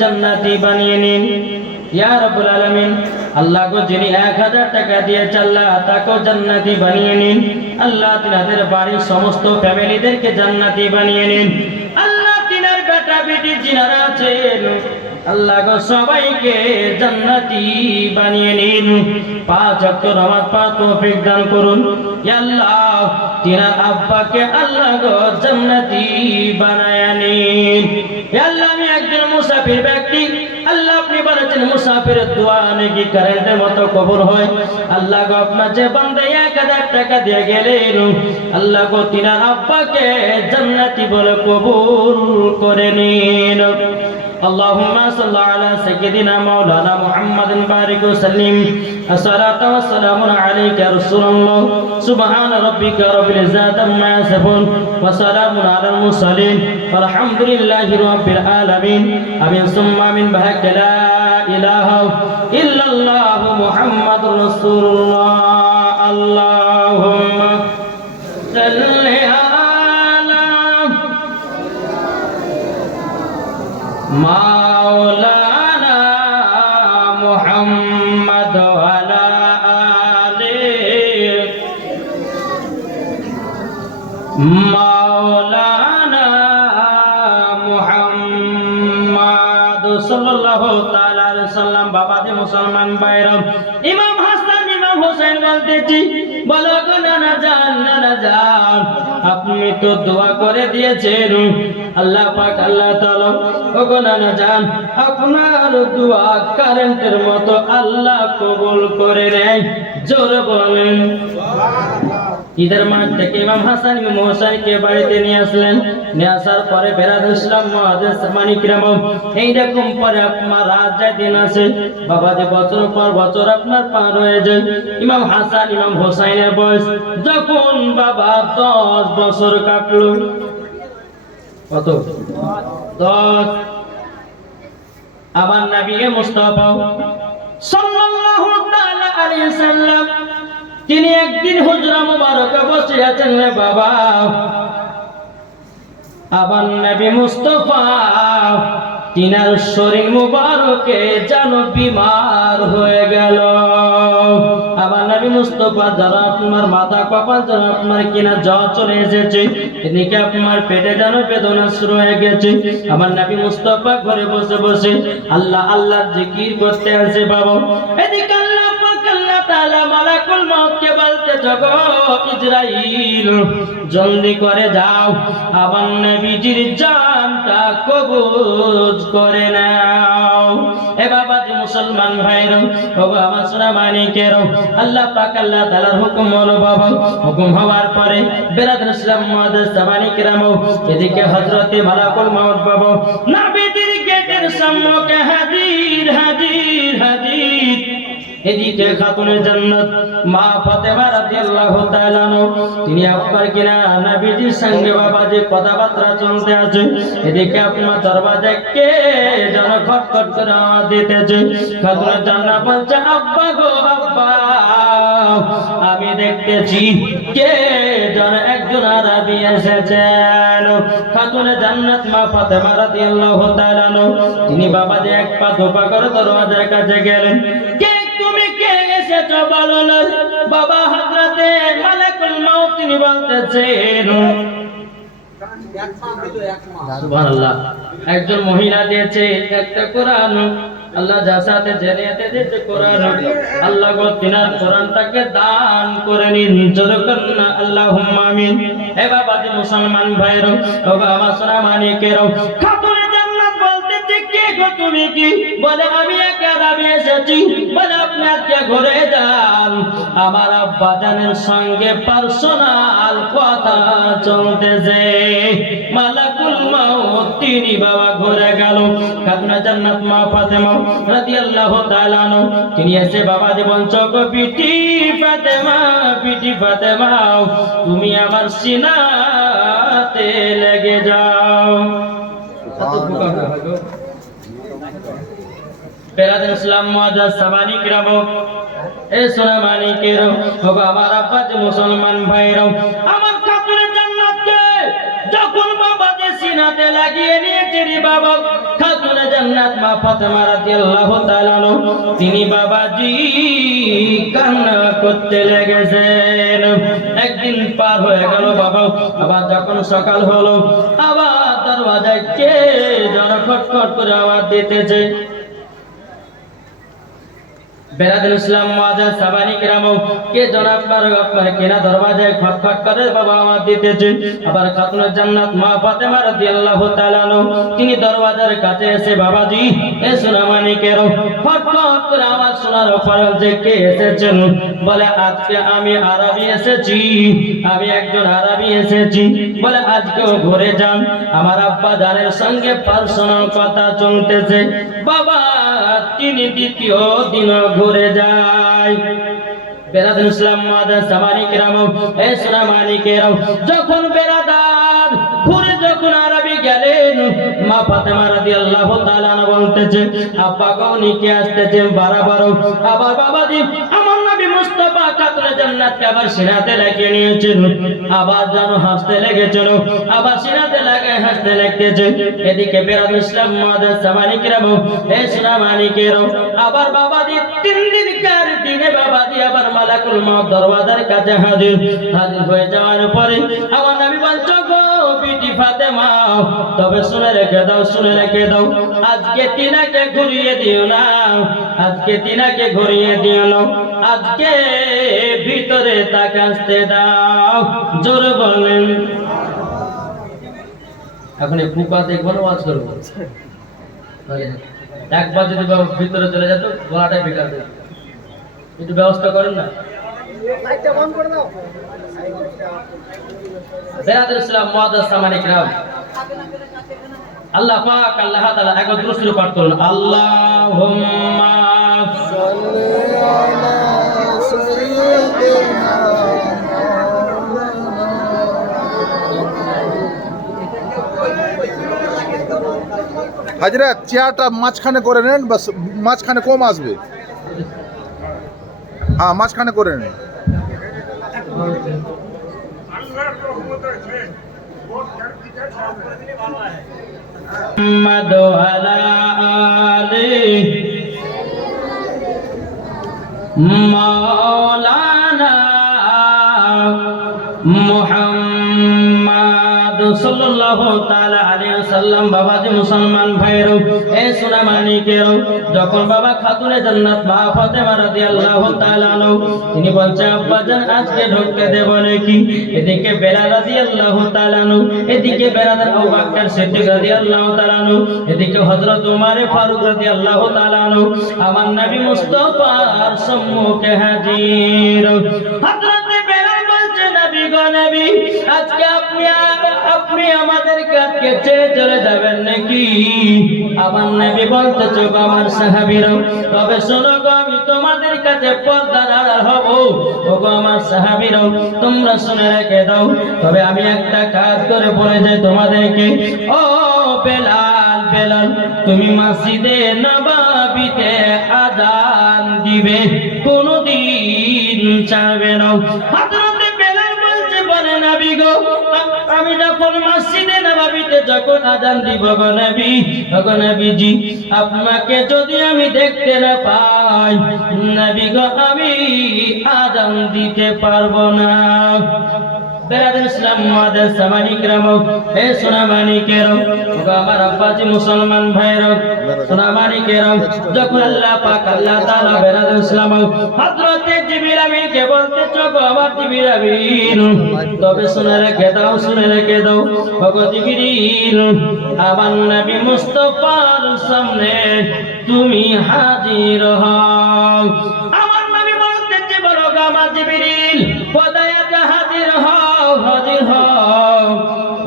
জান্নাতি বানিয়ে নিন ইয়া রাব্বুল আলামিন। আল্লাহ গো যিনি 1000 টাকা দিয়েছে আল্লাহ তাকেও জান্নাতি বানিয়ে নিন। আল্লাহ তিনাদের বাড়ির সমস্ত ফ্যামিলিদেরকে জান্নাতি বানিয়ে নিন। আল্লাহ তিনার বেটা বেটি যিনারা আছেন আল্লাহ গো সবাইকে জান্নাতি বানিয়ে নিন। 5 ওয়াক্ত নামাজ পড়ার তৌফিক দান করুন ইয়া আল্লাহ। তিনার আব্বাকে আল্লাহ গো জান্নাতি বানায় নিন ইয়া আল্লাহ। আমি একজন মুসাফির ব্যক্তি আল্লাহ আপনি বলেছেন মুসাফিরের দোয়া নাকি কারেন্টের মতো কবুল হয়। আল্লাহ গো আপনার যে বান্দা 1000 টাকা দিয়ে গেলেন আল্লাহ গো তিনার আব্বাকে জান্নাতি বলে কবুল করে নিন। اللهم صل على سيدنا مولانا محمد بارك وسلم الصلاة والسلام عليك يا رسول الله سبحان ربك رب العزة عما يصفون وسلام على المرسلين والحمد لله رب العالمين آمين ثم آمين بحق لا إله إلا الله محمد رسول الله اللهم صل মাওলানা মুহাম্মদ ওয়ালা আলে মাওলানা মুহাম্মদ সাল্লাল্লাহু তাআলা আলাইহি সাল্লাম। বাবাজি মুসলমান ভাইরা ইমাম হাসান ইমাম হোসেন বলতেছি বলো গো নানা জান আপনি তো দোয়া করে দিয়েছেন আল্লাহ পাক আল্লাহ তাআলা ওগো নানা জান আপনার দোয়া কারেন্টের মতো আল্লাহ কবুল করে নেয়। জোরে বলেন ঈদের মাঠ থেকে ইমাম হাসান ইমাম হোসেনকে বাড়িতে নিয়ে আসলেন। নিয়ে আসার পরে বেরাদুল ইসলাম মুআদ্দিস মানিকরাম এইরকম পরে আপনার রাত যায় দিন আছে বাবা যে বছর পর বছর আপনার পার হয়ে যায়। ইমাম হাসান ইমাম হোসেনের বয়স যখন বাবা 10 বছর কাটলো, কত 10, আমার নবী মুস্তাফা সাল্লাল্লাহু তাআলা আলাইহি সাল্লাম তিনি একদিন হুজরা মুবারকে বসে আছেন রে বাবা। আমার নবী মুস্তাফা তিনার শরীর মুবারকে যেন বিমার হয়ে গেল। আমার নবী মুস্তাফা যারা আপনার মাথা কপাল যেন আপনার কিনা জ্বর চলে এসেছে, এদিকে আপনার পেটে যেন বেদনা শুরু হয়ে গেছে। আমার নবী মুস্তাফা ঘরে বসে বসে আল্লাহ আল্লাহ জিকির করতে আছে বাবা। এদিকে আল্লাহ পাক আল্লাহ তাআলা মালাকুল মউতকে বলতে জগো ইসরাইল জলদি করে যাও আমার নবীজির জানটা কবজ করে নাও। এ বাবা যে মুসলমান ভাইরা ও আমার সোনা মানিকেরা আল্লাহ পাক আল্লাহ তাআলার হুকুম হলো বাবা। হুকুম হওয়ার পরে বেরাদুল ইসলাম মুআদ্দিস মানিকরাম এদিকে হযরতে মালাকুল মউত বাবা নবীজির গেটের সম্মুখে হাজির হাজির হাজির। এদিকে খাতুনে জান্নাত মা ফাতেমা রাদিয়াল্লাহু তাআলা তিনি আপনার কিনা নবীজির সঙ্গে বাবা যে কথাবার্তা চলতে আছে। এদিকে আপনার দরওয়াজায় কে যেন খটখট করে দিতেছে। খাতুনে জান্নাত বলছে আব্বা গো আব্বা আমি দেখতেছি কে যেন একজন আরবি এসেছেন। খাতুনে জান্নাত মা ফাতেমা রাদিয়াল্লাহু তাআলা তিনি বাবা যে এক পা দুপা করে দরওয়াজার কাছে গেলেন। কে তুমি কে এসেছো বলো না। বাবা হযরতে মালাকুল মউত তিনি বলতেছেন সুবহানাল্লাহ একজন মহিলা দিয়েছে একটা কোরআন আল্লাহ যার সাথে জেনেতে দিয়েছে কোরআন আল্লাহ গো তিনার কোরআনটাকে দান করে নিন। জোরে করুন আল্লাহুম্মা আমিন। হে বাবা জি মুসলমান ভাইরা ও আমার সোনা মানিকেরা খাতুনে জান্নাত বলতেছে কে গো তুমি কি বলে আমি এক আরবি এসেছি। বলে আপনি আজকে ঘরে যান আমার আব্বা জানের সঙ্গে পার্সোনাল কথা চলতেছে। মালাকুল মউত তিনি বাবা ঘরে গেল। খাতুনে জান্নাত মা ফাতেমা রাদিয়াল্লাহু তাআলা তিনি এসে বাবা যে বলছো গো বিটি ফাতেমা বিটি ফাতেমা তুমি আমার সিনাতে লেগে যাও। বেরাদুল ইসলাম মুআদ্দিস মানিকরাম এ সোনা মানিকেরা ও আমার আব্বা যে মুসলমান ভাইরা আমার খাতুনে জান্নাতকে যখন বাবা যে সিনাতে লাগিয়ে নিয়েছে রে বাবা খাতুনে জান্নাত মা ফাতেমা রাদিয়াল্লাহু তাআলা তিনি বাবাজি কান্না করতে লেগেছেন। একদিন পার হয়ে গেল বাবা, আবার যখন সকাল হলো আবার দরওয়াজায় কে যেন খটখট করে আওয়াজ দিতেছে। বেরাদুল ইসলাম মুআজ্জাজ সাবানি কিরাম কে জনাব আপনার কেনা দরওয়াজায় খটখট করে বাবা আওয়াজ দিতেছে। আবার খাতুনে জান্নাত মা ফাতেমা রাদিয়াল্লাহু তাআলা তিনি দরওয়াজার কাছে এসে বাবাজি এ সোনামানিকের খটখট করে আওয়াজ শোনার পর যে কে এসেছেন, বলে আজকে আমি আরবি এসেছি, আমি একজন আরবি এসেছি, বলে আজকেও ঘুরে যান, আমার আব্বা জানের সঙ্গে পার্সোনাল কথা চলতেছে। বাবা তিনি দ্বিতীয় দিন ঘুরে যায়। বেরাদুল ইসলাম মুআজ্জাজ সাবানি কিরাম এ সোনামানিকের যখন বেরাদার ঘুরে যখন আরবি গেলেন, মা ফাতেমা রাদিয়াল্লাহু তাআলা বলতেছে আব্বা গৌনিকে আসতেছে বারবার। আবার বাবাজি আমার নবী মুস্তাফা খাতুনে জান্নাতকে আবার সিনাতে লাগিয়ে নিয়েছেন, আবার যেন হাসতে লেগেছিল, আবার সিনাতে লাগে হাসতে লেগেছে। এদিকে বেরাদুল ইসলাম মুআজ্জাজ সাবানি কিরাম এ সোনামানিকের আবার বাবাজি 3 দিনকার দিনে বাবাজি আবার মালাকুল মউত দরওয়াজার কাছে হাজির হয়ে যাওয়ার পরে আমার নবী বলছো গো বিটি ফাতেমা, তবে শুনে রেখে দাও, শুনে রেখে দাও, আজকে তিনাকে ঘুরিয়ে দিও না, আজকে তিনাকে ঘুরিয়ে দিও না, আজকে ভিতরে তাকে আসতে দাও। জোরে বলেন। এখন ফুপা দেখবো না ওয়াজ করবো, একবার যদি ভিতরে চলে যেত গলাটাই বেকার দেয়, একটু ব্যবস্থা করেন না। বেরাদুল ইসলাম মুআজ্জাজ সাবানি কিরাম আল্লাহ পাক আল্লাহ তাআলা একবার দুরূদ শরীফ পাঠ করুন। আল্লাহুম্মা সাল্লি আলা সাইয়্যিদিনা হাজরা চেয়ারটা মাঝখানে করে নেন, বাস মাঝখানে কম আসবে, হ্যাঁ মাঝখানে করে নেন। মুহাম্মাদ আলা আলি মাওলানা মুহাম্মাদ সাল্লাল্লাহু তাআলা আলাইহি ওয়াসাল্লাম। বাবাজি মুসলমান ভাইরা এ সোনামানিকের যখন বাবা খাতুনে জান্নাত মা ফাতেমা রাদিয়াল্লাহু তাআলা তিনি বলছে আব্বা জান আজকে ঢুকতে দেব নাকি। এদিকে বেলাল রাদিয়াল্লাহু তাআলা, এদিকে বেরাদার আবু বকর সিদ্দিক রাদিয়াল্লাহু তাআলা, এদিকে হযরত উমর ফারুক রাদিয়াল্লাহু তাআলা আমার নবী মুস্তাফার সম্মুখে হাজির। হযরত বেলাল বলছে নবী গো নবী, আজকে আপনি আমাদের কাছে ছেড়ে চলে যাবেন নাকি? আমার নবী বলতেছে গো আমার সাহাবীরা, তবে শোনো গো আমি তোমাদের কাছে পর্দার আড়াল হব। ও গো আমার সাহাবীরা তোমরা শুনে রেখে দাও, তবে আমি একটা কাজ করে বলে যাই তোমাদেরকে। ও বেলাল, বেলাল তুমি মসজিদে নববীতে আযান দিবে, কোনদিন ছাড়বে না। হযরত বেলাল বলছে বলে নবী গো আমি যখন মসজিদে নববীতে যখন আযান দিব গো নবী, গো নবীজি আপনাকে যদি আমি দেখতে না পাই নবী গো আমি আযান দিতে পারবো না। বেরাদুল ইসলাম মুআজ্জাজ সাবানি কিরাম এ সোনামানিকের আমার আব্বাজি মুসলমান ভাইরা সোনামানিকের যখন আল্লাহ পাক আল্লাহ তাআলা বেরাদুল ইসলাম হযরত জিবরিল আমিনকে বলতেছে গো আমার জিবরিল আমিন, তবে শুনে রেখে দাও, শুনে রেখে দাও গো জিবরিল আমার নবী মুস্তাফার সামনে তুমি হাজির হও। আমার নবী বলতেছে বলো গো আমার জিবরিল খোদায় হাজির হও, হাজির হও।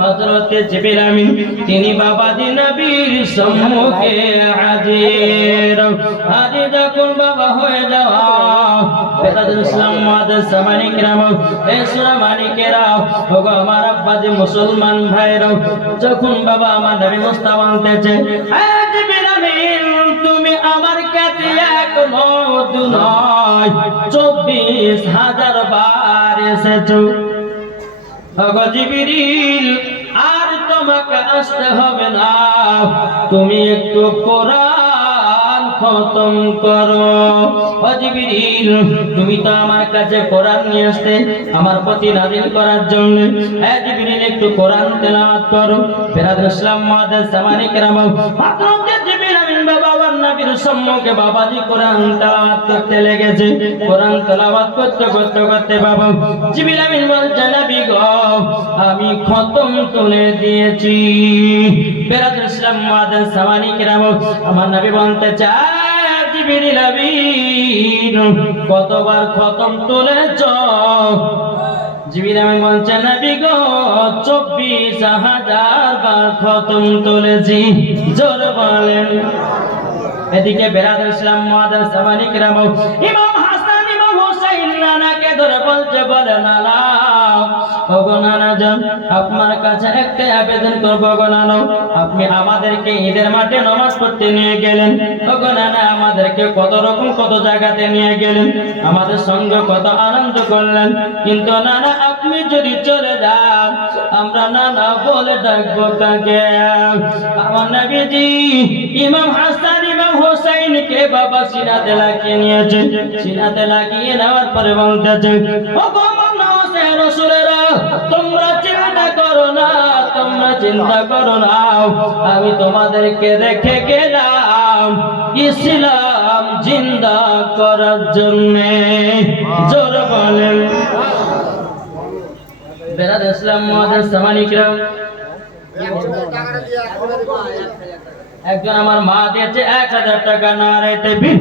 হযরত জিবরিল আমিন তিনি বাবাজি নবীর সম্মুখে হাজির। হাজির যখন বাবা হয়ে যাওয়া বেরাদুল ইসলাম মুআজ্জাজ সাবানি কিরাম এ সোনামানিকেরা ওগো আমার আব্বাজি মুসলমান ভাইরা যখন বাবা আমার নবী মুস্তাফা আনতেছে, এ জিবরিল আমিন তুমি আমার কাছে এক নয় নয় 24,000 বার এসেছো। ওগো জিবরিল আর তোমার আমাকে আসতে হবে না, তুমি একটু কোরআন খতম করো। ও জিবরিল, তুমি তো আমার কাছে কোরআন নিয়ে আসতে আমার প্রতি নাযিল করার জন্য। হে জিবরিল, একটু কোরআন তেলাওয়াত করো। বেরাদুল ইসলাম মুআদ্দাস জামানি কেরাম, হযরত জিবরিল আমিন বাবা আমার নবীর সম্মুখে বাবাজি কোরআন তেলাওয়াত করতে লেগেছে। কোরআন তেলাওয়াত করতে করতে করতে বাবা জিবরিল আমিন বলছে, নবী গো, আমি খতম তুলে দিয়েছি। বেরাদুল ইসলাম মুআদ্দাস জামানি কেরাম, আমার নবী বলতে চায়, জিবরিল আমিন কতবার খতম তুলেছ? জিবরিল আমিন বলছে, নবী গো, 24,000 বার খতম তুলেছি। জোরে বলেন। এদিকে বেরাদুল ইসলাম মুআদ্দাস জামানি কেরাম, ইমাম হাসান ইমাম হুসাইন নানাকে ধরে বলছে, বলে নানা, ওগো নানা যান, আপনার কাছে একটা আবেদন করবো গো নানা, আপনি আমাদেরকে ঈদের মাঠে নামাজ পড়তে নিয়ে গেলেন। ওগো নানা, আমাদেরকে কত রকম কত জায়গাতে নিয়ে গেলেন, আমাদের সঙ্গে কত আনন্দ করলেন, কিন্তু নানা আপনি যদি চলে যান, আমরা নানা বলে ডাকবো কাকে? আমার নবীজি ইমাম হাসান ইমাম হুসাইনকে বাবা সিনাতে লাগিয়ে নিয়েছে। সিনাতে লাগিয়ে নেওয়ার পরে বলতেছে, ওগো আমার নওয়াজের রাসূলেরা, তোমরা চিন্তা করো না, তোমরা চিন্তা করো না, আমি তোমাদেরকে রেখে গেলাম ইসলাম জিন্দা করার জন্য। জোর বলেন। বেরাদ ইসলাম মুআদ্দাস জামানি কেরাম, একজন আমার মা দিয়েছে 1000 টাকা, নারে তাকবীর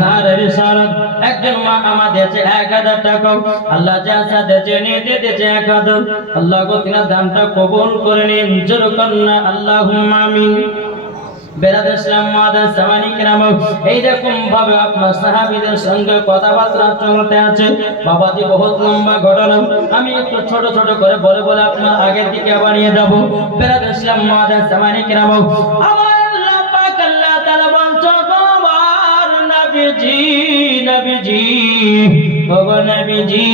নারে রিসালাত। একজন মা আমার দিয়েছে 1000 টাকা। আল্লাহ যা দিয়েছে নিয়ে দিয়েছে 1000। আল্লাহ গো তিনার দানটা কবুল করে নিন। জোরে কন্না আল্লাহুম্মা আমিন। বেরাদ ইসলাম মুআদ্দাস জামানি কেরাম, এইরকম ভাবে আপনার সাহাবীদের সঙ্গে কথাবার্তা চলতে আছে। বাবাজি বহুত লম্বা ঘটনা, আমি একটু ছোট ছোট করে বলে বলে আপনার আগের দিকে বাড়িয়ে যাব। বেরাদ ইসলাম মুআদ্দাস জামানি কেরাম, আমার আল্লাহ পাক আল্লাহ তাআলা বলছো, আমার নবীজি নবীজি ওগো নবীজি,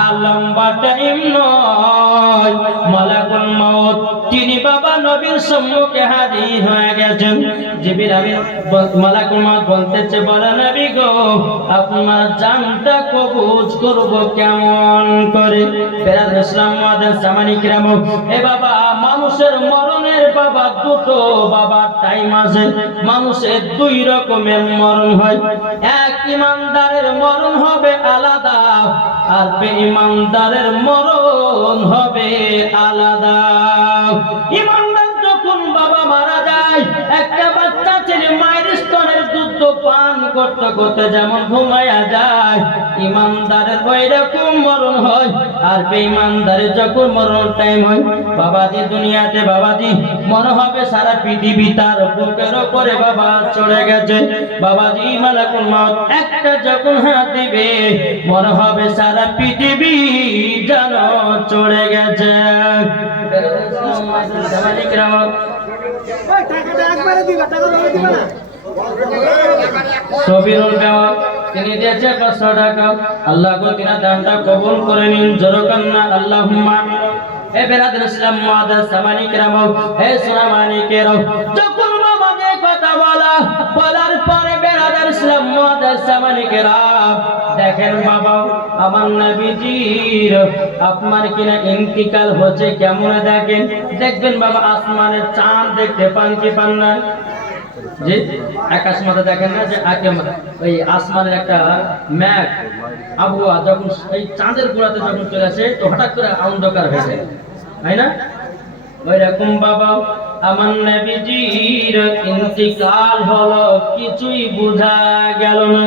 আর লম্বা টাইম নয়, মালাকুল মাউত তিনি বাবা নবীর সম্মুখে হাজির হয়ে গেছেন। জিবরিল আমিন মালাকুল মাউত বলতেছে, বলে নবী গো, আপনার জানটা কবজ করব কেমন করে? বেরাদুল ইসলাম মুআদ্দাস জামানি কেরাম, এ বাবা মানুষের মরণের বাবা দুটো বাবা টাইম আছে। মানুষের 2 রকমের মরণ হয়। এক ইমানদারের মরণ হবে আলাদা, আর বেঈমানদারের মরণ হবে আলাদা। ইমানদার যখন বাবা মারা যায়, একটা বাচ্চা ছেলে মায়ের স্তনের দুধ পান করতে করতে যেমন ঘুমায়া যায়, ইমানদারের ওইরকম মরণ হয়। আর বেঈমানদারের যখন মরণ টাইম হয়, বাবাজি দুনিয়াতে বাবাজি মনে হবে সারা পৃথিবী তার বুকের উপরে বাবা চড়ে গেছে। বাবাজি মালাকুল মাউত একটা যখন হাত দিবে, মনে হবে সারা পৃথিবী যেন চড়ে গেছে। সবিরুল গাওয়া তিনি দিয়েছে 500 টাকা। আল্লাহ গো তিনার দানটা কবুল করে নিন। জোরে কান্না আল্লাহুম্মা। হে বেরাদুল ইসলাম মুআদ্দাস জামানি কেরাম, হে সোনামানি কেরাম, যখন বাবাকে কথা বলার পরে বেরাদুল ইসলাম মুআদ্দাস জামানি কেরাম, দেখেন বাবা আমার নবীজির আপনার কিনা ইন্তিকাল হচ্ছে কেমন দেখেন। দেখবেন বাবা আসমানের চাঁদ দেখতে পান কি পান না? যে আকাশ মাথা দেখেন না, যে ওই আসমানের একটা ম্যাঘ আবহাওয়া যখন এই চাঁদের গোড়াতে যখন চলে আসে, তো হঠাৎ করে অন্ধকার হয়ে যায়, তাই না? ওই রকম বাবা আমার নবীজির ইন্তিকাল হলো, কিছুই বোঝা গেল না।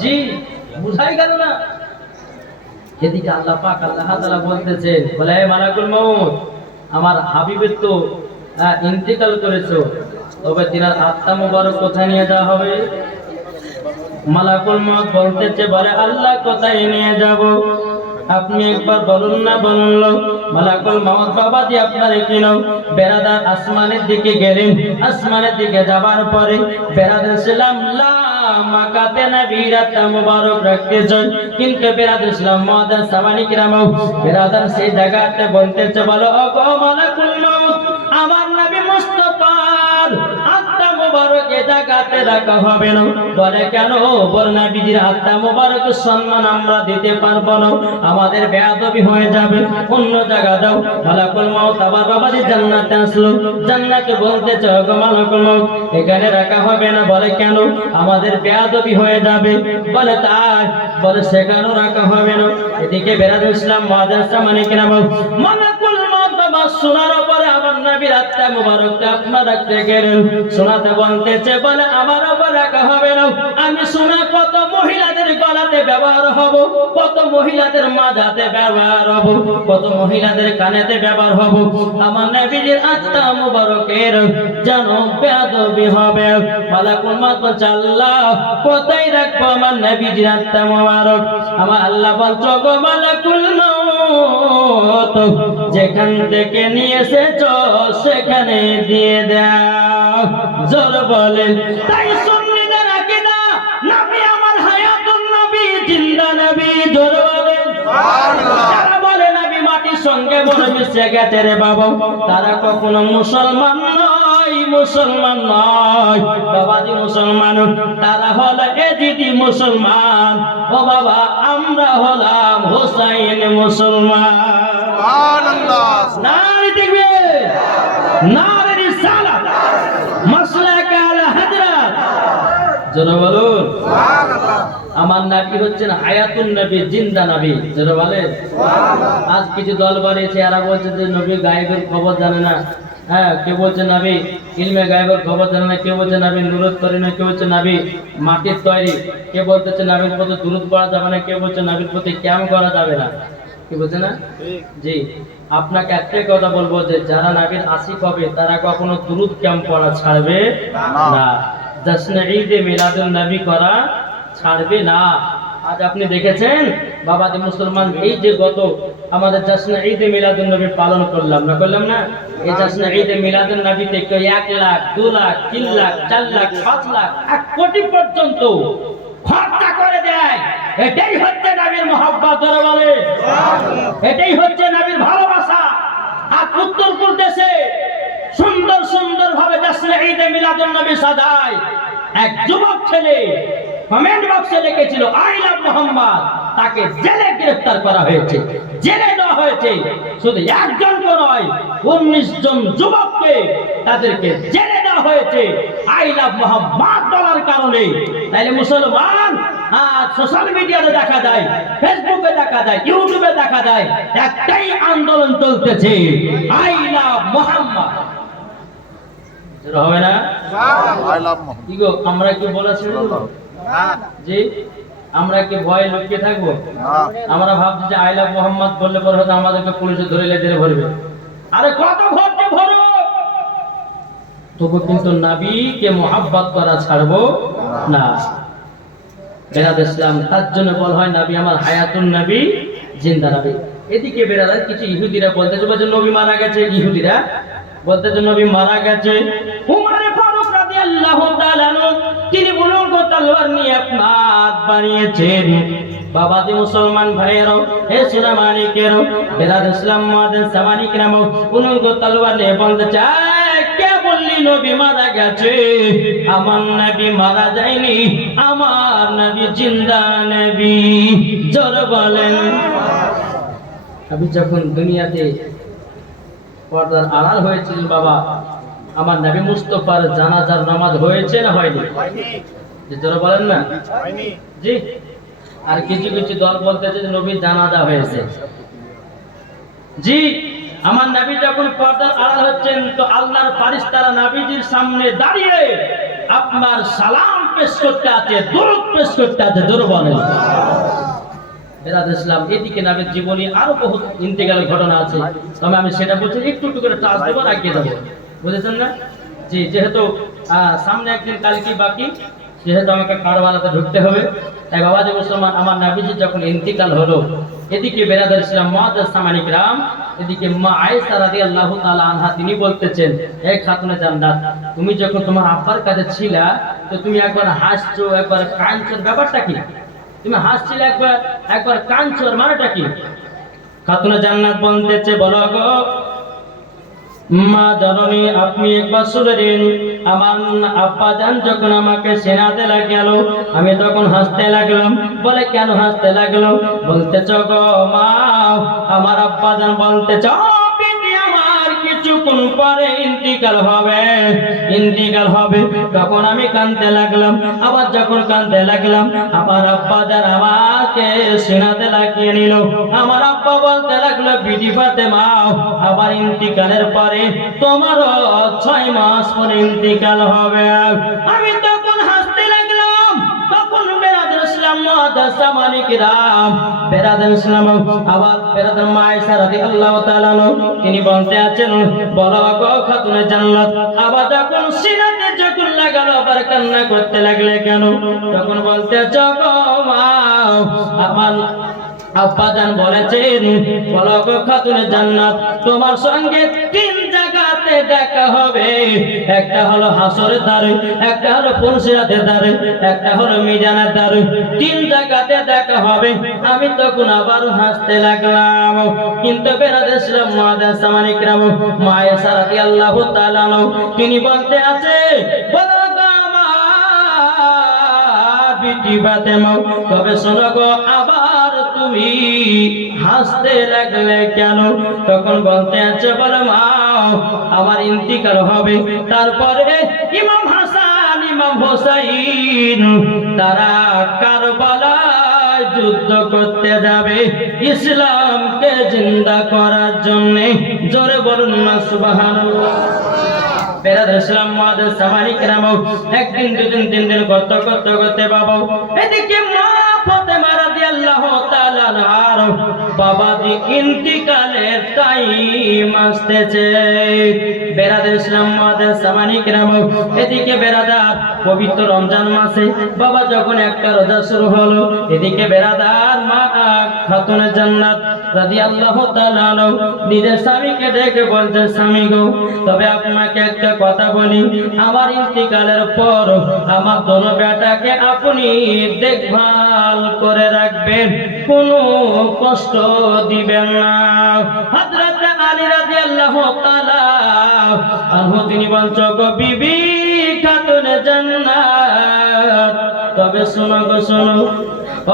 জি, বুঝাই গেল না। এদিকে আল্লাহ পাক আল্লাহ তাআলা বলতেছেন, বলে হে মালাকুল মাউত, আমার হাবিবের তো ইন্তিকাল করেছো, তবে তিনার আত্মা মুবারক কোথায় নিয়ে যাওয়া হবে? মালাকুল মাউত বলতেছে, বলে আল্লাহ কোথায় নিয়ে যাব? আপনি একবার বলুন না, বলুন। মালাকুল মাউত বাবাজি আপনার কিনো বেরাদার আসমানের দিকে গেলেন। আসমানের দিকে যাবার পরে বেরাদার সালাম লা মাকাতে নবীর আত্মা মুবারক রাখতে চাই, কিন্তু বেরাদুল ইসলাম মুআদ্দাস সামানি কিরাম বেরাদার সেই জায়গাতে বলতেছে বলো ও মালাকুল মউত, আমার নবী মুস্তাফার আত্মা মুবারক এই জায়গাতে রাখা হবে না। বলে কেন? বলে নবীজির আত্মা মুবারক সম্মান আমরা দিতে পারবো না, আমাদের বেয়াদবি হয়ে যাবে, অন্য জায়গা দাও। মালাকুল মউত আবার বাবাজি জান্নাতে আসলো, জান্নাতে বলতেছে গো মালাকুল মউত এখানে রাখা হবে না। বলে কেন? আমাদের বেয়াদবি হয়ে যাবে। বলে তাই? বলে সেখানেও রাখা হবে না। এদিকে বেরাদুল ইসলাম মুআদ্দাস সামানি কিরাম মালাকুল মউত বাবা শোনার পরে আমার নবীর আত্মা মুবারককে আপনারা রাখতে গেলেন, শোনাতে বলতেছে বলে আমার উপর রাখা হবে না। আমি শোনা কত মহিলাদের গলাতে ব্যবহার হব, কত মহিলাদের মাথাতে ব্যবহার হব, কত মহিলাদের কানেতে ব্যবহার হব, আমার নবীর আত্মা মুবারকের যেন বেয়াদবি হবে। মালাকুল মউত বলছে আল্লাহ কোথায় রাখবো আমার নবীর আত্মা মুবারক? আমার আল্লাহ বলছো গো মালাকুল মউত যেখান থেকে নিয়ে এসেছো সেখানে দিয়ে দাও। জোর বলেন। তাই সুন্নিদের আকীদা নবী আমার হায়াতুন নবী জিন্দা নবী। জোর বলেন সুবহানাল্লাহ। যারা বলে নবী মাটির সঙ্গে বলে মিশে গেছে রে বাবা, তারা কখনো মুসলমান নয়, মুসলমান নয় বাবাজি, মুসলমান তারা হলো এজিদি মুসলমান। ও বাবা আমরা হলাম হোসাইন মুসলমান। সুবহানাল্লাহ। নারে দেখবে নারে রিসালাত মাসলাক আল হযরত। জোরে বলুন সুবহানাল্লাহ। আমার নবী হচ্ছেন হায়াতুন নবী, জিন্দা নবী। জোরে বলেন সুবহানাল্লাহ। আজ কিছু দল বানিয়েছে, এরা বলছে যে নবী গায়েবের খবর জানে না। হ্যাঁ, কেউ বলছে নবী ইলমে গায়েবের খবর জানে না, কেউ বলছে নবী নুরত করে না, কেউ বলছে নবী মাটির তৈরি, কেউ বলতেছে নবীর প্রতি দুরূদ পড়া যাবে না, কেউ বলছে নবীর প্রতি ক্যাম করা যাবে না। কি বলছে না? জি, আপনাকে একটাই কথা বলবো যে যারা নবীর আশিক হবে তারা কখনো দুরূদ ক্যাম পড়া ছাড়বে না, জশ্নে ঈদে মিলাদুন নবী করা ছাড়বে না। আজ আপনি দেখেছেন বাবাজি মুসলমান, এই যে গত আমাদের জশ্নে ঈদে মিলাদুন নবী পালন করলাম না? এই জশ্নে ঈদে মিলাদুন নবীতে কেউ 1 লাখ 2 লাখ 3 লাখ 4 লাখ 5 লাখ 1 কোটি পর্যন্ত খরচা করে দেয়। এটাই হচ্ছে নবীর মহব্বত। ওরা বলে এটাই হচ্ছে নবীর ভালোবাসা। আর উত্তর প্রদেশে সুন্দর সুন্দর ভাবে জশ্নে ঈদে মিলাদুন নবী সাজায়। এক যুবক ছেলে কমেন্ট বক্সে লিখেছিল আই লাভ মোহাম্মদ, তাকে জেলে গ্রেফতার করা হয়েছে, জেলে দেওয়া হয়েছে। শুধু একজন নয়, 19 জন যুবককে তাদেরকে জেলে দেওয়া হয়েছে আই লাভ মোহাম্মদ বলার কারণে। তাইলে মুসলমান আজ সোশ্যাল মিডিয়াতে দেখা যায়, ফেসবুকে দেখা যায়, ইউটিউবে দেখা যায়, একটাই আন্দোলন চলতেছে আই লাভ মোহাম্মদ। হবে না? I love Mohammad. কি গো, আমরা কি বলেছি জি? আমরা কি ভয় লুকিয়ে থাকবো? আমরা ভাবছি যে আই লাভ মোহাম্মদ বললে পরে হয়তো আমাদেরকে পুলিশে ধরে জেলে ভরবে। আরে কত ভরতে ভরো, তবু কিন্তু নবীকে মোহাব্বত করা ছাড়বো না। বেরাদ ইসলাম তার জন্য বলা হয় নবী আমার হায়াতুন নবী, জিন্দা নবী। এদিকে বেরাদার কিছু ইহুদিরা বলতেছে যে নবী মারা গেছে, ইহুদিরা বলতেছে নবী মারা গেছে। উমরে ফারুক রাদিয়াল্লাহু তাআলা তিনি বুলুঙ্গ তলোয়ার নিয়ে আপনার বানিয়েছেন। বাবাজি মুসলমান ভাইয়েরও, হে সুরা মানিকেরও, বেরাদ ইসলাম মুআদ্দাস সামানি কিরাম বুলুঙ্গ তলোয়ার নিয়ে বলতে চায় কে বললি নবী মারা গেছে? আমার নবী মারা যায়নি, আমার নবী জিন্দা নবী। জোরে বলেন। আমি যখন দুনিয়াতে পর্দার আড়াল হয়েছিল বাবা, আমার নবী মুস্তাফার জানাজার নামাজ হয়েছে না হয়নি? যে জোরে বলেন না জি। আর কিছু কিছু দল বলতেছে যে নবীর জানাজা হয়েছে। জি, আমার নবী যখন পর্দার আড়াল হচ্ছেন তো আল্লাহর ফেরেশতারা নবীজির সামনে দাঁড়িয়ে আপনার সালাম পেশ করতে আছে, দরুদ পেশ করতে আছে। জোরে বলেন। বেরাদ ইসলাম এদিকে নবীর জীবনী আরো বহুত ইন্তেকালের ঘটনা আছে, তবে আমি সেটা বলছি একটু একটু করে টাচ দেবো, রাখিয়ে দেবো। বুঝেছেন না জি? যেহেতু সামনে একদিন কালকে বাকি, যেহেতু আমাকে কারবালাতে ঢুকতে হবে, তাই বাবাজি মুসলমান আমার নবীজি যখন ইন্তিকাল হলো, এদিকে বেরাদ ইসলাম মুআদ্দাস সামানি কিরাম এদিকে মা আয়েশা রাদিয়াল্লাহু তাআলা আনহা তিনি বলতেছেন, হে খাতুনে জান্নাত, তুমি যখন তোমার আব্বার কাছে ছিলা তো তুমি একবার হাসছো একবার কাঁদছো, ব্যাপারটা কি? তুমি হাসছিলে একবার একবার কাঁদছো, মানেটা কি? খাতুনে জান্নাত বলতেছে, বলো গো মা জননী, আপনি একবার শুনে দিন, আমার আব্বা জান যখন আমাকে সেনাতে লাগলো আমি তখন হাসতে লাগলাম। বলে কেন হাসতে লাগলো? বলতেছ গো মা, আমার আব্বা জান বলতেছ আমার কিছুক্ষণ পরে ইন্তিকাল হবে, ইন্তিকাল হবে। তখন আমি কাঁদতে লাগলাম, আবার যখন কাঁদতে লাগলাম আমার আব্বা জান আমাকে সিনাতে লাগিয়ে নিল। আমার আব্বা বলতে লাগলো, বিটি ফাতেমা, আবার ইন্তিকালের পরে তোমারও 6 মাস পরে ইন্তিকাল হবে। আমি তখন হাসতে লাগলাম। তখন বেরাদার ইসলাম মুআদ্দাসা মানিকরাম, বেরাদার ইসলাম আবার বেরাদার মা আয়েশা রাদিয়াল্লাহু তাআলা তিনি বলতে আছেন, বলো গো খাতুনে জান্নাত, আবার যখন সিনাতে যখন লাগালো আবার কান্না করতে লাগলে কেন? তখন বলতে আছো গো মা, আমার আব্বা জান বলেছেন, বলো গো খাতুনে জান্নাত, তোমার সঙ্গে 3 জায়গাতে দেখা হবে। একটা হলো হাসরের দ্বারে, একটা হলো পুলসিরাতের দ্বারে, একটা হলো মিজানের দ্বারে। 3 জায়গাতে দেখা হবে। আমি তখন আবার হাসতে লাগলাম। কিন্তু বেরাদার ইসলাম মুআদ্দাসা মানিকরাম, মা আয়েশা রাদিয়াল্লাহু তাআলা তিনি বলতে আছে, বলো গো আমার বিটি ফাতেমা, তবে শোনো গো আবার তুমি হাসতে লাগলে কেন? তখন বলতে আছে, বলো মা, আমার ইন্তিকাল হবে, তারপরে ইমাম হাসান ইমাম হোসাইন তারা কারবালায় যুদ্ধ করতে যাবে ইসলামকে জিন্দা করার জন্য। জোরে বলুন না সুবহানাল্লাহ। বেরাদার ইসলাম মুআদ্দাসা মানিকরাম, একদিন দুদিন 3 দিন করতে করতে করতে বাবা এদিকে মা ফাতেমা রাদিয়াল্লাহু তাআলা আনহার বাবাজি ইন্তিকালের টাইম আসতেছে। বেরাদার ইসলাম মুআদ্দাসা মানিকরাম, এদিকে বেরাদার পবিত্র রমজান মাসে বাবা যখন একটা রোজা শুরু হলো, এদিকে বেরাদার মা খাতুনে জান্নাত রাদিয়াল্লাহু তাআলা নিজের স্বামীকে ডেকে বলছে, স্বামী গো, তবে আপনাকে একটা কথা বলি, আমার ইন্তিকালের পর আমার দোনো বেটাকে আপনি দেখভাল করে রাখবেন, কোনো কষ্ট দিবেন না। হযরত আলী রাদিয়াল্লাহু তাআলা আনহু তিনি বলছো, গো বিবি খাতুনে জান্নাত, তবে শোনো গো শোনো,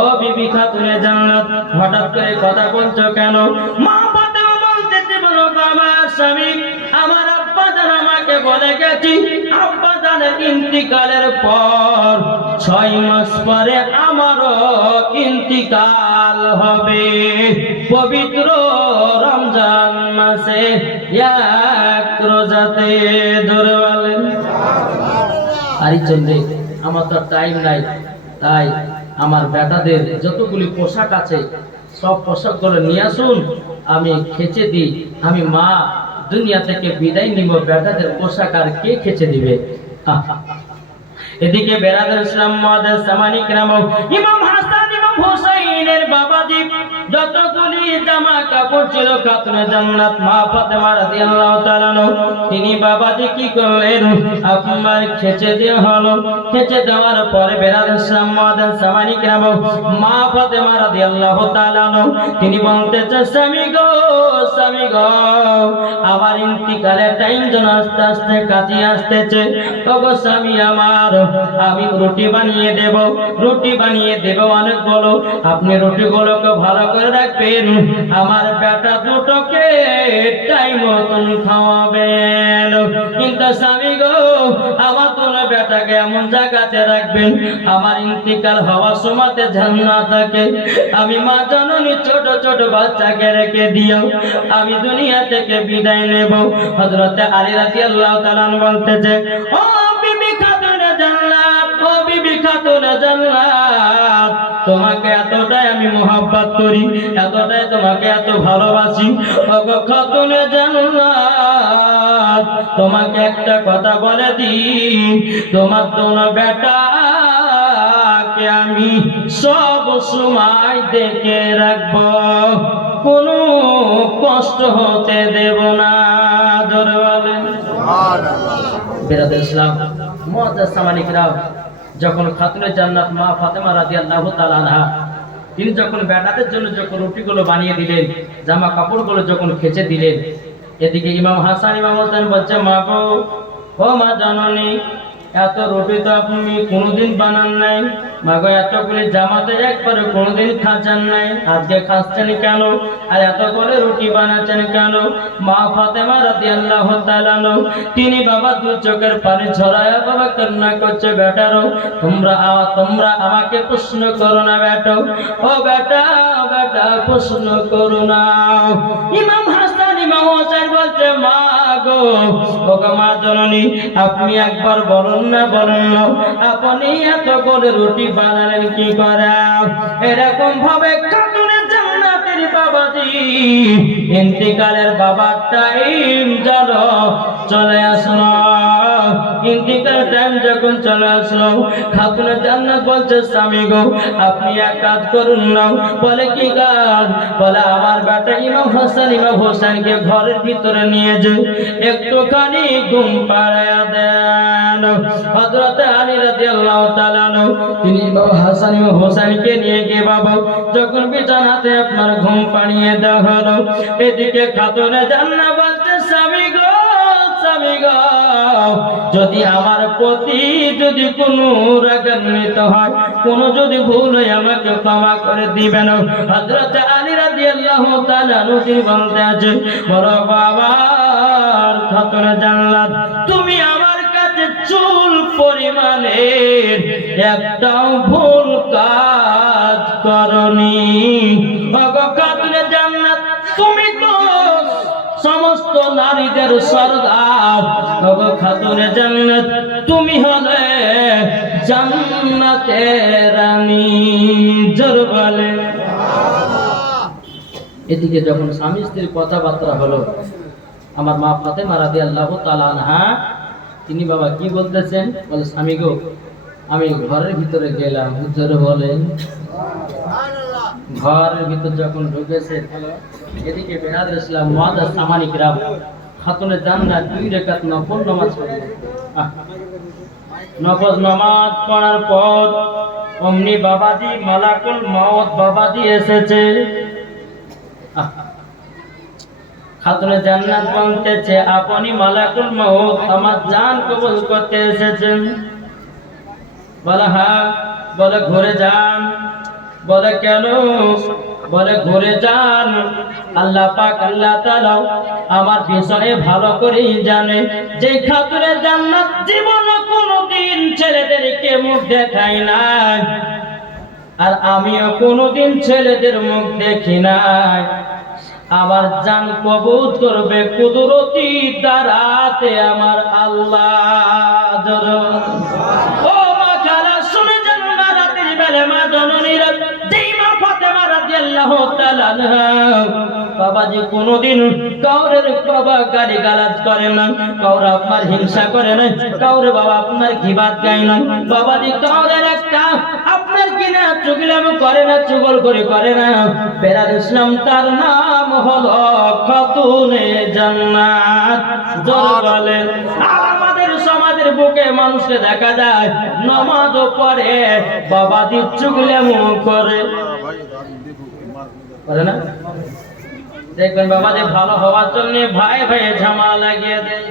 ও বিবি খাতুনে জান্নাত, হঠাৎ করে কথা বলছো কেন? মা ফাতেমা বলতেছে, বলো গো আমার স্বামী, আমার আব্বা জান আমাকে বলে গেছি, আব্বা জানের ইন্তিকালের পর 6 মাস পরে আমারও ইন্তিকাল হবে, পবিত্র রমজান মাসে এক রোজাতে। ধরে বলেন আরে চলবে, আমার তো টাইম নাই, তাই আমার বেটাদের যতগুলি পোশাক আছে সব পোশাকগুলো নিয়ে আসুন, আমি খেচে দিই। আমি মা দুনিয়া থেকে বিদায় নিব, বেটাদের পোশাক আর কে খেচে দিবে? এদিকে বেরাদার ইসলাম মুআদ্দাসা মানিকরাম, ইমাম হাসান ইমাম হোসাইনের বাবাজি যতগুলি জামা কাপড় ছিল খাতুনে জান্নাত মা ফাতেমা রাদিয়াল্লাহু তাআলা তিনি বাবাজি কি করলেন? আপনার খেচে দেওয়া হলো। খেচে দেওয়ার পরে বেরাদার ইসলাম মুআদ্দাসা মানিকরাম, মা ফাতেমা রাদিয়াল্লাহু তাআলা তিনি বলতেছে, স্বামী গো, স্বামী গো, আমার ইন্তিকালের টাইম যেন আস্তে আস্তে কাছে আসতেছে। ওগো স্বামী আমার, আমি রুটি বানিয়ে দেব, রুটি বানিয়ে দেব অনেক বলো, আপনি রুটিগুলোকে ভালো করে রাখবেন, আমার বেটা দুটোকে টাইম মতন খাওয়াবেন। কিন্তু স্বামী গো, আমার তোমার বেটাকে এমন জায়গাতে রাখবেন আমার ইন্তিকাল হওয়ার সময়তে যেন না থাকে। আমি মা জননী ছোট ছোট বাচ্চাকে রেখে দিও, আমি দুনিয়া থেকে বিদায় নেব। হযরত আলী রাদিয়াল্লাহু তাআলা বলতেছে, ও বিবি খাতুনে জান্নাত, ও বিবি খাতুনে জান্নাত, তোমাকে এতটাই আমি মোহাব্বত করি, এতটাই তোমাকে এত ভালোবাসি, ওগো খাতুনে জান্নাত, তোমাকে একটা কথা বলে দিই, তোমার দোনো বেটাকে মাকে আমি সব সময় দেখে রাখবো, কোনো কষ্ট হতে দেব না। জোরে বলেন বিরাদ ইসলাম। মুআজ্জাজ সামানিকরা, যখন খাতুনে জান্নাত মা ফাতেমা রাদিয়াল্লাহু তাআলা আনহা তিনি যখন বেটাদের জন্য যখন রুটিগুলো বানিয়ে দিলেন, জামা কাপড়গুলো যখন খেচে দিলেন, এদিকে ইমাম হাসান ইমাম হোসেন বলছে, মা গো, ও মা জননী, এত রুটি তো আপনি কোনোদিন বানান নাই। মা গো, এতগুলি জামাতে একবারে কোনোদিন খাচ্ছেন নাই, আজকে খাচ্ছেন কেন? আর এত করে রুটি বানাচ্ছেন কেন? মা ফাতেমা রাদিয়াল্লাহু তাআলা তিনি বাবা দু চোখের পানি ঝরায়া বাবা কান্না করছে, বেটারো তোমরা আমাকে প্রশ্ন করো না বেটা, ও বেটা বেটা প্রশ্ন করো না। ইমাম হাসান ইমাম হোসেন বলছে, মা গো, ও গো মা জননী, আপনি একবার বলুন না আপনি এত করে রুটি বানালেন কি করে? এরকম ভাবে খাতুনে জান্নাতের বাবাজি ইন্তিকালের বাবার টাইম চলে আসলো। ইন্তিকালের টাইম যখন চলে আসলো, খাতুনে জান্নাত বলছে, স্বামী গো, আপনি এক কাজ করুন না। বলে কি কাজ? বলে আমার বেটা ইমাম হোসেনকে ঘরের ভিতরে নিয়ে যে একটুখানি ঘুম পাড়ায়া দেন। হযরত আলী রাদিয়াল্লাহু তাআলা তিনি ইমাম হাসান ইমাম হোসেনকে নিয়ে গিয়ে বাবা যখন বিছানাতে আপনার ঘুম পাড়িয়ে দেওয়া হলো, এদিকে খাতুনে জান্নাত বলছে, স্বামী গো, যদি আমার প্রতি যদি কোনো রাগান্বিত হয়, কোনো যদি ভুল হয়, আমাকে ক্ষমা করে দিবেন। হযরত আলী রাদিয়াল্লাহু তাআলা তিনি বলতে আছে, বলো বাবার খাতুনে জান্নাত, তুমি আমার কাছে চুল পরিমাণের একটাও ভুল কাজ করনি। ওগো খাতুনে জান্নাত, তুমি তো সমস্ত নারীদের সরদার। ওগো খাতুনে জান্নাত, তুমি হলে জান্নাতের রানী। জোর বলে। এদিকে যখন স্বামী স্ত্রীর কথাবার্তা হলো, আমার মা ফাতেমা রাদিয়াল্লাহু তাআলা আনহা তিনি বাবা কি বলতেছেন? বলে, স্বামী গো, আমি ঘরের ভিতরে গেলাম। জোরে বলেন। ঘরের ভিতর যখন ঢুকেছে, এদিকে বেনাদের ইসলাম মুআজ্জাজ সামানিকরা খাতুনে জান্নাত 2 রাকাত নফল নামাজ পড়ে। নফল নামাজ পড়ার পর অমনি বাবাজি মালাকুল মউত বাবাজি এসেছে। খাতুনে জান্নাত বলতেছে, আপনি মালাকুল মউত আমার জান কবুল করতে এসেছেন। বলে হ্যাঁ। বলে ঘুরে যান। বলে কেন? বলে ঘুরে যান, আল্লাহ পাক আল্লাহ তাআলা আমার বিষয়ে ভালো করেই জানে যে খাতুনে জান্নাত জীবনে কোনোদিন ছেলেদেরকে মুখ দেখায় নাই, আর আমিও কোনোদিন ছেলেদের মুখ দেখি নাই। আমার জান কবুল করবে কুদরতি দ্বারাতে আমার আল্লাহ। ও মা খালা, শুনে যান মা, রাতের বেলা মা জননীরা, যেই মা ফাতেমা রাদিয়াল্লাহু তাআলা আনহা বাবাজি কোনোদিন কাউরের বাবা গালি গালাজ করে না, কাউরে আপনার হিংসা করে না, কাউরে বাবা আপনার গীবাত গায় না, বাবাজি কাউরের একটা আপনার কিনা চুগলামি করে না, চুগলখড়ি করে না। বেরাদ ইসলাম তার নাম হলো খাতুনে জান্নাত। জোরে বলেন। আমাদের সমাজের বুকে মানুষকে দেখা যায় নামাজও পড়ে, বাবাজি চুগলামি করে না। দেখবেন বাবাজি ভালো হওয়ার জন্য ভাই ভাই ঝামেলা লাগিয়ে দেয়,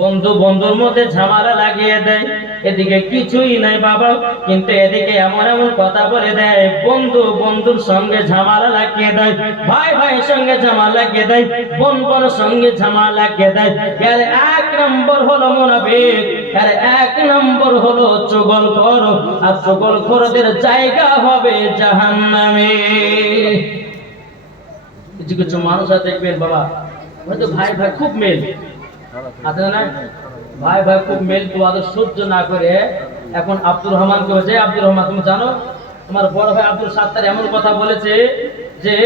বন্ধু বন্ধুর মধ্যে ঝামেলা লাগিয়ে দেয়। এদিকে কিছুই নাই বাবা, কিন্তু এদিকে এমন এমন কথা বলে দেয়, বন্ধু বন্ধুর সঙ্গে ঝামেলা লাগিয়ে দেয়, ভাই ভাইয়ের সঙ্গে ঝামেলা লাগিয়ে দেয়, বোন বোনের সঙ্গে ঝামেলা লাগিয়ে দেয়। এর 1 নম্বর হলো মুনাফিক, এর 1 নম্বর হলো চুগলখোর, আর চুগলখোরদের জায়গা হবে জাহান্নামে। কিছু কিছু মানুষ আছে দেখবেন বাবা, হয়তো ভাই ভাই খুব মেল আছে না, ভাই ভাই খুব মেল, তো আদর সহ্য না করে এখন আব্দুর রহমানকে বলছে, আব্দুর রহমান তুমি জানো তোমার বড় ভাই আব্দুল সাত্তার এমন কথা বলেছে যে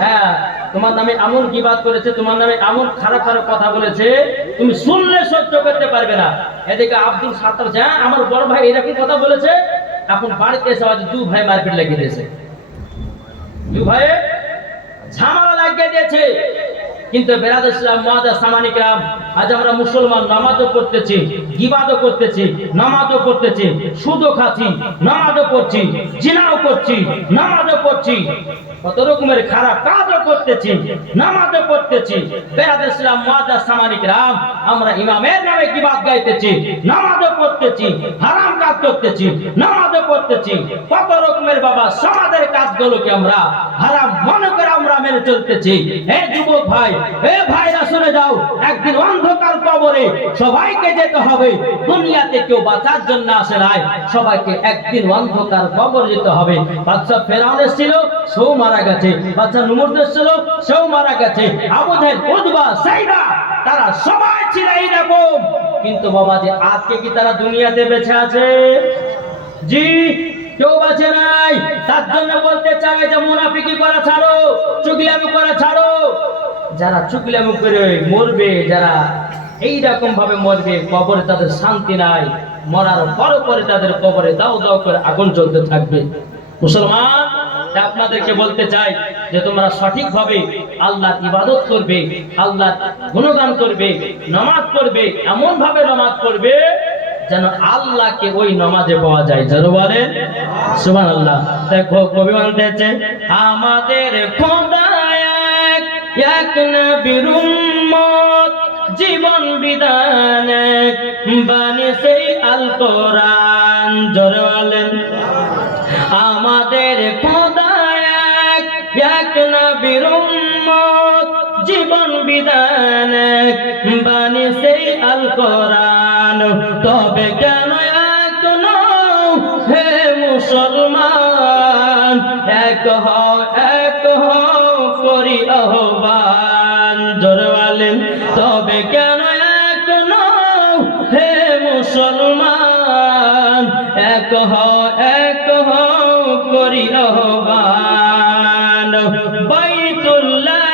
হ্যাঁ তোমার নামে এমন গীবাত করেছে, তোমার নামে এমন খারাপ খারাপ কথা বলেছে, তুমি শুনলে সহ্য করতে পারবে না। এদিকে আব্দুল সাত্তার, হ্যাঁ আমার বড় ভাই এরকম কথা বলেছে, এখন বাড়িতে এসে আমাদের দু ভাই মারপিট লাগিয়ে দিয়েছে, দু ভাই ঝামেলা লাগিয়ে দিয়েছে। কিন্তু বেরাদর ইসলাম মুআজ্জাজ সামানিক রাম, আজ আমরা মুসলমান নামাজও পড়তেছি, ইবাদতও করতেছি, নামাজও পড়তেছি, সুদও খাচ্ছি, নামাজও পড়ছি, জিনাও করছি, নামাজও পড়ছি, কত রকমের খারাপ কাজও করতেছি, নামাজও পড়তেছি। বেরাদর ইসলাম মুআজ্জাজ সামানিক রাম, আমরা ইমামের নামে কিবাদ গাইতেছি, নামাজও পড়তেছি, হারাম কাজ করতেছি, নামাজও পড়তেছি, কত রকমের বাবা সমাজের কাজগুলোকে আমরা হারাম মনে করে আমরা মেনে চলতেছি। এই যুবক ভাই, এ ভাইরা শুনে যাও, একদিন অন্ধকার কবরে সবাইকে যেতে হবে। দুনিয়াতে কেউ বাঁচার জন্য আসে নাই, সবাইকে একদিন অন্ধকার কবরে যেতে হবে। বাদশা ফেরাউন ছিল, সেও মারা গেছে, বাদশা নমরুদ ছিল, সেও মারা গেছে, আবু জাহেল, উতবা, সাইবা, তারা সবাই ছিল এইরকম। কিন্তু বাবা যে আজকে কি তারা দুনিয়াতে বেঁচে আছে? জি, কেউ বাঁচে নাই। তার জন্য বলতে চাই যে মুনাফিকি করা ছাড়ো, চুগলামি করা ছাড়ো। যারা চুগলামি করে মরবে, যারা এইরকম ভাবে মরবে, কবরে তাদের শান্তি নাই, মরার পর পরে তাদের কবরে দাও দাও করে আগুন জ্বলতে থাকবে। মুসলমান, আপনাদেরকে বলতে চাই যে তোমরা সঠিকভাবে আল্লাহর ইবাদত করবে, আল্লাহর গুণগান করবে, নামাজ পড়বে, এমন ভাবে নামাজ পড়বে যেন আল্লাহকে ওই নামাজে পাওয়া যায়। যারা বলেন সুবহানাল্লাহ। দেখো কবি বলতেছে, আমাদের খোদা এক, এক নবীর উম্মত, জীবন বিধান এক, বাণী সেই আল কোরআন। যারা বলেন আমাদের খোদা এক, এক নবীর উম্মত, জীবন বিধান এক, বাণী সেই আল কোরআন। তবে কেন এক নও হে মুসলমান, এক হও, এক হও করি আহ্বান। জোরে বলেন, তবে কেন এক নও হে মুসলমান, এক হও, এক হও করি আহ্বান। বাইতুল্লাহ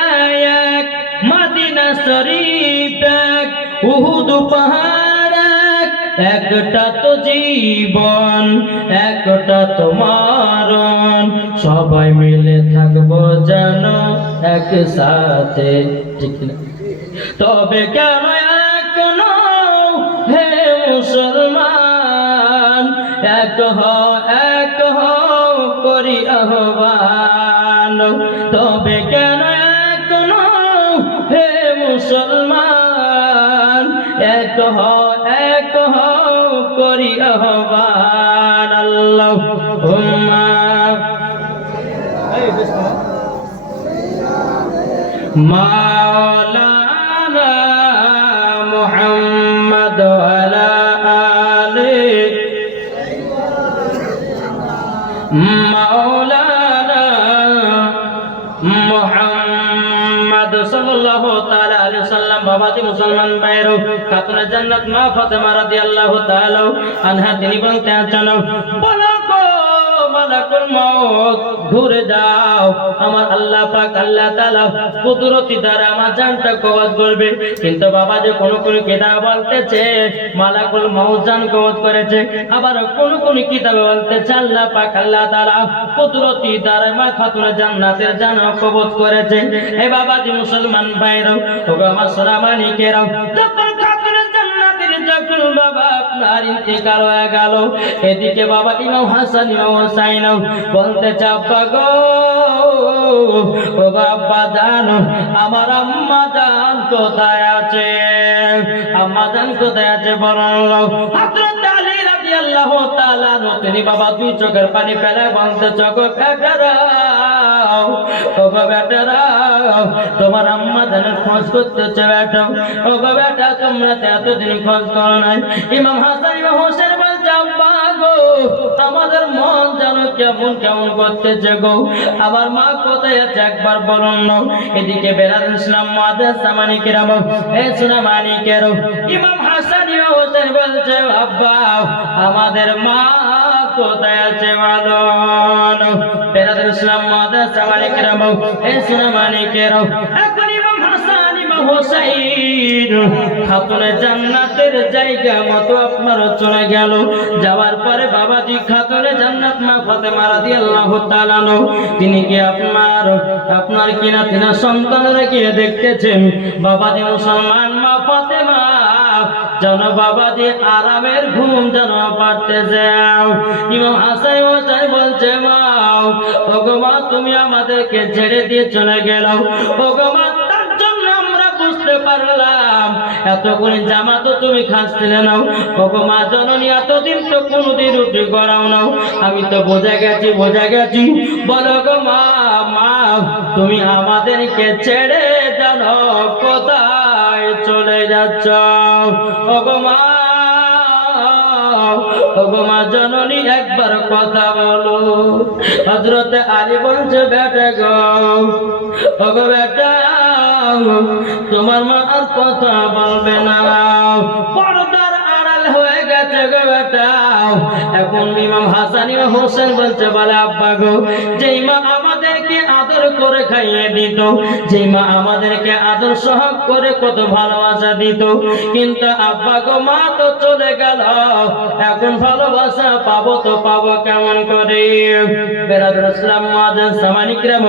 এক, মদিনা শরীফ এক, উহুদ পাহাড় এক, একটা তো জীবন, একটা তো মরণ, সবাই মিলে থাকবো যেন একসাথে। ঠিক না? তবে কেন এক নও হে মুসলমান, এক হও, এক হও করি আহ্বান। তবে কেন এক নও হে মুসলমান, এক হও, এক হও করি আহ্বান। আল্লাহুম্মা মাওলানা মুহাম্মদ ওয়ালা আলি মাওলানা মুহাম্মদ সাল্লাল্লাহু তাআলা আলাইহি ওয়াসাল্লাম। বাবাজি মুসলমান ভাইরা, খাতুনে জান্নাত মা ফাতেমা রাদিয়াল্লাহু তাআলা আনহা তিনি বলতে আছেন, বলো গো মালাকুল মউত, ঘুরে যাও, আমার আল্লাহ পাক আল্লাহ তাআলা কুদরতি দ্বারা আমার জানটা কবজ করবে। কিন্তু বাবা যে কোন কোন কিতাব বলতেছে মালাকুল মউত জান কবজ করেছে, আবার কোন কোন কিতাবে বলতেছে আল্লাহ পাক আল্লাহ তাআলা কুদরতি দ্বারা মা খাতুনে জান্নাতের জান কবজ করেছে। হে বাবাজি মুসলমান ভাইরা, ওগো আমার সোনা মানিকেরা, যখন খাতুনে জান্নাতের যখন বাবা আপনার ইন্তেকাল হয়ে গেল, এদিকে বাবা ইমাম হাসান ইমাম হুসাইন বলতে চাপা গো, ও বাবা জানো আমার আম্মা জান কোথায় আছে? আম্মা জান কোথায় আছে বলেন? হযরত আলী রাদিয়াল্লাহু তাআলা তিনি বাবা দুই চোখের পানি ফেলে বলতে, চোখ বেটারাও, ও বেটারাও, তোমার আম্মা জানের খোঁজ করতেছে বেটা। ও বেটা, তোমরা তো এতদিন খোঁজ করো নাই। ইমাম হাসান ইমাম হোসেন বলছে, আম্মা গো, আমাদের মন যেন কেমন কেমন করতেছে গো, আমার মা কোথায় আছে একবার বলুন না। এদিকে বেরাদুল ইসলাম মুআজ্জাজ সামানিকেরাম, এ সোনা মানিকেরাম, ইমাম হাসান ইমাম হোসেন বলছে, আব্বা আমাদের মা কোথায় আছে বলুন। বেরাদুল ইসলাম মুআজ্জাজ সামানিকেরাম, এ সোনা মানিকেরাম, এখন ইমাম হাসান ইমাম হোসেন খাতুনে জান্নাতের জায়গা মতো আপনার চলে গেল। যাওয়ার পরে বাবাজি খাতুনে মা ফাতেমা রাদিয়াল্লাহু তাআলা তিনি কি আপনার কিনা তিনা সন্তান রেখে দেখতেছেন বাবাজি মুসলমান মা ফাতেমা যেন বাবাজি আরামের ঘুম যেন পাড়তে যাও। ইমাম হাসান হোসেন বলছে মা ওগো মা তুমি আমাদেরকে ছেড়ে দিয়ে চলে গেল, ওগো মা তার জন্য আমরা বুঝতে পারলাম এতক্ষণ জামা তো তুমি খাচ্ছিলে নাও, ওগো মা জননী এতদিন তো কোনোদিন রুটি করাও নাও, আমি তো বোঝা গেছি বলো গো মা মা তুমি আমাদেরকে ছেড়ে জানো কোথায় চলে যাচ্ছ, ওগো মা জননী একবার কথা বলো। হযরত আলী বলছে বেটা গো ওগো বেটা তোমার মা আর কথা বলবে না, পর্দার আড়াল হয়ে গেছে গো বেটা। এখন ইমাম হাসান ইমাম হোসেন বলছে বলে আব্বা গো যেই মা আমাদেরকে আদর করে খাইয়ে দিত, যেই মা আমাদেরকে আদর সহগ করে কত ভালোবাসা দিত, কিন্তু আব্বা গো মা তো চলে গেল, এখন ভালোবাসা পাবো তো পাবো কেমন করে। বেরাদুল ইসলাম মুআজ্জিন সামানি কিরাম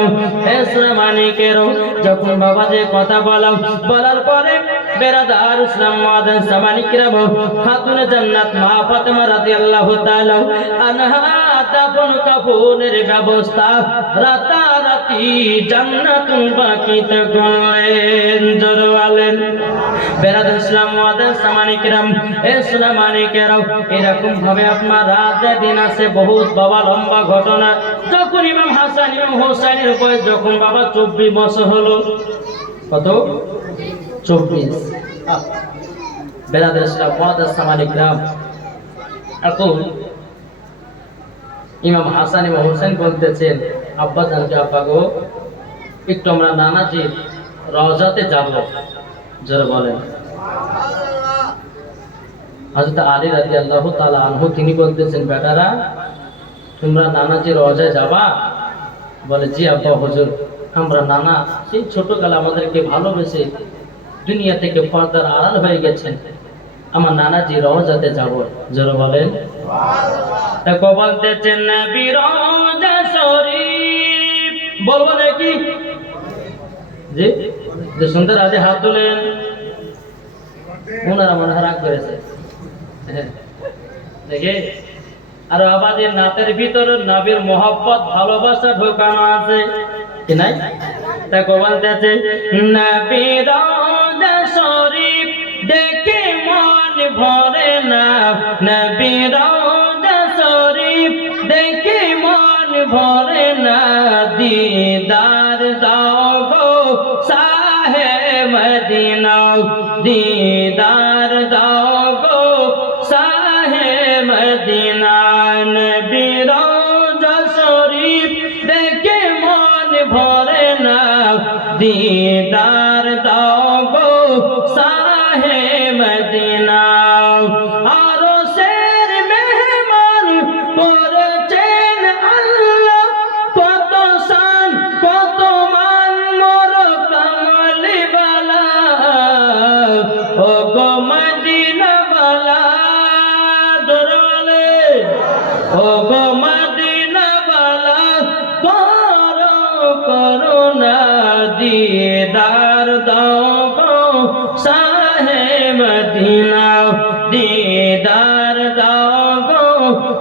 ইসলামানিকেরও যখন বাবা যে কথা বলার পরে বেরাদার ইসলাম মুআজ্জিন সামানি কিরাম খাতুনে জান্নাত মা ফাতেমা রাদিয়াল্লাহু তাআলা আনহা দাফন কাফনের ব্যবস্থা রাতারাতি জান্নাতুল বাকিতে করলেন। জোরে বলেন বেরাদুল ইসলাম মুআজ্জিন সামানি কিরাম ইসলামানিকেরও এরকম ভাবে আপনার রাত দিন আছে বহুত বাবা লম্বা ঘটনা। যখন ইমাম হাসান ইমাম হোসেনের বয়স যখন বাবা 24 বছর হলো, কত 24, বেরাদুল ইসলাম মুআজ্জিন সামানি কিরাম এখন ইমাম হাসান ইমাম হোসেন বলতেছেন আব্বা জানকে আব্বা গো একটু আমরা নানাজির রওজাতে যাব। যারা বলেন হযরত আলী রাদিয়াল্লাহু তাআলা আনহু তিনি বলতেছেন বেটারা তোমরা নানাজির রওজায় যাবা? বলে জি আব্বা হুজুর আমরা নানা সেই ছোটকালে আমাদেরকে ভালোবেসে দুনিয়া থেকে পর্দার আড়াল হয়ে গেছেন, আমার নানাজি রওজাতে যাব। যারা বলেন তাকে বলতেছেন নবী রওজা শরীফ বলবো নাকি? জি যে সুন্দর আজ হাত তুলেন ওনারা মনে রাগ করেছে দেখে আর আমাদের নাতের ভিতরে নবীর মোহাব্বত ভালোবাসা ঢোকানো আছে কি নাই? তাকে বলতেছে নবী রওজা শরীফ দেখে মন ভরে না, নবী রওজা শরীফ দেখে মন ভরে না, দিদার দাও গো শাহে মদিনা, দিদার দাও গো শাহে মদিনা, নবী রওজা শরীফ দেখে মন ভরে না, দিদার দাও গো শাহে মদিনা। আরো শের মেহমান করেছেন আল্লাহ, কত শান কত মান মোর কামলি বালা, ও গো মদিনা বালা দরলে, ও গো মদিনা বালা করো করুণা, দিদার দাও গো শাহে মদিনা, দিদার দাও গো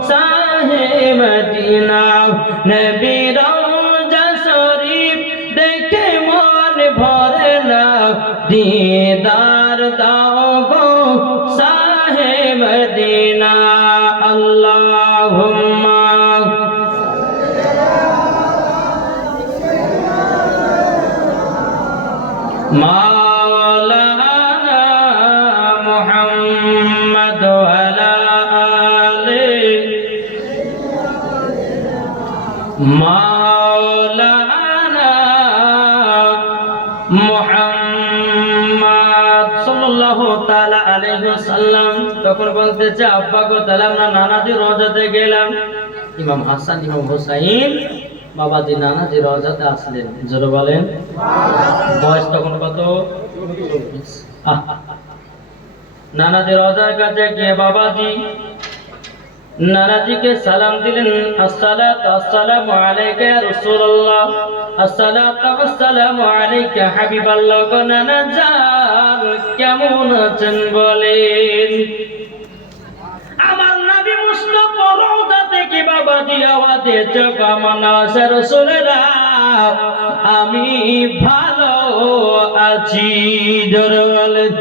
শাহে মদিনা, নবী রওজা শরীফ দেখে মন ভরে না, দিদার দাও গো শাহে মদিনা। আল্লাহুম্মা মাওলানা মুহাম্মদ ওয়ালা আলি মাওলানা মুহাম্মদ সাল্লাল্লাহু তাআলা আলাইহি ওয়াসাল্লাম তখন বলতেছে আব্বা গো তাহলে আমরা নানাজি রওজাতে গেলাম। ইমাম হাসান ইমাম হোসাইন বাবাজি নানাজি রওজাতে আসলেন। জোরে বলেন বয়স তখন কত? 24। নানাজি রওজার কাছে গিয়ে বাবাজি নানাজিকে সালাম দিলেন, আসসালাতু আসসালামু আলাইকা ইয়া রাসূলুল্লাহ, আসসালাতু আসসালামু আলাইকা হাবিবাল্লাহ। গো নানা জান কেমন আছেন বলেন। আমার নবী মুস্তাফা রওজা থেকে বাবাজি আওয়াজ দিয়েছে, আমার নাসা রাসূলেরা আমি ভালো আছি। জোরে বলেন।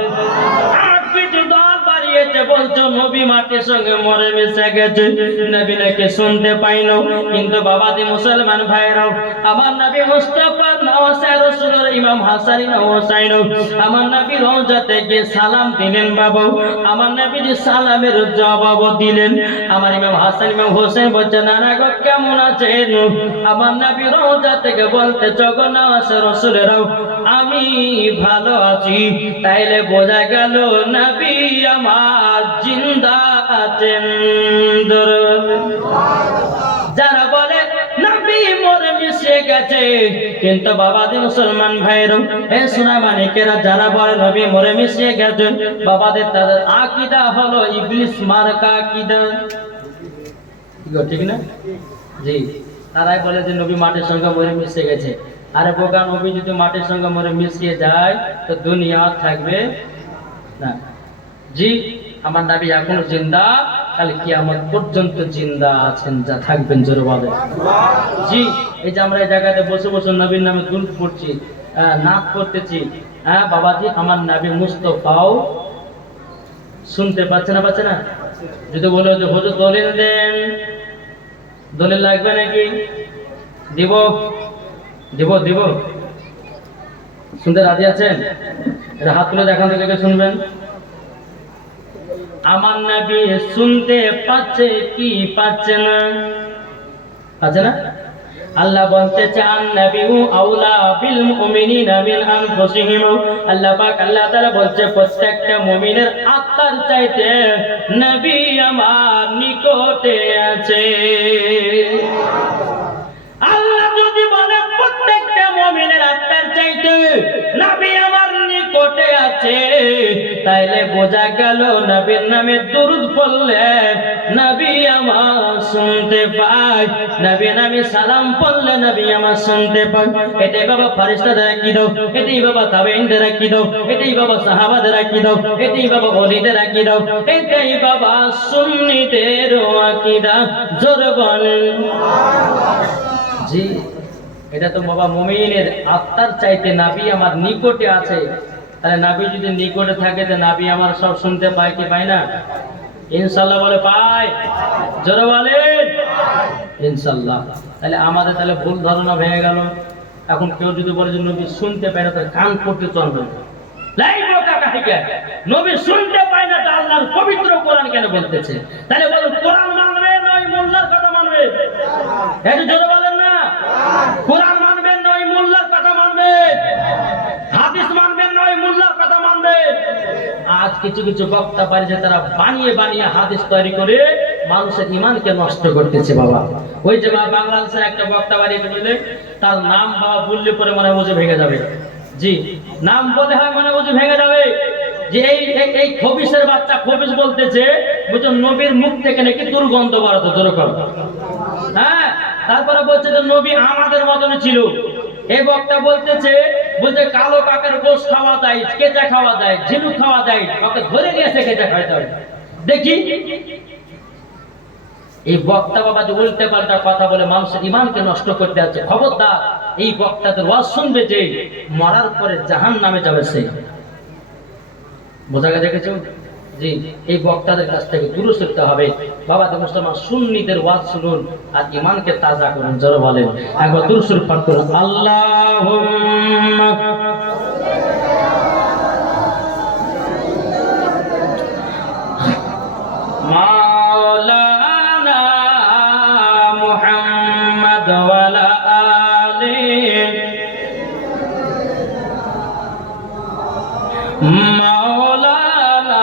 আর কিছু দল বাড়িয়েছে, বলছো নবী মাটির সঙ্গে মরে মিশে গেছে, নবী নাকি শুনতে পাইলো। কিন্তু বাবাজি মুসলমান ভাইরাও, আমার নবী মুস্তাফা নাসা রাসূলের ইমাম হাসান ইমাম হুসাইন আমার নবী রওজা থেকে সালাম দিলেন। বাবা আমার নবী যে সালামের জবাব দিলেন। আমার ইমাম হাসান ইমাম হোসেন বলছে, নানা গো কেমন আছেন? আমার নবী রওজা থেকে বলতে, জগন্নাথ রাসূলেরাও আমি ভালো আছি। তাইলে বোঝা গেল নবী আমার জিন্দা আছেন। যারা বলে নবী মরে মিশে গেছে, কিন্তু বাবাজি মুসলমান ভাইরা এ সোনা মানিকেরা, যারা বলে নবী মরে মিশে গেছে, বাবাদের তাদের আকীদা হলো ইবলিস মার্কা আকীদা। ঠিক না? জি, তারাই বলে যে নবী মাটির সঙ্গে মরে মিশে গেছে। আরে বোকা, নবী যদি মাটির সঙ্গে মরে মিশিয়ে যায় তো দুনিয়া থাকবে না। জি, আমার নবী এখনো জিন্দা, কাল কিয়ামত পর্যন্ত জিন্দা আছেন, যা থাকবেন। জোরে বলেন। জি, এই যে আমরা এই জায়গাতে বসে বসে নবীর নামে দুরূদ পড়ছি, নাচ করতেছি, হ্যাঁ বাবাজি আমার নবী মুস্তাফাও শুনতে পাচ্ছে না, পাচ্ছে না? যদি বলে যে হুজুর দলিল দেন, দলিল লাগবে নাকি? দিব দিব দিব শুনতে রাজি আছেন? এটা হাত তুলে দেখান থেকে শুনবেন। আমার নবী শুনতে পাচ্ছে কি পাচ্ছে না? পাচ্ছে না? আল্লাহ বলতে চান নবীউ আউলা বিল মুমিনিনা মিন আনফুসিহিম। আল্লাহ পাক আল্লাহ তাআলা বলছে প্রত্যেকটা মুমিনের আত্মার চাইতে নবী আমার নিকটে আছে। আল্লাহ যদি বলে প্রত্যেকটা মুমিনের আত্মার চাইতে নবী আমার নিকটে আছে, তাইলে বোঝা গেল নবীর নামে দুরূদ পড়লে নবী আমার শুনতে পায়, নবী নামে সালাম পড়লে নবী আমার শুনতে পায়। এটাই বাবা ফেরেশতাদের আকীদা, এটাই বাবা তাবেঈনদের আকীদা, এটাই বাবা সাহাবাদের আকীদা, এটাই বাবা ওলিদের আকীদা, এটাই বাবা সুন্নিদের আকীদা। জোরে বলেন জি। এটা তো বাবা মুমিনের আত্মার চাইতে নবী আমার নিকটে আছে। তাহলে নবী যদি নিকটে থাকে, তো নবী আমার সব শুনতে পায় কি পায় না? ইনশাআল্লাহ বলে পায়। জোরে বলেন ইনশাআল্লাহ। তাহলে আমাদের তাহলে ভুল ধারণা ভেঙে গেল। এখন কেউ যদি বলে যে নবী শুনতে পায় না, তাহলে কান করতে চলবে না। নবী শুনতে পায় না, তা আল্লাহর পবিত্র কোরআন কেন বলতেছে? তাহলে বলুন, কোরআন মানবে নয় মোল্লার কথা মানবে? একটু জোরে বলেন না। কোরআন মানবেন নয় মোল্লার কথা মানবে? হাদিস মানবেন নয় মোল্লার কথা মানবে? আজ কিছু কিছু বক্তা পারে তারা বানিয়ে বানিয়ে হাদিস তৈরি করে মানুষের ঈমানকে নষ্ট করতেছে। বাবা ওই যে বাংলাদেশের একটা বক্তা বাড়িতে বলে, তার নাম বাবা বললে পরে মনে হয় ভেঙে যাবে। জি, নাম বলে হয় মনে বুঝে ভেঙে যাবে। যে এই খবিসের বাচ্চা খবিস বলতেছে বুঝছো নবীর মুখ থেকে নাকি দুর্গন্ধ বাড়াতো। যেরকম হ্যাঁ, তারপরে বলছে যে নবী আমাদের মতনই ছিল। এই বক্তা বলতেছে বুঝে কালো কাকের গোশ খাওয়া যায়, কেঁচা খাওয়া যায়, ঝিনুক খাওয়া যায়, ওকে ধরে নিয়েছে কেঁচা খাইতে হবে। দেখি এই বক্তা বাবা যে উল্টে পাল্টা কথা বলে মানুষের ঈমানকে নষ্ট করতে আছে। খবরদার, এই বক্তাদের ওয়াজ শুনবে যে মরার পরে জাহান্নামে যাবে সে। বোঝা গেছে কিছু? জি, এই বক্তাদের কাছ থেকে দূরে সরতে হবে। বাবা মুসলমান সুন্নিদের ওয়াজ শুনুন আর ঈমানকে তাজা করুন। যারা বলেন একবার দূরে সরে পাঠ করুন, আল্লাহুম্মা মাওলানা মুহাম্মদ ওয়ালা আলিহি মাওলানা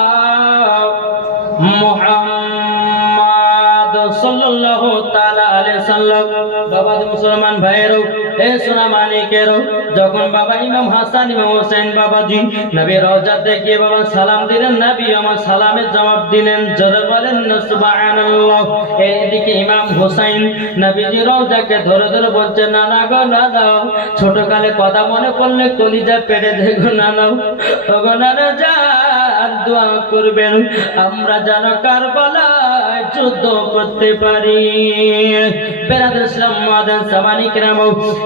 মুহাম্মদ সাল্লাল্লাহু তাআলা আলাইহি সাল্লাম। বাবা মুসলমান ভাইয়েরা, এ সোনা মানিকের, যখন বাবা ইমাম হাসান ইমাম হোসেন বাবাজি নবী রওজাতে গিয়ে বাবা সালাম দিলেন, নবী আমার সালামের জবাব দিলেন, জোরে বলেন না সুবহানাল্লাহ। এদিকে ইমাম হোসেন নবীজি রওজাকে ধরে ধরে বলছে, না না গো না না, ছোটকালে কথা মনে পড়লে কলিজা পেটে দেখো না না, ওগো না না যান দোয়া করবেন আমরা যেন কারবালায় যুদ্ধ করতে পারি। বেরাদর ইসলাম মুআদ্দিন সামানি কিরাম,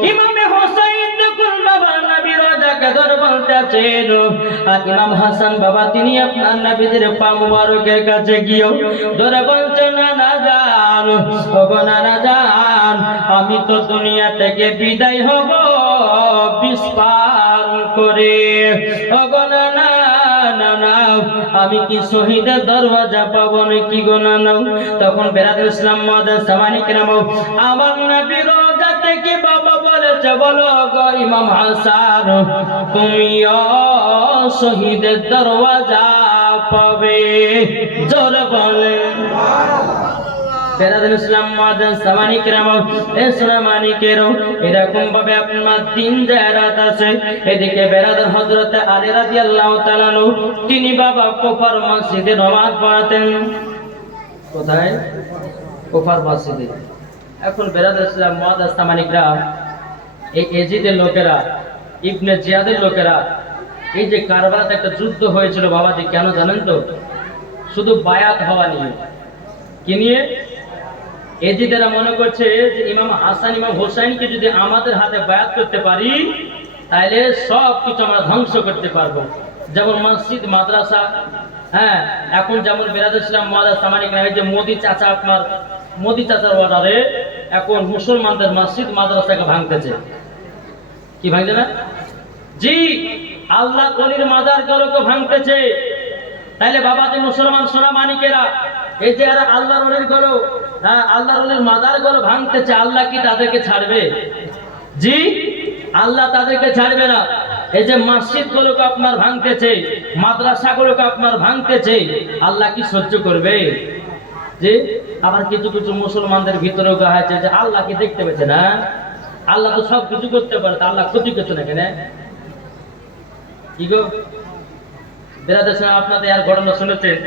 ইমামে হোসেন যখন বাবা নবী রওজাকে ধরে বলতেছেন, আর ইমাম হাসান বাবা তিনি আপনার নবীজির পা মুবারকের কাছে গিয়ে ধরে বলছেন, না না যান ওগো না না যান, আমি তো দুনিয়া থেকে বিদায় হব বিষ পান করে, ওগো না না না না, আমি কি শহীদের দরওয়াজা পাবো নাকি গো না না। তখন বেরাদর ইসলাম মুআদ্দিন সামানি কিরাম, আমার নবী রওজা থেকে বাবা বলেছে, বলো গো ইমাম হাসান তুমিও শহীদের দরওয়াজা পাবে, জোরে বলে বেরাদর ইসলাম মুআদ্দিন সামানি কিরাম। এ সোনা মানিকের, এরকম ভাবে আপনার তিন জায়গাত আছে। এদিকে বেরাদর হযরত আলী রাদিয়াল্লাহু তাআলা আনহু তিনি বাবা কুফার মসজিদে নামাজ পড়াতেন। কোথায়? কুফার মসজিদে। এখন বেরাদর ইসলাম মুআদ্দিন সামানিকরা, এই এজিদের লোকেরা, ইবনে জিয়াদের লোকেরা, এই যে কারবালাতে একটা যুদ্ধ হয়েছিল বাবাজি, কেন জানেন তো? শুধু বায়াত হওয়া নিয়ে। কি নিয়ে? এজিদেরা মনে করছে যে ইমাম হাসান ইমাম হোসেনকে যদি আমাদের হাতে বায়াত করতে পারি তাহলে সব কিছু আমরা ধ্বংস করতে পারবো, যেমন মসজিদ মাদ্রাসা। হ্যাঁ, এখন যেমন বেরাদর ইসলাম মুআদ্দিন সামানিক নামে যে মোদি চাচা, আপনার মোদি চাচার অর্ডারে এখন মুসলমানদের মসজিদ মাদ্রাসাকে ভাঙতেছে। কি ভাঙছে না? জি, আল্লাহ ওলির মাজারগুলোকে ভাঙতেছে। তাইলে বাবাজি মুসলমান সোনা মানিকেরা, এই যে এরা আল্লাহর ওলির গুলো, হ্যাঁ আল্লাহর ওলির মাজারগুলো ভাঙতেছে, আল্লাহ কি তাদেরকে ছাড়বে? জি, আল্লাহ তাদেরকে ছাড়বে না। এই যে মসজিদগুলোকে আপনার ভাঙতেছে, মাদ্রাসাগুলোকে আপনার ভাঙতেছে, আল্লাহ কি সহ্য করবে? যে আবার কিছু কিছু মুসলমানদের ভিতরেও আছে যে আল্লাহ কি দেখতে পেয়েছে না, আল্লাহ তো সব কিছু করতে পারে, আল্লাহ ক্ষতি করছে না কেন? কি গো বেরাদর সাহেব, আপনাদের আর ঘটনা শুনেছেন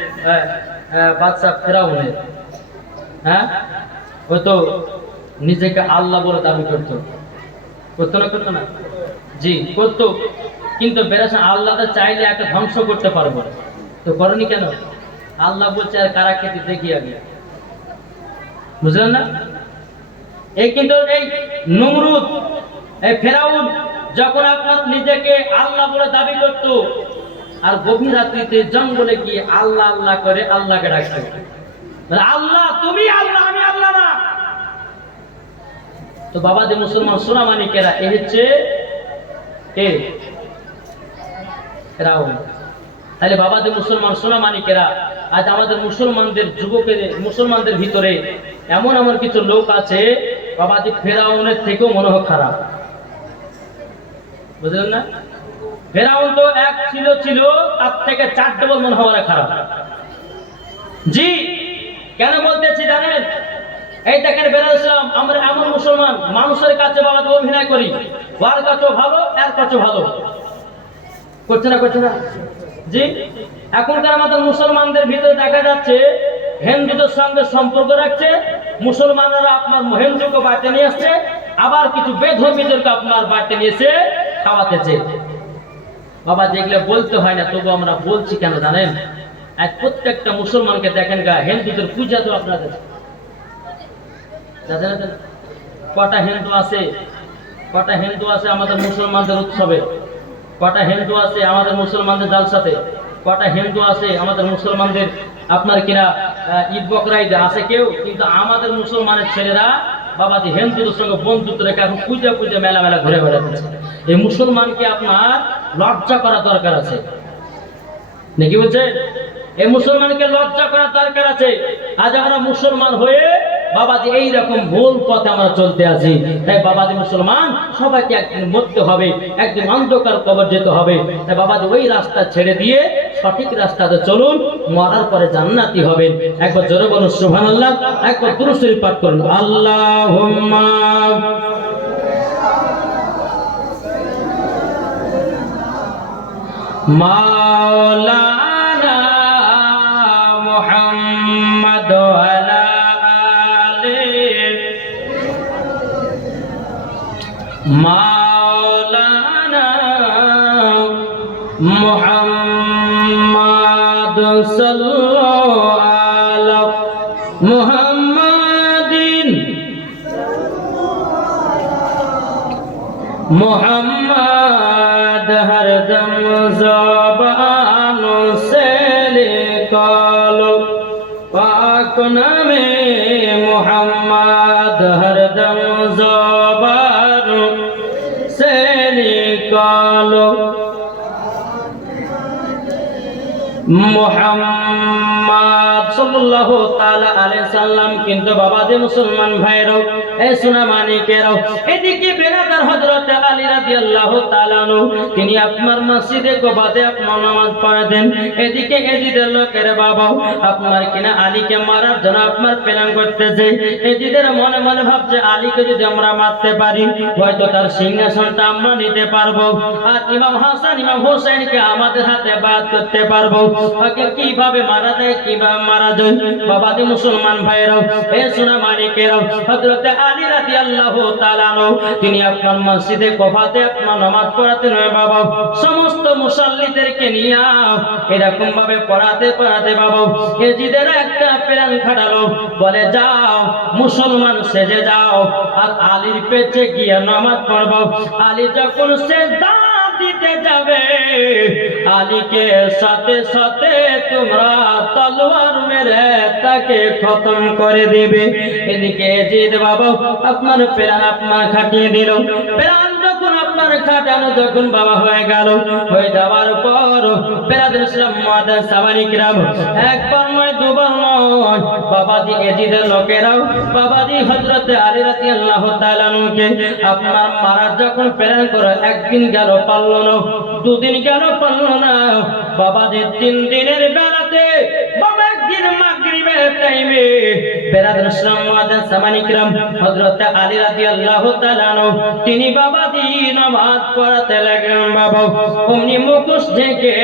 বাদশা ফেরাউনের? হ্যাঁ, ওই তো নিজেকে আল্লাহ বলে দাবি করতো, করতো না? করতো না? জি করতো, কিন্তু বেরাদর আল্লাহ তো চাইলে একটা ধ্বংস করতে পারবো, তো করেনি কেন? আল্লাহ বলছে আর কারা খেতে দেখি আগে, বুঝলেন না? এই কিন্তু এই নমরুদ, এই ফেরাউন যখন আপনার নিজেকে আল্লাহ বলে দাবি করত, আর গভীর রাত্রিতে জঙ্গলে গিয়ে আল্লাহ আল্লাহ করে আল্লাহকে ডাকতো, আল্লাহ তুমি আল্লাহ, আমি আল্লাহ না। তো বাবা যে মুসলমান সোনা মানিকেরা, এ হচ্ছে কে? ফেরাউন। তাহলে বাবা যে মুসলমান সোনা মানিকেরা, আজ আমাদের মুসলমানদের যুবকের, মুসলমানদের ভিতরে এমন এমন কিছু লোক আছে বাবাজি ফেরাউনের থেকেও মনে হয় খারাপ, বুঝলেন না? ফেরাউন তো এক ছিল, তার থেকে 4 ডবল মনে হওয়া খারাপ। জি, কেন বলতেছি জানেন? এই দেখেন বেরাদর ইসলাম, আমরা এমন মুসলমান মানুষের কাছে বাবাজি অভিনয় করি, ওর কাছেও ভালো, এর কাছেও ভালো, করছে না? করছে না? জি, এখনকার আমাদের মুসলমানদের ভিতরে দেখা যাচ্ছে হিন্দুদের সঙ্গে সম্পর্ক রাখছে, মুসলমানরা আপনার হিন্দুকে বাড়িতে নিয়ে আসছে, আবার কিছু বেধর্মীদেরকে আপনার বাড়িতে নিয়ে এসে খাওয়াতেছে। বাবা যেগুলো বলতে হয় না, তবু আমরা বলছি কেন জানেন? এক প্রত্যেকটা মুসলমানকে দেখেন গা, হিন্দুদের পূজা তো আপনাদের কটা হিন্দু আছে, কটা হিন্দু আছে আমাদের মুসলমানদের উৎসবে, কটা হিন্দু আছে আমাদের মুসলমানদের জালসাতে, কটা হিন্দু আছে আমাদের মুসলমানদের আপনার কিনা ঈদ বকরা ঈদে আছে কেউ? কিন্তু আমাদের মুসলমানের ছেলেরা বাবাজি হিন্দুদের সঙ্গে বন্ধুত্ব রেখে এখন পূজা মেলা ঘুরে বেড়াচ্ছে। এই মুসলমানকে আপনার লজ্জা করা দরকার আছে নাকি? বলছে এই মুসলমানকে লজ্জা করা দরকার আছে। আজ আমরা মুসলমান হয়ে বাবাজি এইরকম ভুল পথে আমরা চলতে আছি। তাই বাবাজি মুসলমান সবাইকে একদিন মরতে হবে, একদিন অন্ধকার কবর যেতে হবে। তাই বাবাজি ওই রাস্তা ছেড়ে দিয়ে সঠিক রাস্তাতে চলুন, মরার পরে জান্নাতি হবেন। একবার জোরে বলুন সুবহানাল্লাহ, একবার দুরূদ শরীফ পাঠ করুন, আল্লাহুম্মা মাওলানা মুহাম্মদ ওয়ালা আলিহি মাওলানা মুহাম্মদ সাল্লাল্লাহু আলা মুহাম্মাদিন मुहम्मद हरदम ज़बानों से निकालो पाक नामे मुहम्मद हरदम ज़बानों से निकालो মুহাম্মদ সাল্লাল্লাহু তাআলা আলাইহি সাল্লাম। কিন্তু বাবাজি মুসলমান ভাইরাও, এই সোনা মানিকেরাও, এদিকে বেরাদার হযরত আলী রাদিয়াল্লাহু তাআলা আনহু তিনি আপনার মসজিদে কোবাতে আপনার নামাজ পড়াতেন। এদিকে এজিদের লোকেরা বাবাও আপনার কিনা আলীকে মারার জন্য আপনার প্ল্যান করতেছে। এজিদের মনে মনে ভাবছে আলীকে যদি আমরা মারতে পারি হয়তো তার সিংহাসনটা আমরা নিতে পারবো, আর ইমাম হাসান ইমাম হোসেনকে আমাদের হাতে বাদ করতে পারবো। ওকে কিভাবে মারা যায়, কিভাবে মারা যায়? বাবাজি মুসলমান ভাইরাও, এই সোনা মানিকেরাও, হযরত আলী রাদিয়াল্লাহু তাআলা আনহু তিনি আপনার মসজিদে কোফাতে আপনার নামাজ পড়াতেন বাবা। সমস্ত মুসাল্লিদেরকে নিয়ে এরকম ভাবে পড়াতে বাবা এজিদের একটা প্ল্যান খাটালো, বলে যাও মুসলমান সেজে যাও আর আলীর পেছনে গিয়ে নামাজ পড়বো। আলী যখন সেজদা দিতে যাবে আলীকে সাথে সাথে তোমরা তলোয়ার মেরে তাকে খতম করে দেবে। এদিকে জিদ বাবা আপনার প্রাণ আপনার খাটিয়ে দিল। প্রাণ যখন আপনার খাটানো যখন বাবা হয়ে গেল, হয়ে যাওয়ার পর বেরাদুল ইসলাম মুআদ্দান সামানি কিরাম একবার নয় দুবার নয় বাবাজি এজিদের লোকেরাও বাবাজি হযরত আলী রাদিয়াল্লাহু তাআলা আনহুকে আপনার মারার যখন প্ল্যান করে একদিন গেল পারল না, দুদিন গেল পারল না, বাবাজি 3 দিনের বেলাতে বাবা একদিন মাগরিবের টাইমে বেরাদুল ইসলাম মুআদ্দান সামানি কিরাম হযরত আলী রাদিয়াল্লাহু তাআলা আনহু তিনি বাবাজি নামাজ পড়াতে লাগলেন বাবা। অমনি মুখোশ ঢেকে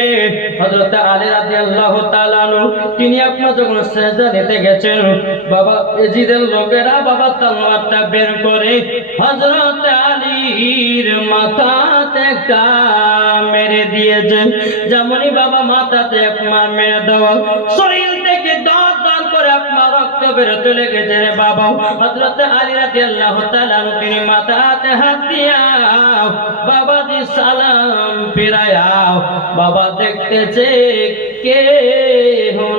হযরত আলী রাদিয়াল্লাহু তাআলা আনহু তিনি আপনার যখন সিজদা দিতে গেছেন বাবা এজিদের লোকেরা বাবা তলোয়ারটা বের করে হযরত আলীর মাথাতে একটা মেরে দিয়েছে। যেমনই বাবা মাথাতে একবার মেরে দেওয়া শরীর থেকে দাঁত দাঁত করে আপনার রক্ত বের চলে গেছে রে বাবা। হযরত আলী রাদিয়াল্লাহু তাআলা আনহু তিনি মাথাতে হাত দিয়া বাবাজি সালাম ফিরায়াও বাবা দেখতেছে কে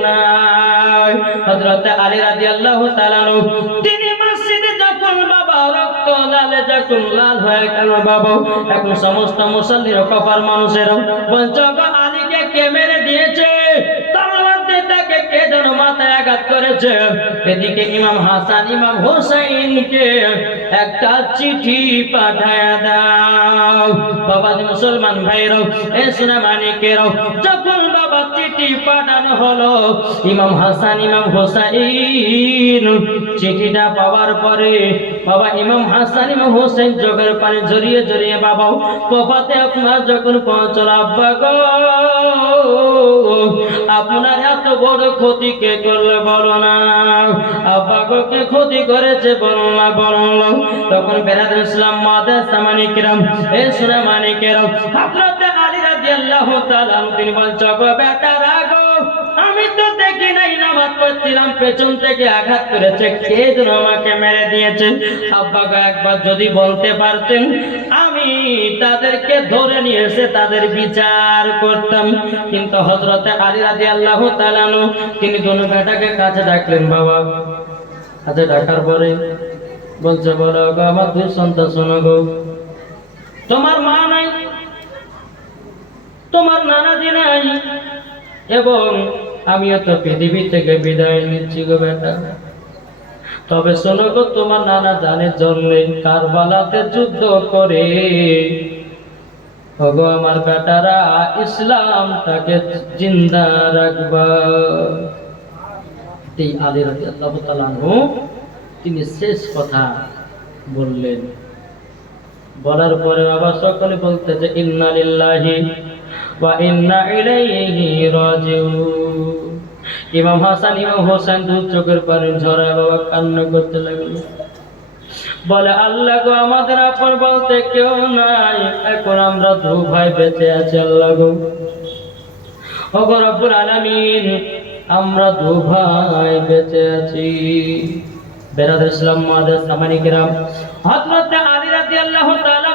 নাই। হযরত আলী রাদিয়াল্লাহু তাআলা আনহু তিনি মসজিদে যখন বাবা রক্ত লালে যখন লাল হয়ে গেল বাবা, এখন সমস্ত মুসল্লির কপার মানুষের বলছে আলীকে কে মেরে দিয়েছে, তলোয়ার দিয়ে তাকে কে যেন মাথায় আঘাত করেছে। এদিকে ইমাম হাসান ইমাম হোসেনকে একটা চিঠি পাঠায়া দাও। বাবাজি মুসলমান ভাইরাও, এ সোনা মানিকেরাও, যখন বাবা চিঠি পাঠানো হলো ইমাম হাসান ইমাম হোসেন চিঠিটা পাওয়ার পরে বাবা ইমাম হাসান ইমাম হোসেন চোখের পানি জড়িয়ে জড়িয়ে বাবা কোফাতে আপনার যখন পৌঁছল, আব্বা গো আপনার এত বড় ক্ষতি কে করলে বলো না, আব্বা গো কে ক্ষতি করেছে বলো না বলো না। তখন বেরাদুল ইসলাম মুআদ্দান সামানি কিরাম, এ সোনা মানিকেরাও, হযরত আলী রাদিয়াল্লাহু তাআলা তিনি বলছে গো বেটারা গো আমি তো দেখি নাই নামাজ পড়ছিলাম পেছন থেকে আঘাত করেছে, কে যেন আমাকে মেরে দিয়েছে। আব্বা গো একবার যদি বলতে পারতেন আমি তাদেরকে ধরে নিয়ে এসে তাদের বিচার করতাম। কিন্তু হযরত আলী রাদিয়াল্লাহু তাআলা আনহু তিনি দুনো বেটাকে কাছে ডাকলেন বাবা। কাছে ডাকার পরে বলছে বলো গো আমার 2 সন্তান, শোনো গো তোমার মা নাই, তোমার নানাজি নাই, এবং আমিও তো পৃথিবী থেকে বিদায় নিচ্ছি গো বেটা। তবে শোনো গো তোমার নানা জানের জন্য কারবালাতে যুদ্ধ করে ওগো আমার বেটারা ইসলামটাকে জিন্দা রাখবা। এই আলী রাদিয়াল্লাহু তাআলা আনহু তিনি শেষ কথা বললেন। বলার পরে বাবা সকলে বলতেছে ইন্না লিল্লাহি ওয়া ইন্না ইলাইহি রাজিউন। ইমাম হাসান ইমাম হোসেন দু চোখের পানি ঝরায় বাবা কান্না করতে লাগলো, বলে আল্লাহ গো আমাদের আপন বলতে কেউ নাই, এখন আমরা দু ভাই বেঁচে আছি আল্লাহ গো। ও গো রব্বুল আলামিন, আমরা দু ভাই বেঁচে আছি। বেরাদর ইসলাম মুআদ্দাস সামানি কিরাম, হযরত আলী রাদিয়াল্লাহু তাআলা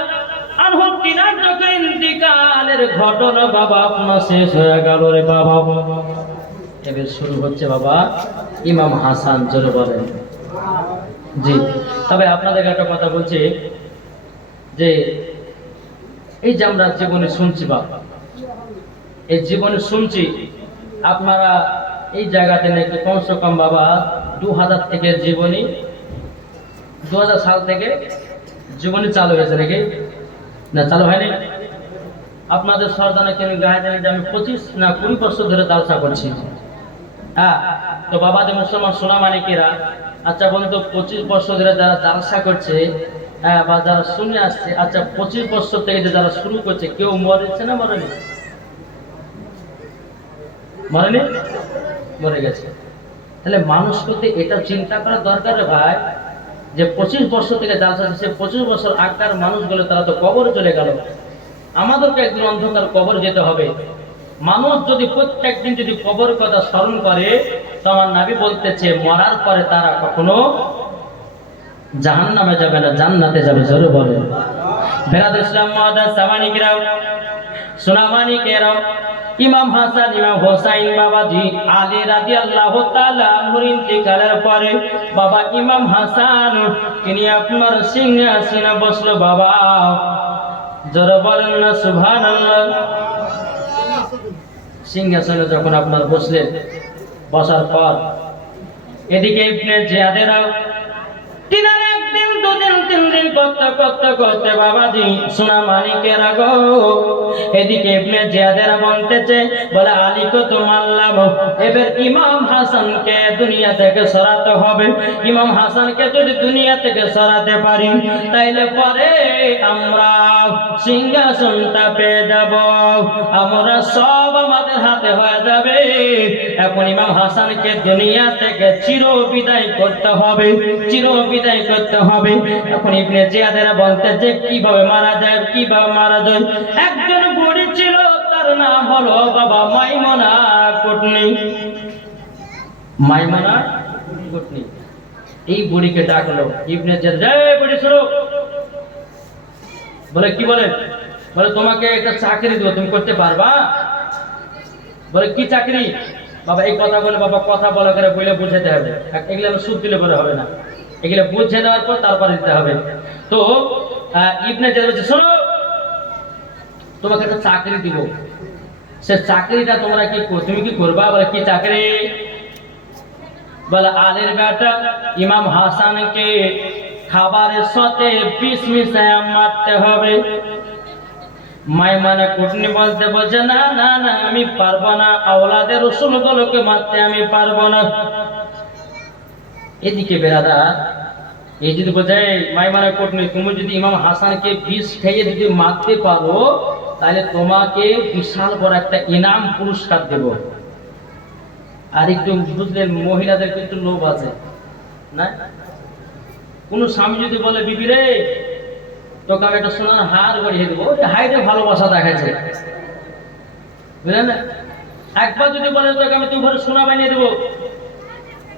আনহু তিনার যখন ইন্তিকালের ঘটনা বাবা আপনার শেষ হয়ে গেল রে বাবা, এবার শুরু হচ্ছে বাবা ইমাম হাসান। জোরে বলেন জি। তবে আপনাদের একটা কথা বলছি যে এই যে আমরা জীবনে শুনছি বাবা, এই জীবনে শুনছি আপনারা এই জায়গাতে নাকি কমসে কম বাবা 2000 থেকে জীবনী 2000 সাল থেকে জীবনী চালু হয়েছে নাকি না চালু হয়নি? আপনাদের সরদানা কেন গায়ে জানি যে আমি 25 না 20 বছর ধরে জালসা করছি। হ্যাঁ, তো বাবা যে মুসলমান সোনা মানিকেরা, আচ্ছা বলুন তো 25 বছর ধরে যারা জালসা করছে, হ্যাঁ, বা যারা শুনে আসছে, আচ্ছা 25 বছর থেকে যে যারা শুরু করছে কেউ মরেছে না মরেনি? মরেনি? মরে গেছে। তাহলে মানুষ প্রতি এটা চিন্তা করা দরকার রে ভাই, যে 25 বছর থেকে জালসা সে 25 বছর আগকার মানুষগুলো তারা তো কবরে চলে গেল, আমাদেরকে একদিন অন্ধকার কবর যেতে হবে। মানুষ যদি প্রত্যেক দিন যদি কবর কথা স্মরণ করে, তো আমার নবী বলতেছে মরার পরে তারা কখনো জাহান্নামে যাবে না, জান্নাতে যাবে। জোরে বলে বেরাদ ইসলাম মুআদ্দাস সামানি কিরাম, সোনামানি কেরাম, ইমাম হাসান ইমাম হোসাইন বাবাজি আলী রাদিয়াল্লাহু তাআলা আনহুর ইন্তিকালের পরে বাবা ইমাম হাসান তিনি আপনার সিংহাসনে বসলো বাবা। জোরে বলেন না সুবহানাল্লাহ। সিংহাসনে যখন আপনার বসলেন, বসার পর এদিকে ইবনে জিয়াদেরা তিনার একদিন দুদিন তিন দিন করতে করতে করতে বাবাজি সোনা মানিকের গো, এদিকে ইবনে জিয়াদেরা বলতেছে বলে আলী কো তো মারলাম, এবার ইমাম হাসানকে দুনিয়া থেকে সরাতে হবে। ইমাম হাসানকে যদি দুনিয়া থেকে সরাতে পারি তাইলে পরে আমরা সিংহাসনটা পেয়ে যাব, আমরা সব আমাদের হাতে হয়ে যাবে। এখন ইমাম হাসানকে দুনিয়া থেকে চির বিদায় করতে হবে, চির বিদায় করতে হবে। এখন ইবনে জিয়াদেরা বলতে যে কিভাবে মারা যায়, কিভাবে মারা যায়। একজন বুড়ি ছিল, তার নাম হলো বাবা মাইমুনা কুটনি। মাইমুনা কুটনি এই বুড়িকে ডাকলো ইবনে জিয়াদ, এই বুড়ি শুনো। বলে কি বলেন? বলে তোমাকে একটা চাকরি দেবো, তুমি করতে পারবা? বলে কি চাকরি? বাবা এই কথা বলে বাবা কথা বলা করে বলে বুঝাতে হবে, এগুলো সুদ দিলে বলে হবে না, এগুলো বুঝে দেওয়ার পর তারপরে দিতে হবে। তো ইবনে জিয়াদ বলছে শোনো, তোমাকে একটা চাকরি দিব, সে চাকরিটা তোমরা কি তুমি কি করবা? বলে কি চাকরি? বলে আলীর বেটা ইমাম হাসানকে খাবারের সাথে বিষ মিশায়া মারতে হবে। মাইমুনা কুটনি বলছে না না না আমি পারবো না, আওলাদের রসুলগুলোকে মারতে আমি পারবো না। এদিকে বেরাদা এই যদি বলছে মাইমুনা কুটনি তুমি যদি ইমাম হাসানকে বিষ খাইয়ে যদি মারতে পারো তাহলে তোমাকে বিশাল বড় একটা ইনাম পুরস্কার দেব। আর একটু বুঝলেন মহিলাদের কিন্তু লোভ আছে না? কোন স্বামী যদি বলে বিবি রে তোকে আমি একটা সোনার হার গড়িয়ে দেবো, হাইটে ভালোবাসা দেখাচ্ছে, বুঝলেন না? একবার যদি বলে তোকে আমি 2 ভরি সোনা বানিয়ে দেবো,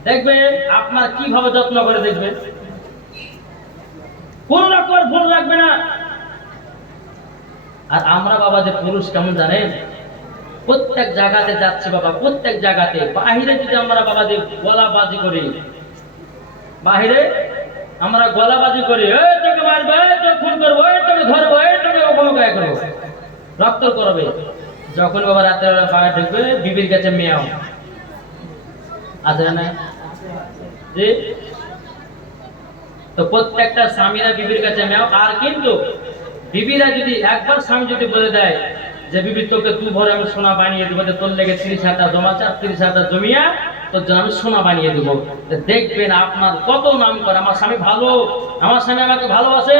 দেখবে আপনার কিভাবে যত্ন করে দেখবে, কোন রকম ভুল রাখবে না। আর আমরা বাবা যে পুরুষ কেমন জানেন, প্রত্যেক জায়গাতে যাচ্ছে বাবা, প্রত্যেক জায়গাতে বাহিরে যদি আমরা বাবা দিয়ে গলাবাজি করি, বাহিরে আমরা গলাবাজি করি, তোকে মারবো, তোকে খুন করবো, তোকে ধরবো, তোকে অপমায় করবো, রক্ত করবে। যখন বাবা রাতের বেলা পায়ে ঢুকবে বিবির কাছে মেয়াও আছে না? জি, তো প্রত্যেকটা স্বামীরা বিবির কাছে মেয়াও। আর কিন্তু বিবিরা যদি একবার স্বামী যদি বলে দেয় যে বিবি তোকে 2 ভরি আমি সোনা বানিয়ে দেবো, তোর লেগে 30,000 জমা আছে, 30,000 জমিয়া তোর জন্য আমি সোনা বানিয়ে দেবো, দেখবেন আপনার কত নাম করে আমার স্বামী ভালো, আমার স্বামী আমাকে ভালোবাসে,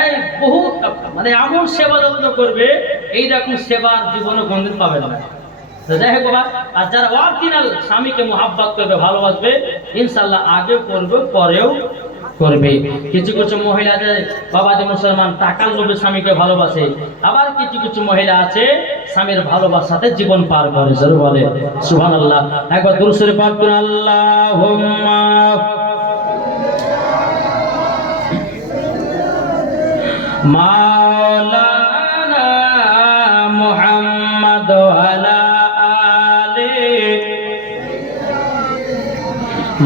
এই বহুত মানে এমন সেবা যত্ন করবে এইরকম সেবার জীবনে কোনদিন পাবেন না। তো যাই হোক বাবা, আর যারা অরিজিনাল স্বামীকে মোহাব্বত করবে, ভালোবাসবে, ইনশাল্লাহ আগে করবে পরেও করবে। কিছু কিছু মহিলা আছে বাবা যে মুসলমান টাকার লোভে স্বামীকে ভালোবাসে, আবার কিছু কিছু মহিলা আছে স্বামীর ভালোবাসাতে জীবন পার করে। জোরে বলে সুবহানাল্লাহ। একবার দুরূদ শরীফ পাঠ করুন। আল্লাহুম্মা মাওলানা মুহাম্মদ ওয়ালা আলি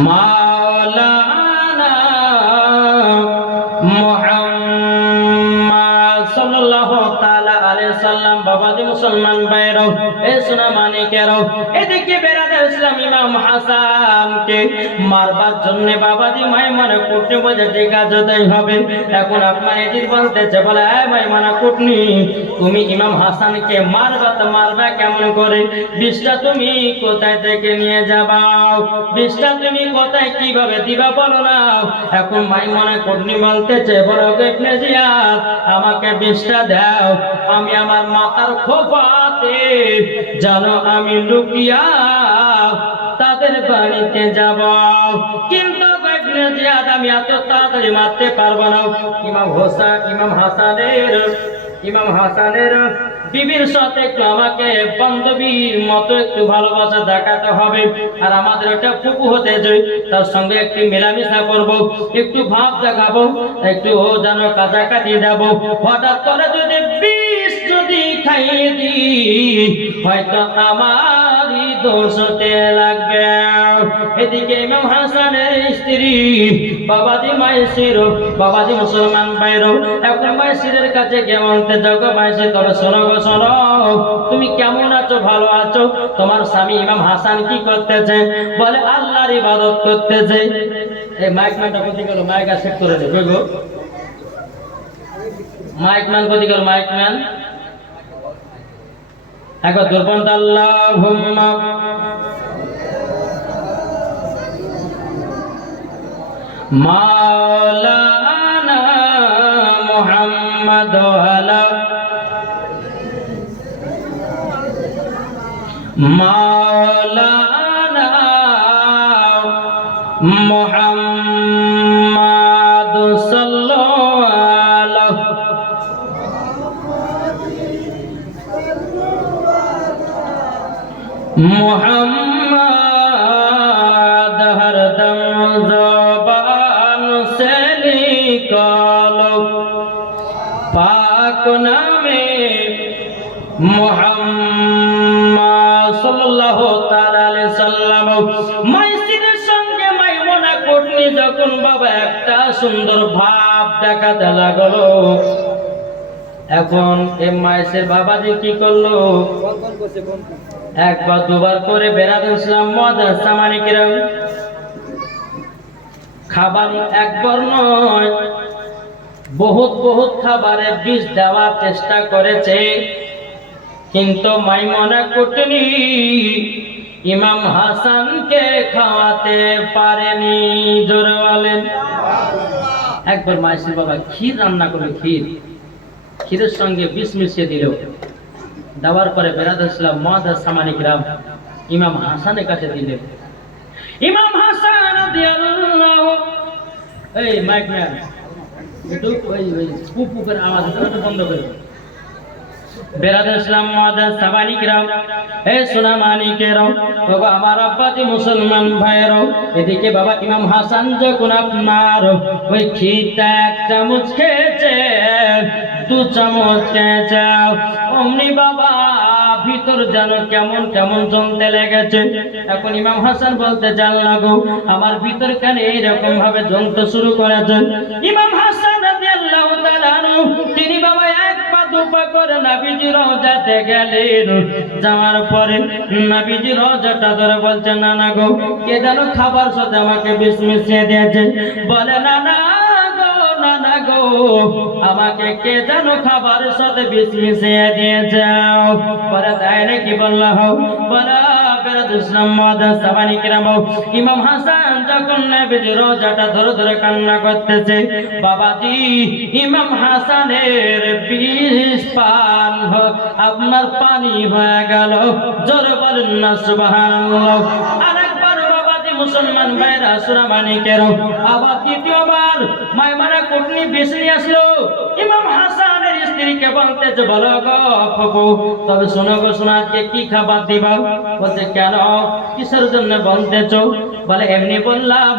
মাওলানা মুহাম্মদ সাল্লাল্লাহু তাআলা আলাইহি সাল্লাম। বাবাজি মুসলমান ভাইরাও, এ সোনা মানিকেরাও, এদিকে বেরাদার ইসলাম ইমাম হাসানকে মারবার জন্য বাবাজি মাইমানা কুটনি বলে ঠিক আছে তাই হবে। এখন আপনার এজিদ বলতেছে, বলে এ মাইমানা কুটনি, তুমি ইমাম হাসানকে মারবা তো মারবা কেমন করে? বিষটা তুমি কোথায় থেকে নিয়ে যাবাও? বিষটা তুমি কোথায় কিভাবে দিবা বলো না। এখন মাইমানা কুটনি বলতেছে, বলো ইবনে জিয়াদ, আমাকে বিষটা দাও, আমি আমার মাথার খোপাতে জানো আমি লুকিয়া তাদের বাড়িতে যাব, কিন্তু ইবনে জিয়াদ আমি এত তাড়াতাড়ি মারতে পারবো না। ইমাম হাসানের বিবির সাথে একটু আমাকে বান্ধবীর মতো একটু ভালোবাসা দেখাতে হবে, আর আমাদের একটা ফুপু হতে যাই, তার সঙ্গে একটু মেলামেশা করব, একটু ভাব দেখাবো, একটু ও যেন কাছাকাছি যাবো। হঠাৎ করে যদি বিষ যদি খাইয়ে দিই, হয়তো আমারই দোষ হতে লাগবে। এদিকে ইমাম হাসানের স্ত্রী বাবাজি মাইসির, বাবাজি মুসলমান ভাইরো, এখন মাইসিরের কাছে গিয়ে বলতে যাও, মাইসির তবে শোনো গো শোনো, তুমি কেমন আছো, ভালো আছো? তোমার স্বামী ইমাম হাসান কি করতেছে? বলে আল্লাহর ইবাদত করতেছে। এই মাইক ম্যানটা কোথায় গেল? মাইক আর সেট করে দেবে গো। মাইক ম্যান কোথায় গেল? মাইক ম্যান একবার দুর্বল। আল্লাহুম্মা মাওলানা মুহাম্মদ ওয়ালা মাওলানা মুহাম্মদ সাল্লাল্লাহু মুহাম্মদ হরদম জবান সে নিকালো পাক নামে মুহাম্মদ সাল্লাল্লাহু তাআলা আলাইহি সাল্লাম। মাইসিরের সঙ্গে মাইমুনা কুটনি যখন বাবা একটা সুন্দর ভাব দেখাতে লাগলো, এখন এই মাইসের বাবাজি কি করলো? একবার দুবার করে বেরাদুল ইসলাম মাদ্রাসা মানিকেরাম খাবার একবার নয় বহুত বহুত খাবারে বিষ দেওয়ার চেষ্টা করেছে, কিন্তু মাইমুনা কুটনি ইমাম হাসানকে খাওয়াতে পারেনি। জোরে বলেন। একবার মাইসির বাবা ক্ষীর রান্না করলো, ক্ষীরের সঙ্গে বিষ মিশিয়ে দিল, দেওয়ার পরে বেরাদুল ইসলাম মাদ্রাসা মানিকেরাম ইমাম হাসানের কাছে দিলেন। ইমাম হাসান রাদিয়াল্লাহু, এই মাইক ম্যান একটু ওই পুপু করে আওয়াজ একটু বন্ধ করে। বেরাদুল ইসলাম মাদ্রাসা মানিকেরাম, এ সোনা মানিকেরাম, বাবা আমার আব্বাজি মুসলমান ভাইয়েরাও, এদিকে বাবা ইমাম হাসান যখন আপনার ওই ক্ষীরটা এক চামচ খেয়েছে, দু চামচ খেয়েছে, অমনি বাবা ভিতর যেন কেমন কেমন জ্বলতে লেগেছে। এখন ইমাম হাসান বলতে জান লাগো, আমার ভিতর কেন এইরকম ভাবে জ্বলতে শুরু করেছে? ইমাম হাসান রাদিয়াল্লাহু তাআলা আনহু তিনি বাবা এক পা দু পা করে নবীজি রওজাতে গেলেন। যাওয়ার পরে নবীজি রওজাটা ধরে বলছেন, না না গো, কে যেন খাবার সাথে আমাকে বিষ মিশিয়ে দিয়েছে। বলে না না গো, আমাকে কে যেন খাবারের সাথে বিষ মিশিয়ে দিয়েছে। পরে তাই নাকি? বললাম বলা। ইসলাম মুআদ্দাস সাবানী কিরাম, ইমাম হাসান যখন নবীজির রওজাটা ধরে ধরে কান্না করতেছে, বাবাজি ইমাম হাসানের 20 পান আপনার পানি হয়ে গেল। জোরে বলেন না সুবহানাল্লাহ। আরেকবার বাবাজি মুসলমান ভাইরা সুরামানিকের, আবার দ্বিতীয়বার মায়মানা কুটনি বেশি আসলো, ইমাম হাসানের স্ত্রীকে বলতেছে, বলো গো ফুপু, তবে শোনো গো, শোনো আজকে কি খাবার দিবা? বলতে কেন, কিসের জন্য বলতেছ? বলে এমনি বললাম,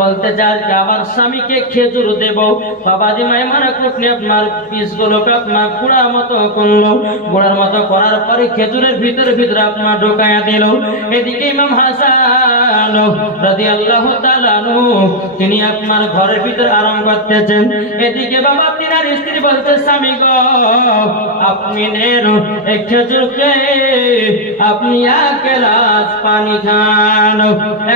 বলতে চাই আমার স্বামীকে খেজুর দেব। বাবাজি মায়মানা কুটনি আপনার বীজগুলোকে আপনার গুঁড়ার মতো করলো, গুঁড়ার মতো করার পরে খেজুরের ভিতরে ভিতরে আপনার ঢোকায়া দিল। এদিকে ইমাম হাসান রাদিয়াল্লাহু তাআলা আনহু তিনি আপনার ঘরের ভিতরে আরাম করতেছেন। এদিকে বাবা তিনার স্ত্রী বলতে, স্বামী গো আপনি নেন এই খেজুরকে, আপনি এক গ্লাস পানি খান।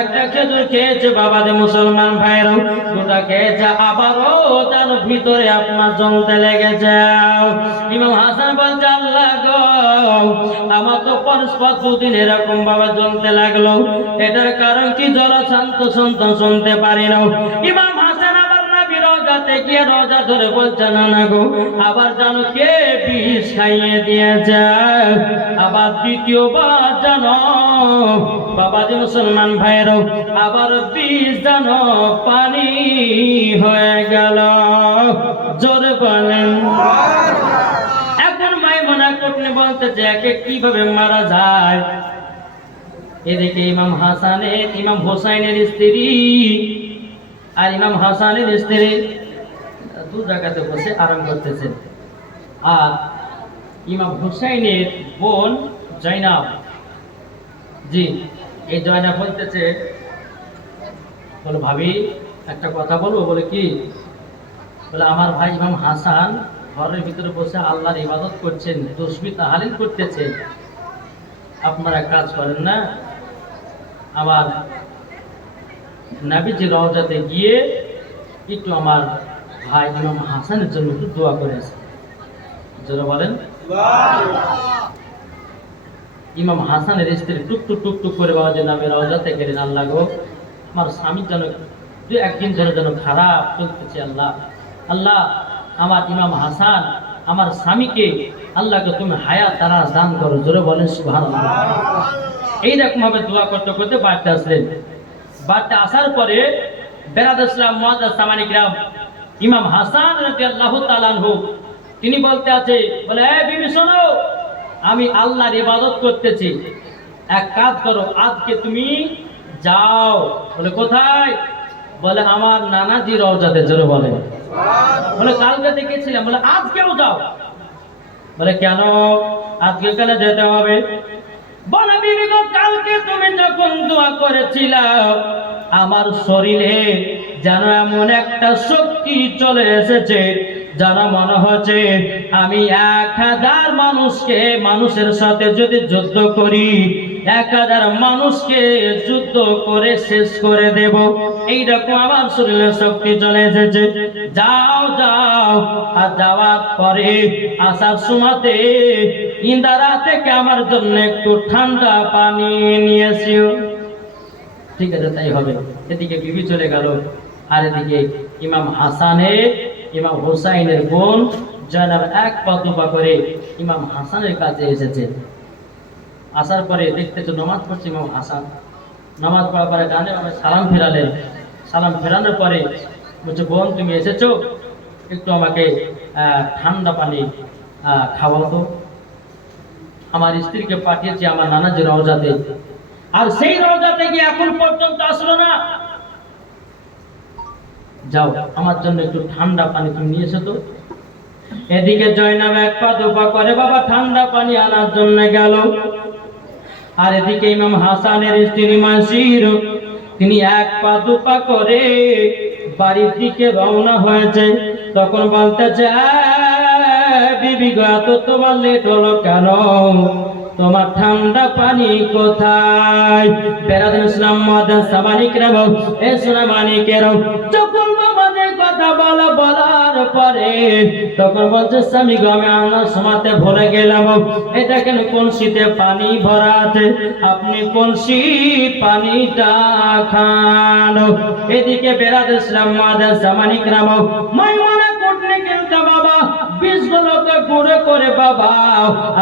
একটা খেজুর খেয়েছে বাবাদে মুসলমান ভাইরাও, দুটা খেয়েছে, আবারও তার ভিতরে আপনার জ্বলতে লেগে যাও। ইমাম হাসান বলছে, আল্লাহ গো আমার তো পরস্পর দুদিন এরকম বাবা জ্বলতে লাগলো, এটার কারণ কি? জল শান্ত শুনতে পারি না। ইমাম হাসান আবার নবী রওজাতে গিয়ে রওজা ধরে বলছে, না না গো, আবার জানো কে বিষ খাইয়ে দিয়েছে? আবার দ্বিতীয়বার জানো বাবাজি মুসলমান ভাইরাও, আবার বিষ জানো পানি হয়ে গেল। জোরে বলেন। এখন মাইমুনা কুটনি বলতেছে, একে কিভাবে মারা যায়? এদিকে ইমাম হোসাইনের স্ত্রী আর ইমাম হাসানের স্ত্রী দু জায়গাতে বসে আরাম করতেছেন। আর ইমাম হুসাইনের বোন জয়নাব, জি এই জয়নাব বলতেছে, বলে ভাবি একটা কথা বলবো। বলে কি? বলে আমার ভাই ইমাম হাসান ঘরের ভিতরে বসে আল্লাহর ইবাদত করছেন, তাসবিহ তাহলিল করতেছেন, আপনারা কাজ করেন না, আবার নবীজি রওজাতে গিয়ে একটু আমার ভাই ইমাম হাসানের জন্য একটু দোয়া করেছে। যারা বলেন ইমাম হাসানের স্ত্রী টুকটুক টুকটুক করে বাবা যে নবী রওজাতে গেলেন, আল্লাহ গো আমার স্বামীর যেন দু একদিন ধরে যেন খারাপ চলতেছে, আল্লাহ আল্লাহ আমার ইমাম হাসান আমার স্বামীকে আল্লাহকে তুমি হায়াত তারাজ দান করো। জোরে বলেন সুবহানাল্লাহ। এইরকম ভাবে দোয়া করতে করতে বাড়িতে আসলেন। বাড়িতে আসার পরে বেরাদ ইসলাম মুআদ্দাস সামানী কিরাম, ইমাম হাসান রাদিয়াল্লাহু তাআলা আনহু তিনি বলতে আছে, বলে এ বিবি শোনো, আমি আল্লাহর ইবাদত করতেছি, এক কাজ করো, আজকে তুমি যাও। বলে কোথায়? বলে আমার নানাজি রওজাতে। জোরে বলে। বলে কালকে দেখেছিলাম। বলে আজকেও যাও। বলে কেন আজকে কেন যেতে হবে? বলে বিবি গো, কালকে তুমি যখন দোয়া করেছিলা আমার শরীরে যেন এমন একটা শক্তি চলে এসেছে, যেন মনে হচ্ছে আমি 1000 মানুষের সাথে যদি যুদ্ধ করি 1000 মানুষকে যুদ্ধ করে শেষ করে দেব, এইরকম আমার শরীরে শক্তি চলে এসেছে। যাও যাও। আর যাওয়ার পরে আসার সময়তে ইন্দারা থেকে আমার জন্য একটু ঠান্ডা পানি নিয়ে এসিও। ঠিক আছে, তাই হবে। এদিকে বিবি চলে গেল, আর এদিকে ইমাম হুসাইনের বোন জয়নাব এক পা দুপা করে ইমাম হাসানের কাছে এসেছে। আসার পরে দেখতেছে নামাজ পড়ছে ইমাম হাসান। নামাজ পড়ার পরে ডানে বামে সালাম ফেরালেন। সালাম ফেরানোর পরে বলছে, বোন তুমি এসেছো, একটু আমাকে ঠান্ডা পানি খাওয়াও তো। আমার স্ত্রীকে পাঠিয়েছি আমার নানাজি রওজাতে, আর সেই রওজাতে গিয়ে এখন পর্যন্ত আসলো না। যাও আমার জন্য একটু ঠান্ডা পানি তুমি নিয়ে এসো তো। এদিকে জয়নাব এক পা দুপা করে বাবা ঠান্ডা পানি আনার জন্য গেল, আর এদিকে ইমাম হাসানের স্ত্রী মাসির তিনি এক পা দুপা করে বাড়ির দিকে রওনা হয়েছে। তখন বলতেছে, বিবি গো এত তোমার লেট হলো কেন? তোমার ঠান্ডা পানি কোথায়? বেরাদ ইসলাম মুআদ্দাস সামানী কিরাম, এ সোনা মানিকের, যখন আমাদের কথা কথা বলার পরে তখন বলছে স্বামী গো আমি আনার সময়তে ভরে গেলাম, এটা কেন কলসিতে পানি ভরা আছে, আপনি কলসি পানিটা খান। এদিকে বেরাদ ইসলাম মাদার সামানিক রাম মাইমনা করতে কিন্তু বাবা বীজগুলোকে গুঁড়ো করে বাবা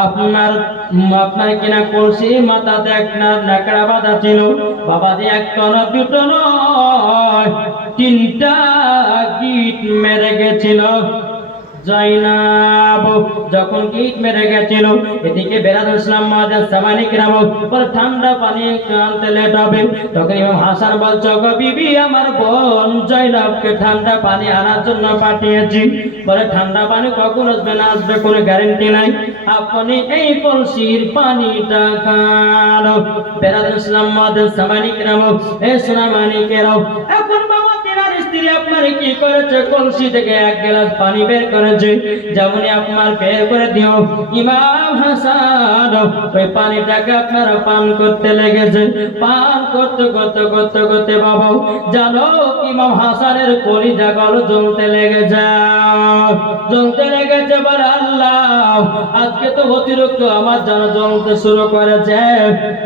আপনার কিনা কলসি মাথাতে একটা ন্যাকড়া বাঁধা ছিল বাবা দিয়ে একটা না দুটো নয় তিনটা গিট মেরে গেছিল। জয়নাব যখন গিট মেরে গেছিল এদিকে বেরাদ ইসলাম মাদার সামানিক রাম পরে ঠান্ডা পানি আনতে লেট হবে, তখন ইমাম হাসান বলছে গো বিবি আমার বোন জয়নাবকে ঠান্ডা পানি আনার জন্য পাঠিয়েছি, বলে ঠান্ডা পানি কখন আসবে না আসবে কোনো গ্যারান্টি নাই, আপনি এই কলসির পানিটা খান। বেরাদ ইসলাম মাদার সামানিক রাম এ সোনা মানিকেরাও এখন বাবা স্ত্রী আপনার কি করেছে কলসি থেকে এক গ্লাস পানি বের করেছে, যেমনই আপনার বের করে দিও ইমাম হাসান ওই পানিটাকে আপনারা পান করতে লেগেছে। পান করতে করতে করতে করতে বাবা জানো ইমাম হাসানের কলিজা গল জ্বলতে লেগেছে, জ্বলতে লেগেছে। বলে আল্লাহ আজকে তো অতিরিক্ত আমার যেন জ্বলতে শুরু করেছে।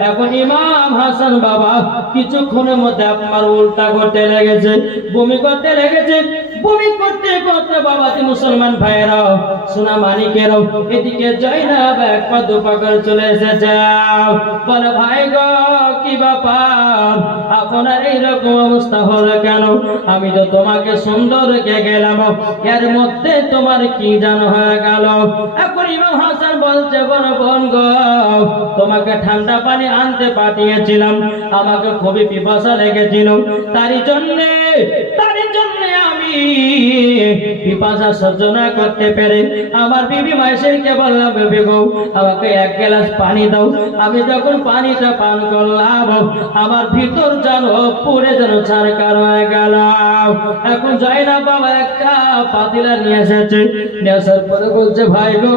এখন ইমাম হাসান বাবা কিছুক্ষণের মধ্যে আপনার উল্টা করতে লেগেছে, বমি করতে লেগেছে। বমি করতে করতে বাবাজি মুসলমান ভাইয়েরাও সোনা মানিকেরাও এদিকে জয়নাব এক পা দু পা করে চলে এসেছে। বলে ভাই গো কি ব্যাপার আপনার এইরকম অবস্থা হলো কেন, আমি তো তোমাকে সুন্দর রেখে গেলাম এর মধ্যে তোমার কি জানো হয়ে গেল। এখন ইমাম হাসান বলছে বড় বোন গো তোমাকে ঠান্ডা পানি আনতে পাঠিয়েছিলাম, আমাকে খুবই পিপাসা লেগেছিল, তারই জন্য আমি পিপাসা সহ্য না করতে পেরে আমার বিবি মায়েশকে বললাম বেবি গো আমাকে এক গ্লাস পানি দাও। আমি যখন পানিটা পান করলাম আমার ভিতর যেন পুরে যেন ছারকার হয়ে গেল। এখন জয়নাব বাবা একটা পাতিলা নিয়ে এসেছে, নিয়ে আসার পরে বলছে ভাই গো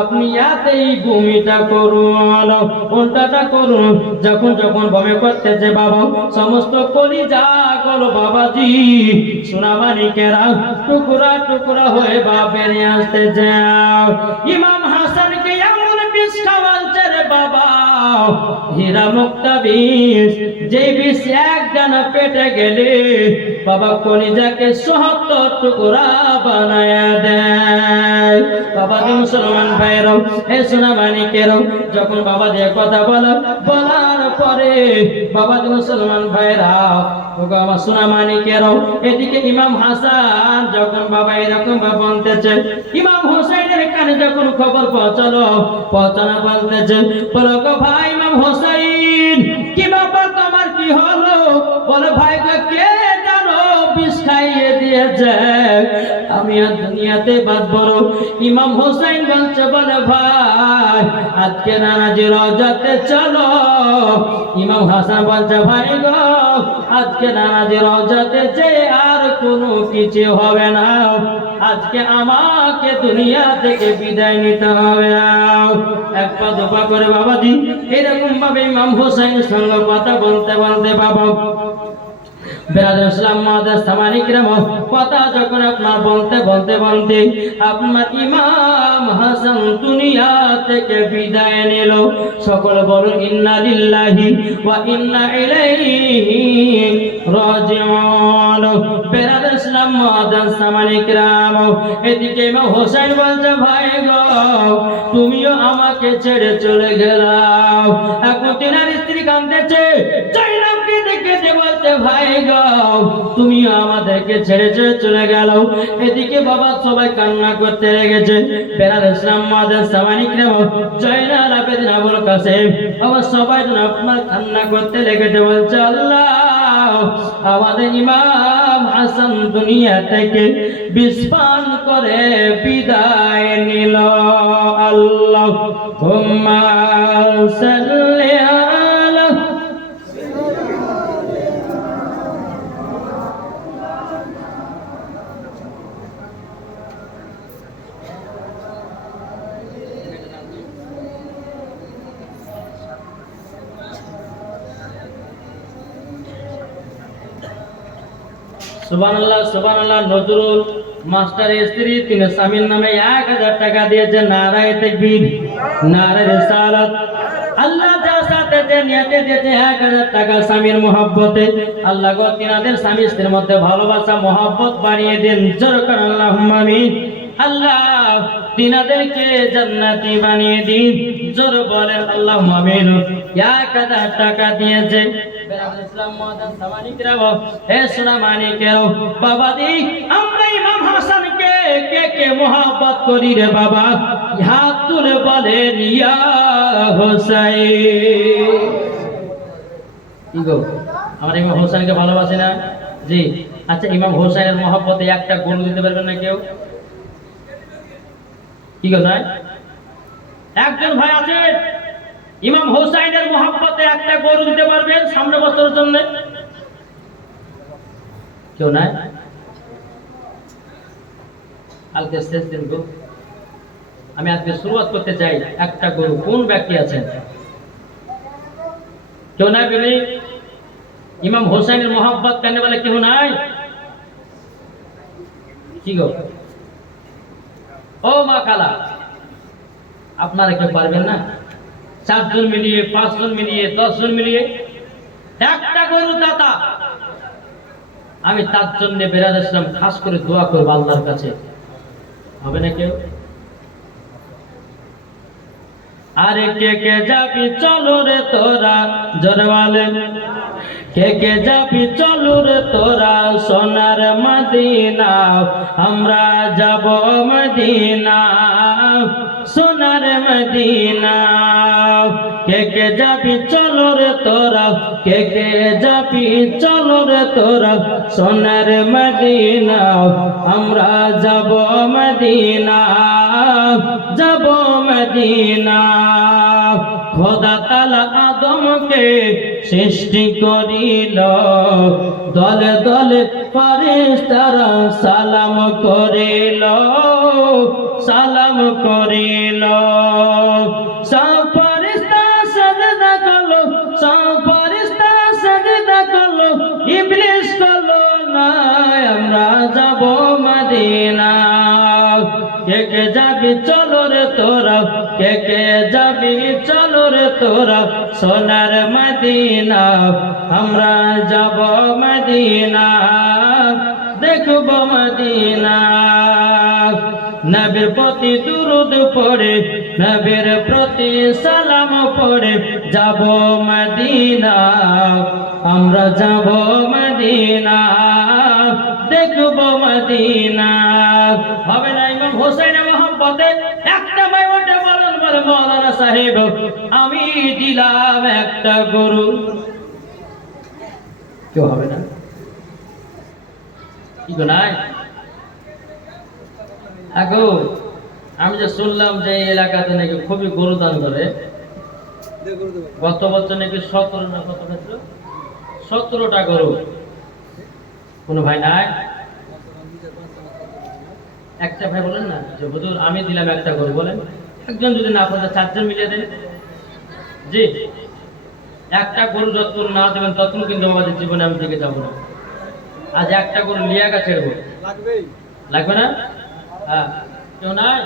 আপনি এতেই বমিটা করুন উল্টাটা করুন। যখন যখন বমি করতেছে বাবা সমস্ত কলিজা গেল বাবাজি সোনা মানিকেরা টুকরা টুকরা হয়ে বাবা বেরিয়ে আসতে যাও। ইমাম হাসানকে এমন বিষ খাওয়াচ্ছে রে বাবা হীরা মুক্তা বিষ, যে বিষ একজন পেটে গেলে বাবা কলিজাকে ৭০ টুকরা বানায় দেয়। বাবা মুসলমান ভাইরাও এ সোনা মানিকেরাও যখন বাবা দিয়ে কথা বলার পরে বাবা মুসলমান ভাইরাও আমার সোনা মানিকেরাও এদিকে ইমাম হাসান যখন বাবা এরকম বলতেছে ইমাম হোসেনের কানে যখন খবর পৌঁছানো বলতেছে বলো গো ভাই ইমাম হোসেন কি ব্যাপার তোমার কি হলো, বলে ভাই কে জানো বিষ খাইয়ে দিয়েছে, আমি আর দুনিয়াতে বাদ বড়। ইমাম হোসেন বলছে বলে ভাই আজকে নানাজি রওজাতে চলো। ইমাম হাসান বলছে ভাই গো আজকে নানাজি রওজাতে যে আর কোনো কিছু হবে না, আজকে আমাকে দুনিয়া থেকে বিদায় নিতে হবে। এক পা দুপা করে বাবাজি এরকম ভাবে ইমাম হোসেনের সঙ্গে কথা বলতে বলতে বাবা বেরাদুল ইসলাম মাদার সামানিক রাম কথা যখন আপনার বলতে আপনার ইমাম হাসান দুনিয়া থেকে বিদায় নিল। সকল বলুন ইন্না লিল্লাহি ওয়া ইন্না ইলাইহি রাজিউন। বেরাদুল ইসলাম মাদার সামানিক রাম এদিকে ইমাম হোসেন বলছে ভাই গো তুমিও আমাকে ছেড়ে চলে গেলাও। এখন তিনার স্ত্রী কাঁদতেছে জয়নাবকে দেখে বলতে ভাই গো তুমিও আমাদেরকে ছেড়ে চলে গেল। এদিকে বাবা সবাই কান্না করতে লেগেছে। বেরাদুল ইসলাম মাদার সামানিক রাম জয়নাল আবেদিন আবুল কাসেম বাবা সবাই আপনার কান্না করতে লেগেছে, বলছে আল্লাহ আমাদের ইমাম হাসান দুনিয়া থেকে বিষ পান করে বিদায় নিল। আল্লাহুম্মা সাল্লি আলা সুবহানাল্লাহ সুবহানাল্লাহ। নজরুল মাস্টারের স্ত্রী তিনি স্বামীর নামে 1000 টাকা দিয়েছে। নারায়ে তাকবীর, নারায়ে রিসালাত। আল্লাহ যার সাথে যে নিয়তে দিয়েছে 1000 টাকা স্বামীর মহব্বতে, আল্লাহ গো তিনাদের স্বামী স্ত্রীর মধ্যে ভালোবাসা মহব্বত বাড়িয়ে দেন। জোরে করে আল্লাহুম্মা আমিন। আল্লাহ তিনাদেরকে জান্নাতি বানিয়ে দিন। জোরে বলেন আল্লাহুম্মা আমিন। 1000 টাকা দিয়েছে। হে সোনা মানিকের বাবাজি, আমরা ইমাম হাসানকে কে কে মোহাব্বত করি রে বাবা? হাত তুলে বলেন ইয়া হোসাইন। কি গো, আমরা ইমাম হোসেনকে ভালোবাসি না? জি। আচ্ছা, ইমাম হোসেনের মহব্বতে একটা গরু দিতে পারবেন না কেউ? কি গো, নাই? একজন ভাই আছে ইমাম হোসেনের মহব্বতে একটা গরু দিতে পারবেন সামনে বছরের জন্য? কেউ নাই? কালকে শেষ দিন গো, আমি আজকে শুরুয়াত করতে চাই। একটা গরু কোন ব্যক্তি আছেন? কেউ নাই বলি? ইমাম হোসেনের মহব্বত কেন বলে কেউ নাই? কি গো, ও মা কালা, আপনারা কেউ পারবেন না? 4 জন মিলিয়ে, 5 জন মিলিয়ে, 10 জন মিলিয়ে একটা গরু দাতা। আমি তার জন্য বেরাদ ইসলাম খাস করে দোয়া করব আল্লাহর কাছে। হবে না কেউ? আরে কে কে যাবি চলো রে তোরা, জোরে বলেন কে কে যাবি চলো রে তোরা সোনার মদিনা, আমরা যাব মদিনা, সোনার মদিনা। কে কে যাবি চলো রে তোরা, কে কে যাবি চলো রে তোরা সোনার মদিনা, আমরা যাব মদিনা, যাব মদিনা। খোদা তাআলা আদমকে সৃষ্টি করিল, দলে দলে ফেরেশতারা সালাম করিল, সালাম করিল। সব ফেরেশতা সাজদা করলো, সব ফেরেশতা সাজদা করলো, ইবলিস করলো না। আমরা যাব মদিনা। কে কে যাবি চলো রে তোরা, কে কে যাবি চলো রে তোরা সোনার মদিনা, আমরা যাব মদিনা, দেখব মদিনা। নবীর প্রতি দুরূদ পড়ে, নবীর প্রতি সালাম পড়ে যাব মদিনা, আমরা যাব মদিনা, দেখব মদিনা। হবে না ইমাম হোসেনের মহব্বতে একটা ভাই ওঠে বলেন, বলে মৌলানা সাহেব আমি দিলাম একটা গরু। কেউ হবে না? কি গো, নাই? আগো আমি যে শুনলাম যে এই এলাকাতে নাকি খুবই গরু দান করে, গত বছর নাকি 17 না কত ক্ষেত্র 17টা গরু। কোন ভাই নাই? একটা ভাই বলেন না যে হুজুর আমি দিলাম একটা গরু, বলেন। একজন যদি না পারে 4 জন মিলিয়ে দেন। জি, একটা গরু যতক্ষণ না দেবেন ততক্ষণ কিন্তু আমাদের জীবনে আমি দিকে যাবো না। আজ একটা গরু লিয়াগা ছেড়বো, লাগবে না? হ্যাঁ, কেউ নাই?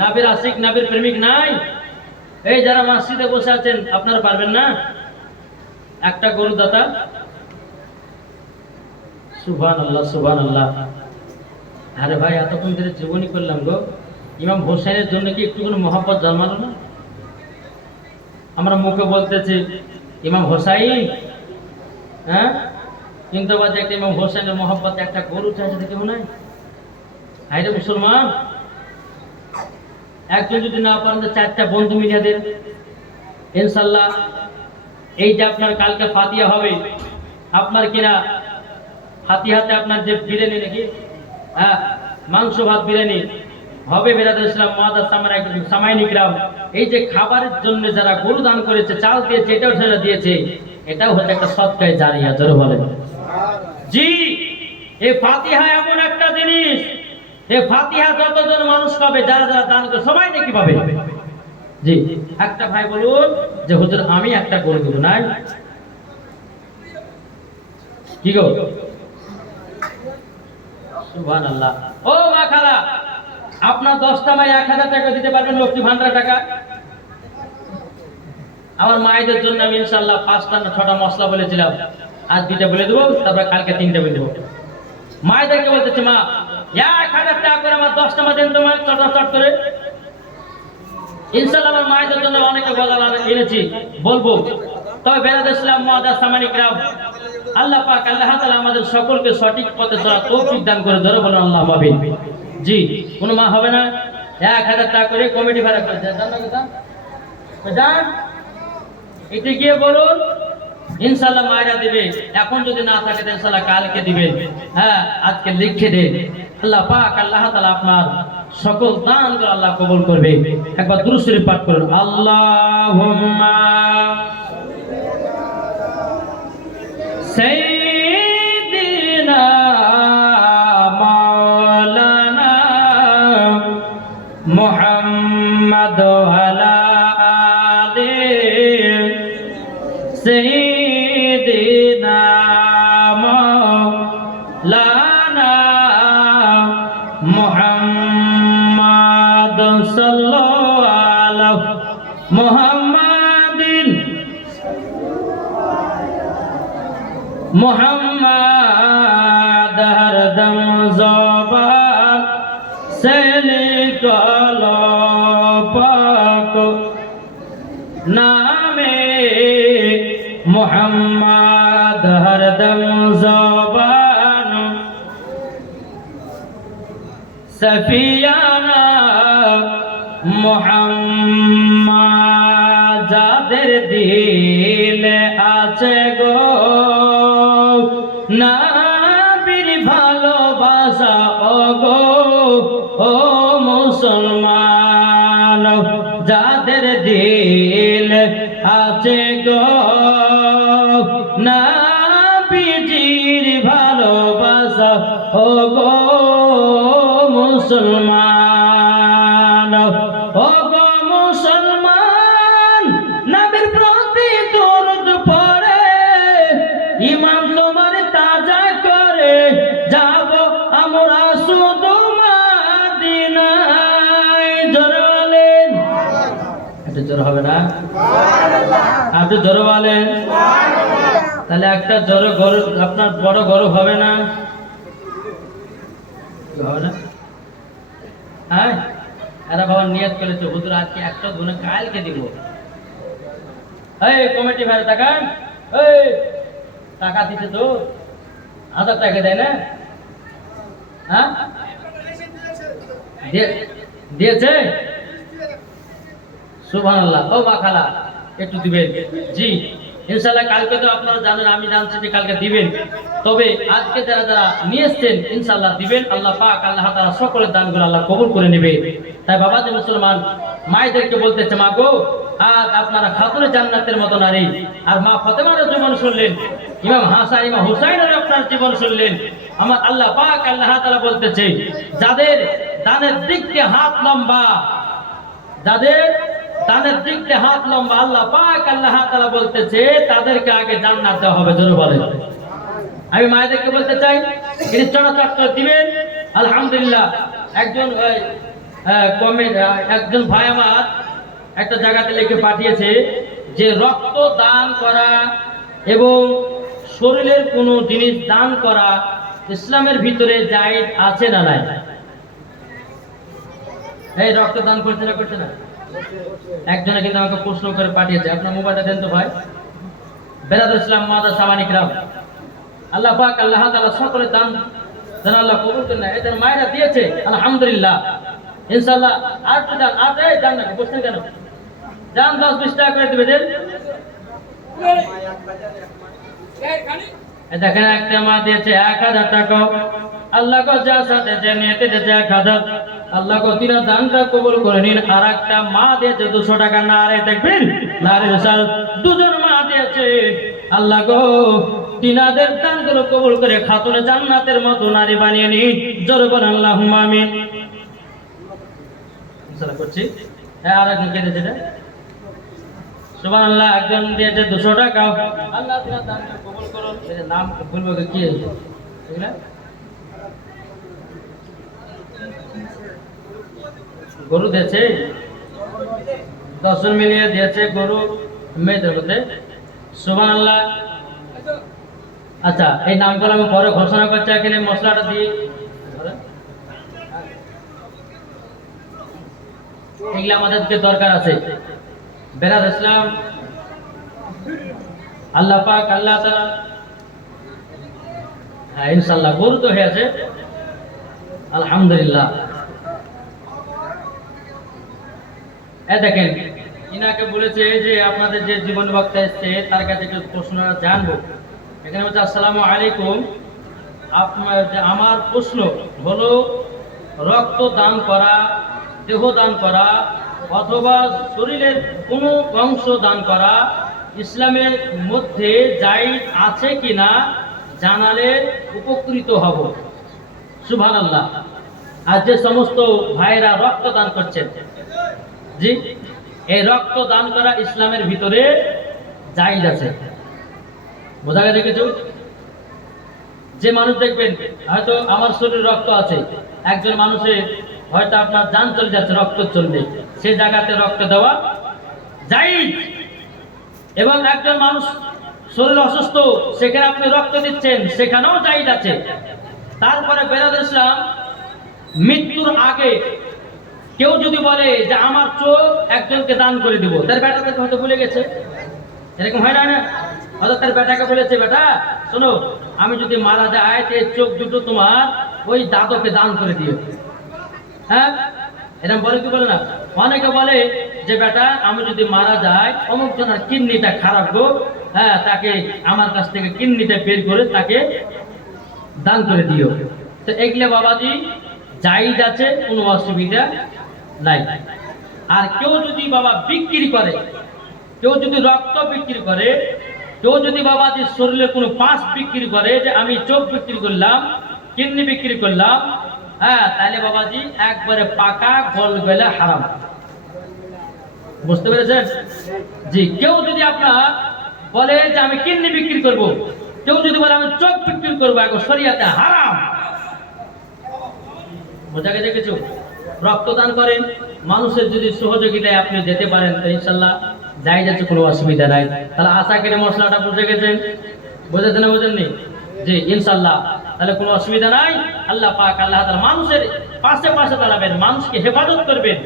নাবির আশিক, নাবির প্রেমিক নাই? এই যারা মসজিদে বসে আছেন আপনারা পারবেন না? একটা গরু দাতা। সুবহানাল্লাহ সুবহানাল্লাহ। আরে ভাই এতক্ষণ ধরে জীবনী করলাম গো, ইমাম হোসেনের জন্য কি একটু কোনো মহব্বত জন্মালো না? আমরা মুখে বলতেছি ইমাম হোসাইন, হ্যাঁ, কিন্তু বাজে একটা ইমাম হোসেনের মহব্বত একটা গরু চাইছে দেখে মনে হয়। হাইরে মুসলমান, একজন যদি না পারেন তো 4টা বন্ধু মিলিয়ে দেন ইনশাল্লাহ। এই যে আপনার কালকে ফাতিহা হবে, আপনার কিনা ফাতিহাতে আপনার যে বিরিয়ানি নাকি, হ্যাঁ, মাংস ভাত বিরিয়ানি হবে বেরাদ ইসলাম মাদার সামাইনি গ্রাম। এই যে খাবারের জন্য যারা গরু দান করেছে, চাল দিয়েছে, এটাও যারা দিয়েছে, এটাও হচ্ছে একটা সদকায়ে জারিয়া। জোরে বলেন জি। এই ফাতিহা এমন একটা জিনিস, এই ফাতিহা যতজন মানুষ পাবে, যারা যারা দান করে সবাই নাকি পাবে। জি, একটা ভাই বলুন যে হুজুর আমি একটা গরু দেব, নাই? কি গো, সুবহানাল্লাহ। ও মা খালা, আপনার 10টা মাই 1000 টাকা দিতে পারবেন লক্ষ্মী ভান্ডার টাকা? আমার মায়েদের জন্য আমি ইনশাআল্লাহ 5টা না 6টা মশলা বলেছিলাম, আজ 2টা বলে দেবো, তারপর কালকে 3টা বলে দেবো। মায়েদেরকে বলতেছে, মা 1000 টাকা করে আমার 10টা মা দেন তোমার চট করে। ইনশাআল্লাহ আমার মায়েদের জন্য অনেকে গলাল এনেছি, বলবো। তবে বেরাদ ইসলাম মুআদ্দাস সামানিক রাম, আল্লাহ পাক আল্লাহ তাআলা আমাদের সকলকে সঠিক পথে চলার তৌফিক দান করে। জোরে বলুন আল্লাহুম্মা আমিন। জি, কোনো মা হবে না 1000 টাকা করে কমিটি ভাড়া করে দেন না কথা যান, এটি গিয়ে বলুন, ইনশাআল্লাহ মায়েরা দিবে। এখন যদি না থাকে তো ইনশাআল্লাহ কালকে দিবেন। হ্যাঁ, আজকে লিখে দেন। আল্লাহ পাক আল্লাহ তাআলা আপনার সকল দান করে আল্লাহ কবুল করবে। একবার দুরূদ শরীফ পাঠ করুন। আল্লাহুম্মা সাইয়্যিদিনা মাওলানা মুহাম্মদ ওয়ালা আলি সাইয়্যিদিনা মাওলানা মুহাম্মদ সাল্লাল্লাহু আলাইহি মুহাম্মাদিন মুহাম্মদ হরদম জবান সে নিকলো পাক নামে মুহাম্মদ হরদম জবান সফিয়ানা মুহাম্মদ যাদের দিলে আছে গো নবীর ভালোবাসা, ও গো ও মুসলমান, যাদের দিল আছে গো নবীজির ভালোবাসা, ও গো মুসলমান, ও গো মুসলমান, নবীর প্রতি দরুদ পড়ে ঈমান তোমার তাজা করে যাব আমরা শুধু মদিনায়। জোরে বলেন, এটা জোর হবে না? আপনি জোরে বলেন, তাহলে একটা জোরে গরু আপনার বড় গরু হবে না? হবে না? হ্যাঁ, এরা বাবা নিয়ত করেছে হুজুর আজকে একটা গুণে কালকে দিব। এই কমিটি ভাই টাকা, এই টাকা দিতে তো 1000 টাকা দেয় না? হ্যাঁ, দিয়েছে। সুবহানাল্লাহ। ও মা খালা, একটু দিবেন। জি, ইনশাআল্লাহ কালকে তো আপনারা জানেন, আমি জানছি যে কালকে দিবেন। তবে আজকে যারা যারা নিয়ে এসছেন ইনশাআল্লাহ দিবেন। আল্লাহ পাক আল্লাহ তাআলা সকলের দানগুলো আল্লাহ কবুল করে নেবে। তাই বাবা যে মুসলমান মায়েদেরকে বলতেছে, মা গো, আজ আপনারা খাতুনে জান্নাতের মতো নারী। আর মা ফাতেমার জীবন শুনলেন, ইমাম হাসান ইমাম হুসাইনের আপনার জীবন শুনলেন। আমার আল্লাহ পাক আল্লাহ তাআলা বলতেছে, যাদের দানের দিক দিয়ে হাত লম্বা, যাদের দানের দিক দিয়ে হাত লম্বা, আল্লাহ পাক আল্লাহ তাআলা বলতেছে তাদেরকে আগে জান্নাত দেওয়া হবে। জোরে বলেন। আমি মায়েদেরকে বলতে চাই, তিনি চট করে দিবেন। আলহামদুলিল্লাহ, একজন ভাই আমার একটা জায়গাতে লিখে পাঠিয়েছে যে রক্ত দান করা এবং শরীরের কোনো জিনিস দান করা ইসলামের ভিতরে জায়েজ আছে না নাই? এই রক্ত দান করছে না করছে না? একজনে কিন্তু আমাকে প্রশ্ন করে পাঠিয়েছে, আপনার মোবাইলটা দেন তো ভাই। বেরাদ ইসলাম মুআদ্দাস সামানিক রাম, আল্লাহ পাক আল্লাহ তাআলা সকলের দান যেন আল্লাহ কবুল করেন। এদের মায়েরা দিয়েছে আলহামদুলিল্লাহ। ইনশাআল্লাহ আর তো দান, আর এই দান না বসছেন কেন? দান 10-20 টাকা করে দিবে দেন। দেখেন একটা মা দিয়েছে 1000 টাকা। আল্লাহ কো যা সাথে যে নিতে দিয়েছে 1000, আল্লাহ কো তিনা দানটা কবুল করে নিন। আর একটা মা দিয়েছে 200 টাকা। নারে তাকবীর, নারে রিসালাত। দুজন মা দিয়েছে, আল্লাহ গো তিনাদের দানগুলো কবুল করে খাতুনে জান্নাতের মতো নারী বানিয়ে নিন। জোরে বলেন আল্লাহুম্মা আমিন। ইনশাআল্লাহ করছি। হ্যাঁ, আর একজন কে দিয়েছে? সুবহানাল্লাহ, একজন দিয়েছে 200 টাকা। আল্লাহ তিনার দানকে কবুল করুন। এর নাম বলবো কি? এগুলা গরু দিয়েছে, 10 জন মিলিয়ে দিয়েছে গরু মেয়েদের মধ্যে। সুবহানাল্লাহ। আচ্ছা, এই নামগুলো আমি পরে ঘোষণা করছি, এখানে মশলাটা দিয়ে এগুলো আমাদেরকে দরকার আছে। বেরাদ ইসলাম, আল্লাহ পাক আল্লাহ তাআলা, হ্যাঁ ইনশাআল্লাহ গরু তো হয়েছে আলহামদুলিল্লাহ। দেখেন, ইনাকে বলেছে যে আপনাদের যে জীবন বক্তা এসছে তার কাছে একটু প্রশ্ন জানবো। এখানে বলছে, আসসালামু আলাইকুম, আমার প্রশ্ন হলো, রক্ত দান করা, দেহ দান করা অথবা শরীরের কোনো অংশ দান করা ইসলামের মধ্যে জায়েজ আছে কিনা জানালে উপকৃত হব। সুবহানাল্লাহ। আর যে সমস্ত ভাইরা রক্ত দান করছেন, জি, এই রক্ত দান করা ইসলামের ভিতরে জায়েজ আছে। বোঝা গেছে কিছু? যে মানুষ দেখবেন হয়তো আমার শরীরে রক্ত আছে, একজন মানুষের হয়তো আপনার জান চলে যাচ্ছে, রক্ত চলবে, সেই জায়গাতে রক্ত দেওয়া জায়েজ। এবং একজন মানুষ শরীর অসুস্থ, সেখানে আপনি রক্ত দিচ্ছেন, সেখানেও জায়েজ আছে। তারপরে বেরাদুল ইসলাম, মৃত্যুর আগে কেউ যদি বলে যে আমার চোখ একজনকে দান করে দিব, তার বেটাকে হয়তো ভুলে গেছে, এরকম হয় না? হয়তো তার বেটাকে বলেছে, বেটা শোনো, আমি যদি মারা যায় এই চোখ দুটো তোমার ওই দাদুকে দান করে দিও। হ্যাঁ, এরকম বলে কি বলে না? অনেকে বলে যে বেটা আমি যদি মারা যাই অমুক জনের কিডনিটা খারাপ গো, হ্যাঁ তাকে আমার কাছ থেকে কিডনিটা বের করে তাকে দান করে দিও। তো এগুলো বাবাজি জায়েজ আছে, কোনো অসুবিধা নাই। আর কেউ যদি বাবা বিক্রি করে, কেউ যদি রক্ত বিক্রি করে, কেউ যদি বাবাজি শরীরে কোনো পাশ বিক্রি করে, যে আমি চোখ বিক্রি করলাম, কিডনি বিক্রি করলাম, হ্যাঁ তাহলে বাবাজি একবারে পাকা গোল গেলে হারাম। বুঝতে পেরেছেন? জি, কেউ যদি আপনার বলে যে আমি কিডনি বিক্রি করব, কেউ যদি বলে আমি চোখ বিক্রি করবো, একবার শরিয়াতে হারাম। বোঝা গেছে কিছু? রক্তদান করেন, মানুষের যদি সহযোগিতায় আপনি যেতে পারেন তো ইনশাল্লাহ যাই যাচ্ছে, কোনো অসুবিধা নাই। তাহলে আশা করে মশলাটা বুঝে গেছেন, বুঝেছেন না বুঝেননি? জি ইনশাল্লাহ, তাহলে কোনো অসুবিধা নাই। আল্লাহ পাক আল্লাহ তাআলা মানুষের পাশে পাশে দাঁড়াবেন, মানুষকে হেফাজত করবেন,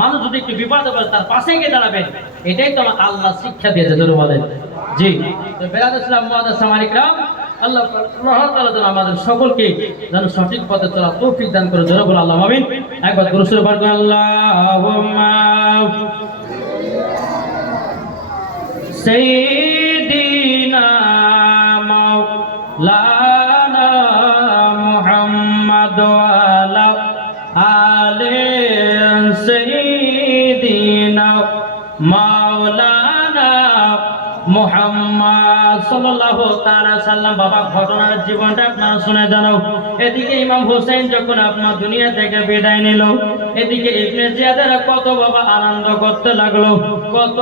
মানুষ যদি একটু বিপদে পড়ে তার পাশে গিয়ে দাঁড়াবেন, এটাই তো আল্লাহ শিক্ষা দিয়েছে। ধরে বলেন জি। তো বেরাদুল ইসলাম মুআদ্দাস সামানিকরাম, আল্লাহ তাআলা যেন আমাদের সকলকে যেন সঠিক পথে চলা তৌফিক দান করে। জোরে বলে আল্লাহ আমিন। একবার দুরূদ পড়ুন, আল্লাহুম্মা সাইয়্যিদিনা মাওলানা মুহাম্মদ ওয়া আলা আলি সাইয়্যিদিনা মাওলানা মুহাম্মদ সাল্লাল্লাহু তাআলা সাল্লাম। বাবা ঘটনার জীবনটা আপনারা শুনে জানাও। এদিকে ইমাম হোসেন যখন আপনার দুনিয়া থেকে বিদায় নিল, এদিকে ইবনে জিয়াদের কত বাবা আনন্দ করতে লাগলো, কত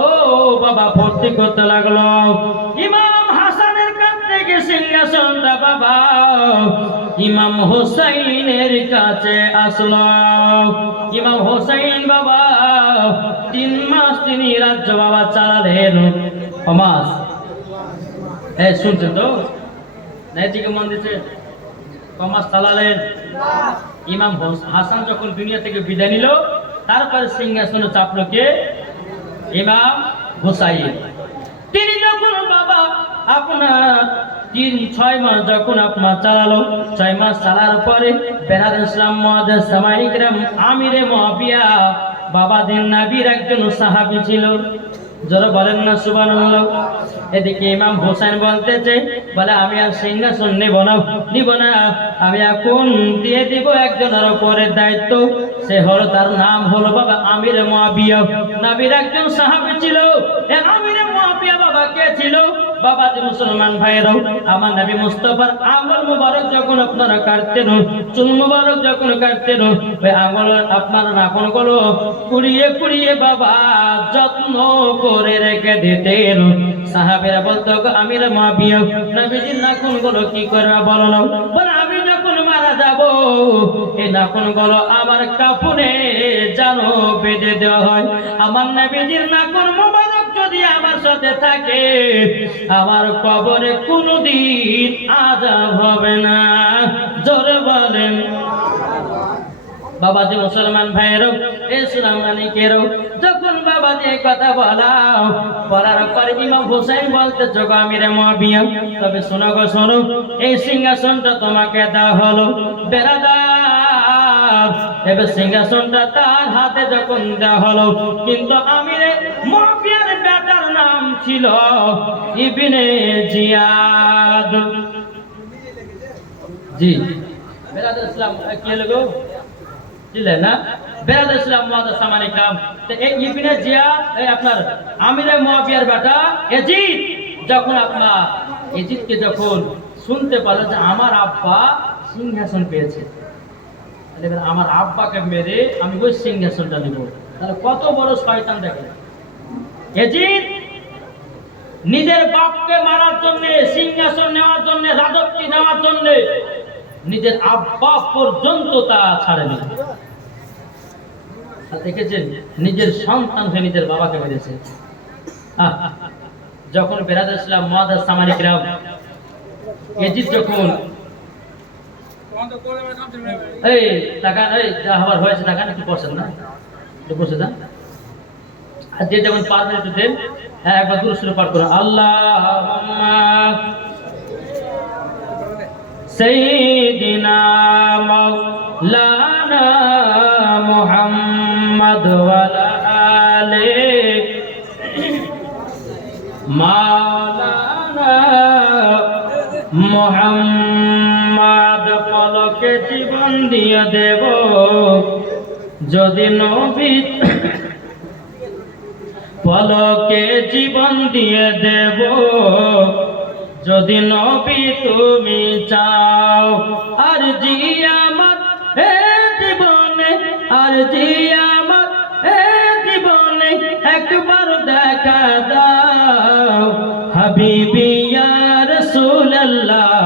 বাবা ভর্তি করতে লাগলো। ইমাম হাসানের কাছ থেকে সিংহাসনটা বাবা ইমাম হোসেনের কাছে আসলো। ইমাম হোসেন বাবা 3 মাস তিনি রাজ্য বাবা চালালেন। মাস শুনছেন তো? নাইদিকে মন দিচ্ছে, কমাস চালালেন। ইমাম হাসান যখন দুনিয়া থেকে বিদায় নিল, তারপর সিংহাসনে চাপলো কে? ইমাম হুসাইন। তিনি যখন বাবা আপনার 6 মাস যখন আপনার চালালো, 6 মাস চালার পরে বেরাদুল ইসলাম মুআদ্দাস সামানিকরাম, আমিরে মুআবিয়া বাবা দিন নবীর একজন সাহাবী ছিল। যারা বলেন না সুবহানাল্লাহ। এদিকে ইমাম হোসেন বলতেছে, বলে আমি আর সিংহাসন নিব না, আমি এখন দিয়ে দিব একজনের উপরে দায়িত্ব। সে হলো, তার নাম হলো বাবা আমিরে মুআবিয়া। নবীর একজন সাহাবী ছিল। এই আমিরে মুআবিয়া বাবা কে ছিল? বাবা যে মুসলমান ভাইরাও, আমার নবী মুস্তাফার আঙ্গুল মুবারক যখন আপনারা কাটতেন, চুল মুবারক যখন কাটতেন, ওই আঙ্গুল আপনারা নাখুনগুলো কুড়িয়ে কুড়িয়ে বাবা যত্ন করে রেখে দিতেন। সাহাবীরা বলতো, আমিরে মুআবিয়া নবীজির নাখুনগুলো কি করবে বলো না? বলে আমি যখন মারা যাব এই নাখনগুলো আমার কাপড়ে যেন বেঁধে দেওয়া হয়। আমার নবীজির নাখন মোবারক যদি আমার সাথে থাকে, আমার কবরে কোনোদিন আযাব হবে না। জোরে বলেন। বাবাজি মুসলমান ভাইয়েরও, ইসলাম মানিকেরও, যখন বাবাজি এই কথা বলার পরে ইমাম হুসাইন বলতে যোগ আমিরে মুআবিয়া, তবে শোনো গো শোনো, এই সিংহাসনটা তোমাকে দেওয়া হলো বেরাদার। এবার সিংহাসনটা তার হাতে যখন দেওয়া হলো, কিন্তু আমিরে মুআবিয়ার বেটার নাম ছিল ইবনে জিয়াদ। জি বেরাদার ইসলাম কি লোগো দিলেন না, বেরাদ ইসলাম মুআদ্দাস সামানি কাম। তো এই ইবনে জিয়াদ আপনার আমিরে মুআবিয়ার বেটা ইয়াজিদ, যখন আপনার ইয়াজিদকে যখন শুনতে পারলো যে আমার আব্বা সিংহাসন পেয়েছে, তাহলে আমার আব্বাকে মেরে আমি ওই সিংহাসনটা নিব, তাহলে কত বড় শয়তান দেখেন। ইয়াজিদ নিজের বাপকে মারার জন্য, সিংহাসন নেওয়ার জন্য, রাজত্ব নেওয়ার জন্য নিজের আব্বা পর্যন্ত তা ছাড়েনি। দেখেছেন, নিজের সন্তান হয়ে নিজের বাবাকে মেরেছে। যখন বেরাদ ইসলাম মুআদ্দাস সামানি গ্রাম ইয়াজিদ যখন এই টাকা এই যা হওয়ার হয়েছে টাকা কি পড়ছেন না, একটু বসে যান। আর যে যেমন পারবেন একটু দেন, একবার দূর সুরে পাঠ করুন। আল্লাহুম্মা সাইয়্যিদিনা মাওলানা মুহাম্মদ ওয়া আলা আলি মাওলানা মুহাম্মদ। পলকে জীবন দিয়ে দেব যদি নবী, পলকে জীবন দিয়ে দেব যদি নবী তুমি চাও। আর জি আমার হে জীবনে, আর জি আমার হে জীবনে একবার দেখা দাও। হাবিবি ইয়া রাসূলুল্লাহ,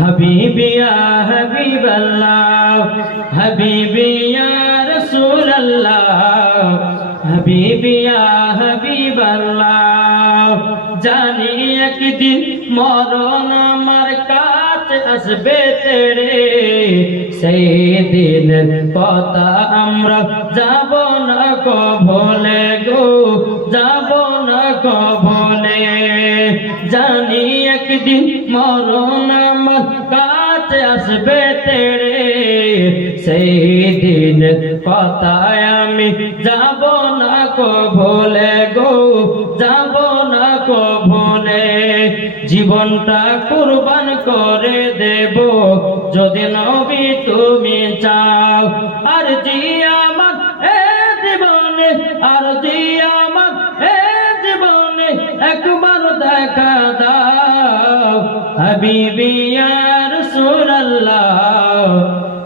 হাবিবি ইয়া হাবিবাল্লাহ, হাবিবি ইয়া রাসূলুল্লাহ, হাবিবি ইয়া হাবিবাল্লাহ। জানি একদিন মরণ আমার কাছে আসবে তেরে, সেই দিন কথা আমরা যাব না কবলে গো, যাব না কবলে। জানি একদিন মরণ আমার কাছে আসবে তেরে, সেই দিন কথায় আমি যাব না কবলে গো, যাব না কবলে। জীবনটা কুরবান করে দেব যদি নবী তুমি চাও। আর জি আমার এ জীবনে, আর জি আমার এ জীবনে একবার দেখা দাও। হাবিবি ইয়া রাসূলুল্লাহ,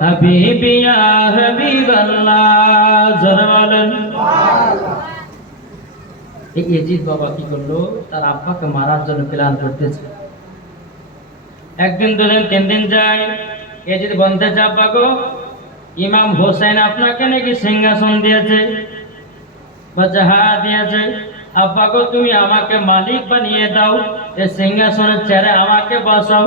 হাবিবি ইয়া হাবিবাল্লাহ। জোরে বলেন। এই ইয়াজিদ বাবা কি করলো, তার আব্বাকে মারার জন্য প্ল্যান করতেছে। একদিন দুদিন তিন দিন যায়, ইয়াজিদ বলতেছে আব্বা গো, ইমাম হোসেন আপনাকে নাকি সিংহাসন দিয়েছে। বলছে হ্যাঁ দিয়েছে। আব্বা গো তুমি আমাকে মালিক বানিয়ে দাও, এই সিংহাসনের চেয়ারে আমাকে বসাও।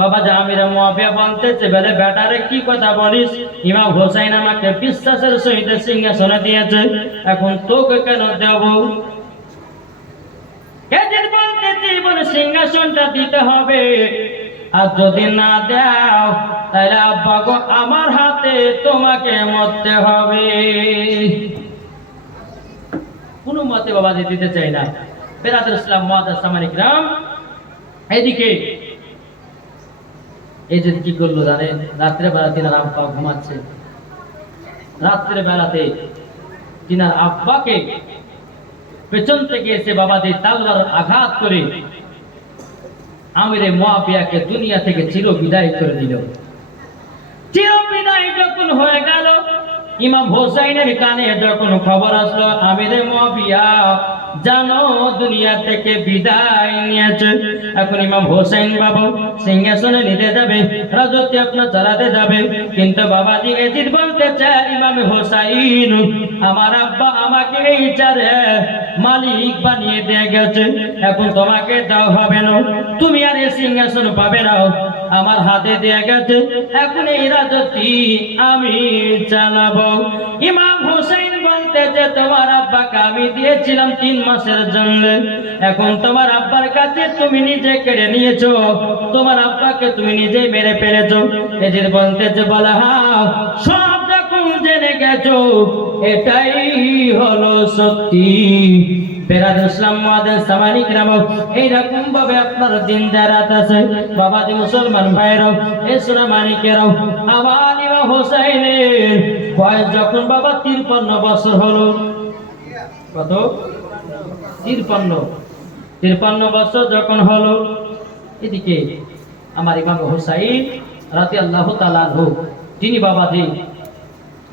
বাবা আমিরে মুআবিয়া বলতেছে বলে বেটারে কি কথা বলিস, ইমাম হোসেন আমাকে বিশ্বাসের সহিত সিংহাসনে দিয়েছে, এখন তোকে কেন দেব? ইয়াজিদ বলতেছে বলে সিংহাসনটা দিতে হবে, আর যদি না দাও তাহলে আব্বা গো আমার হাতে তোমাকে মরতে হবে। কোনো মতে বাবা দিতে চাই না। বেরাদুল ইসলাম মুআদ্দাস সামানি গ্রাম এদিকে এই যে কি করলো জানেন, রাত্রে বেলা তিনার আব্বা ঘুমাচ্ছে, রাত্রে বেলাতে তিনার আব্বাকে পেছন থেকে এসে বাবাদের তালবার আঘাত করে আমিরে মুআবিয়াকে দুনিয়া থেকে চির বিদায় করে দিল। চির বিদায় যখন হয়ে গেল, ইমাম হোসাইনের কানে যখন খবর আসলো আমিরে মুআবিয়া জানো দুনিয়া থেকে বিদায় নিয়েছে। এখন ইমাম হোসেন বাবু সিংহাসনে নিতে যাবে, রাজত্ব আপনার চালাতে যাবে, কিন্তু বাবাজি এজিদ বলতে চায় ইমাম হোসাইন আমার আব্বা আমাকে এই চারে মালিক বানিয়ে দিয়ে গেছে, এখন তোমাকে দেওয়া হবে না, তুমি আর এই সিংহাসন পাবে না, আমার হাতে দিয়ে গেছে, এখন এই রাজত্বই আমি চালাবো। ইমাম হোসেন বলতে যে তোমার আব্বাকে আমি দিয়েছিলাম 3 মাসের জন্য, এখন তোমার আব্বার কাছে তুমি নিজে কেড়ে নিয়েছো, তোমার আব্বাকে তুমি নিজে মেরে ফেলেছো। এজিদ বলতে যে বলা হ্যাঁ সব যখন জেনে গেছো এটাই হলো সত্যি। বেরাদ ইসলাম মুআদ্দিস সামানিক নাম এইরকম ভাবে আপনার দিন জারাত আছে বাবাজি মুসলমান ভাইরাও এ সোনা মানিকেরাও। আবার ইমাম হোসেনের বয়স যখন বাবা 53 বছর হলো, কত 53 বছর যখন হলো, এদিকে আমার ইমাম হোসাইন রাদিয়াল্লাহু তাআলা আনহু যিনি বাবাজি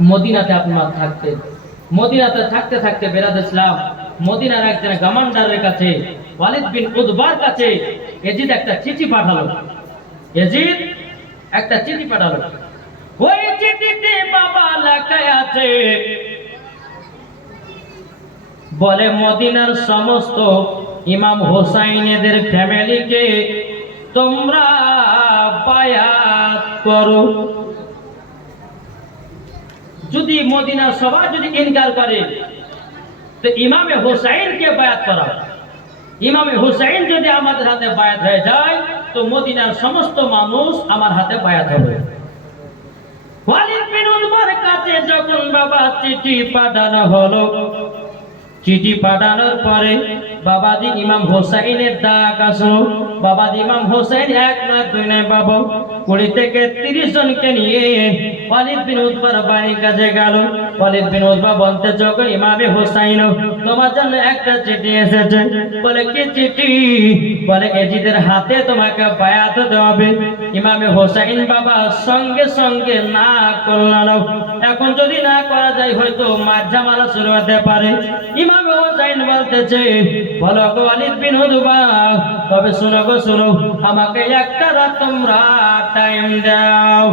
মদিনাতে আপনার থাকতেন, মদিনাতে থাকতে থাকতে বেরাদ ইসলাম মদিনার একজন কমান্ডারের কাছে ওয়ালিদ বিন উতবার কাছে এজিদ একটা চিঠি পাঠালো, এজিদ একটা চিঠি পাঠালো। ওই চিঠিতে বাবা লেখা আছে বলে মদিনার সমস্ত ইমাম হোসাইনেদের ফ্যামিলিকে তোমরা বায়াত করো, যদি মদিনার সবাই যদি ইনকার করে তো ইমামে হোসাইনকে বায়াত করা, ইমামে হোসাইন যদি আমাদের হাতে বায়াত হয়ে যায় তো মদিনার সমস্ত মানুষ আমার হাতে বায়াত হবে। ওয়ালিদ বিন উতবার কাছে যখন বাবা চিঠি পাঠানো হলো, চিঠি পাঠানোর পরে বাবাজি ইমাম হোসাইনের ডাক আসলো। বাবাজি ইমাম হোসাইন 1 নয় 2 নয় বাবা 20 থেকে 30 জনকে নিয়ে ওয়ালিদ বিন উতবার বাড়ির কাছে গেল। ওয়ালিদ বিন উতবা বলতে যখন ইমামে হোসাইন তোমার জন্য একটা চিঠি এসেছে। বলে কি চিঠি? বলে এজিদের হাতে তোমাকে বায়াত দেওয়া হবে। ইমামে হোসাইন বাবা সঙ্গে সঙ্গে না করল। এখন যদি না করা যায় হয়তো মাঝামালা শুরু হতে পারে। ইমামে হোসাইন বলতেছে বলো গো ওয়ালিদ বিন উতবা, তবে শোনো গো শোনো, আমাকে একটা রাত তোমরা টাইম দাও,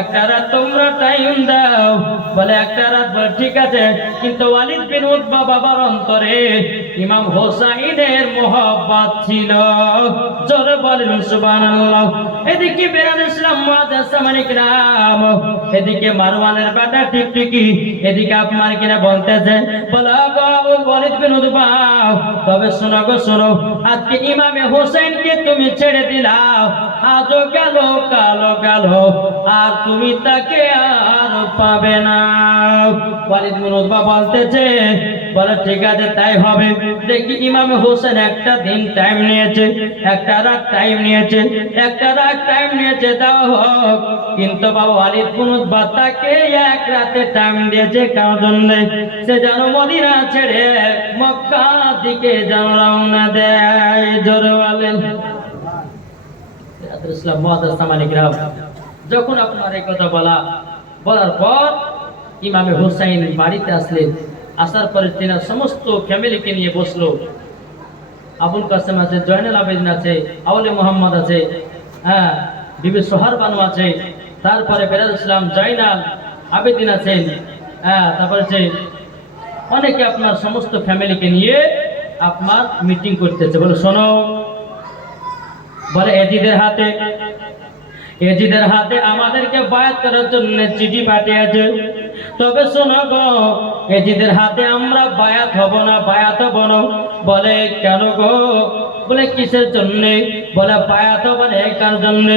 একটা রাত তোমরা টাইম দাও। বলে একটা রাত, বলে ঠিক আছে, কিন্তু ওয়ালিদ বিন উতবা বাবার অন্তরে ইমাম হোসাইনের মোহব্বত ছিল। জোরে বলেন সুবহানাল্লাহ। এদিকে বেরাদ ইসলাম মুআদ্দিস সামানিক নাম, এদিকে মারওয়ানের বেটা টিকটিকি, এদিকে আপনার কিনা বলতেছে বলো গো ওয়ালিদ বিন উতবা, তবে শোনো গো শোনো, আজকে ইমামে হোসেনকে তুমি ছেড়ে দিলাও, আজও গেল কালো গেল, আর তুমি তাকে আর পাবে না। ওয়ালিদ বিন উতবা বলতেছে বলে ঠিক আছে তাই হবে। দেখি ইমামে হোসেন একটা দিন টাইম নিয়েছে, একটা রাত টাইম নিয়েছে, একটা রাত টাইম নিয়েছে, দাও হোক। কিন্তু বাবা ওয়ালিদ বিন উতবা তাকে 1 রাতে টাইম দিয়েছে, কার জন্য? সে যেন মদিনা ছেড়ে মক্কা দিকে যেন রওনা দেয়। জোরে বলেন। ইসলাম মুআদ্দিস সামানিক রাম, যখন আপনার এই কথা বলার পর ইমামে হোসাইন বাড়িতে আসলেন। আসার পরে তিনি সমস্ত ফ্যামিলিকে নিয়ে বসলো। আবুল কাসেম আছে, জয়নুল আবেদিন আছে, আউলে মোহাম্মদ আছে, হ্যাঁ বিবি সোহার বানু আছে, তারপরে বেরাদ ইসলাম জয়নাল আবেদিন আছেন, হ্যাঁ তারপরে যে অনেকে আপনার সমস্ত ফ্যামিলিকে নিয়ে আপনার মিটিং করতেছে। বলে শোনো, বলে এজিদের হাতে আমাদেরকে বায়াত করার জন্য চিঠি পাঠিয়েছে। তবে শোনো গো, এজিদের হাতে আমরা বায়াত হব না। বলে কেন গো? বলে কিসের জন্য? বলে বায়াত হবে না এই কার জন্য?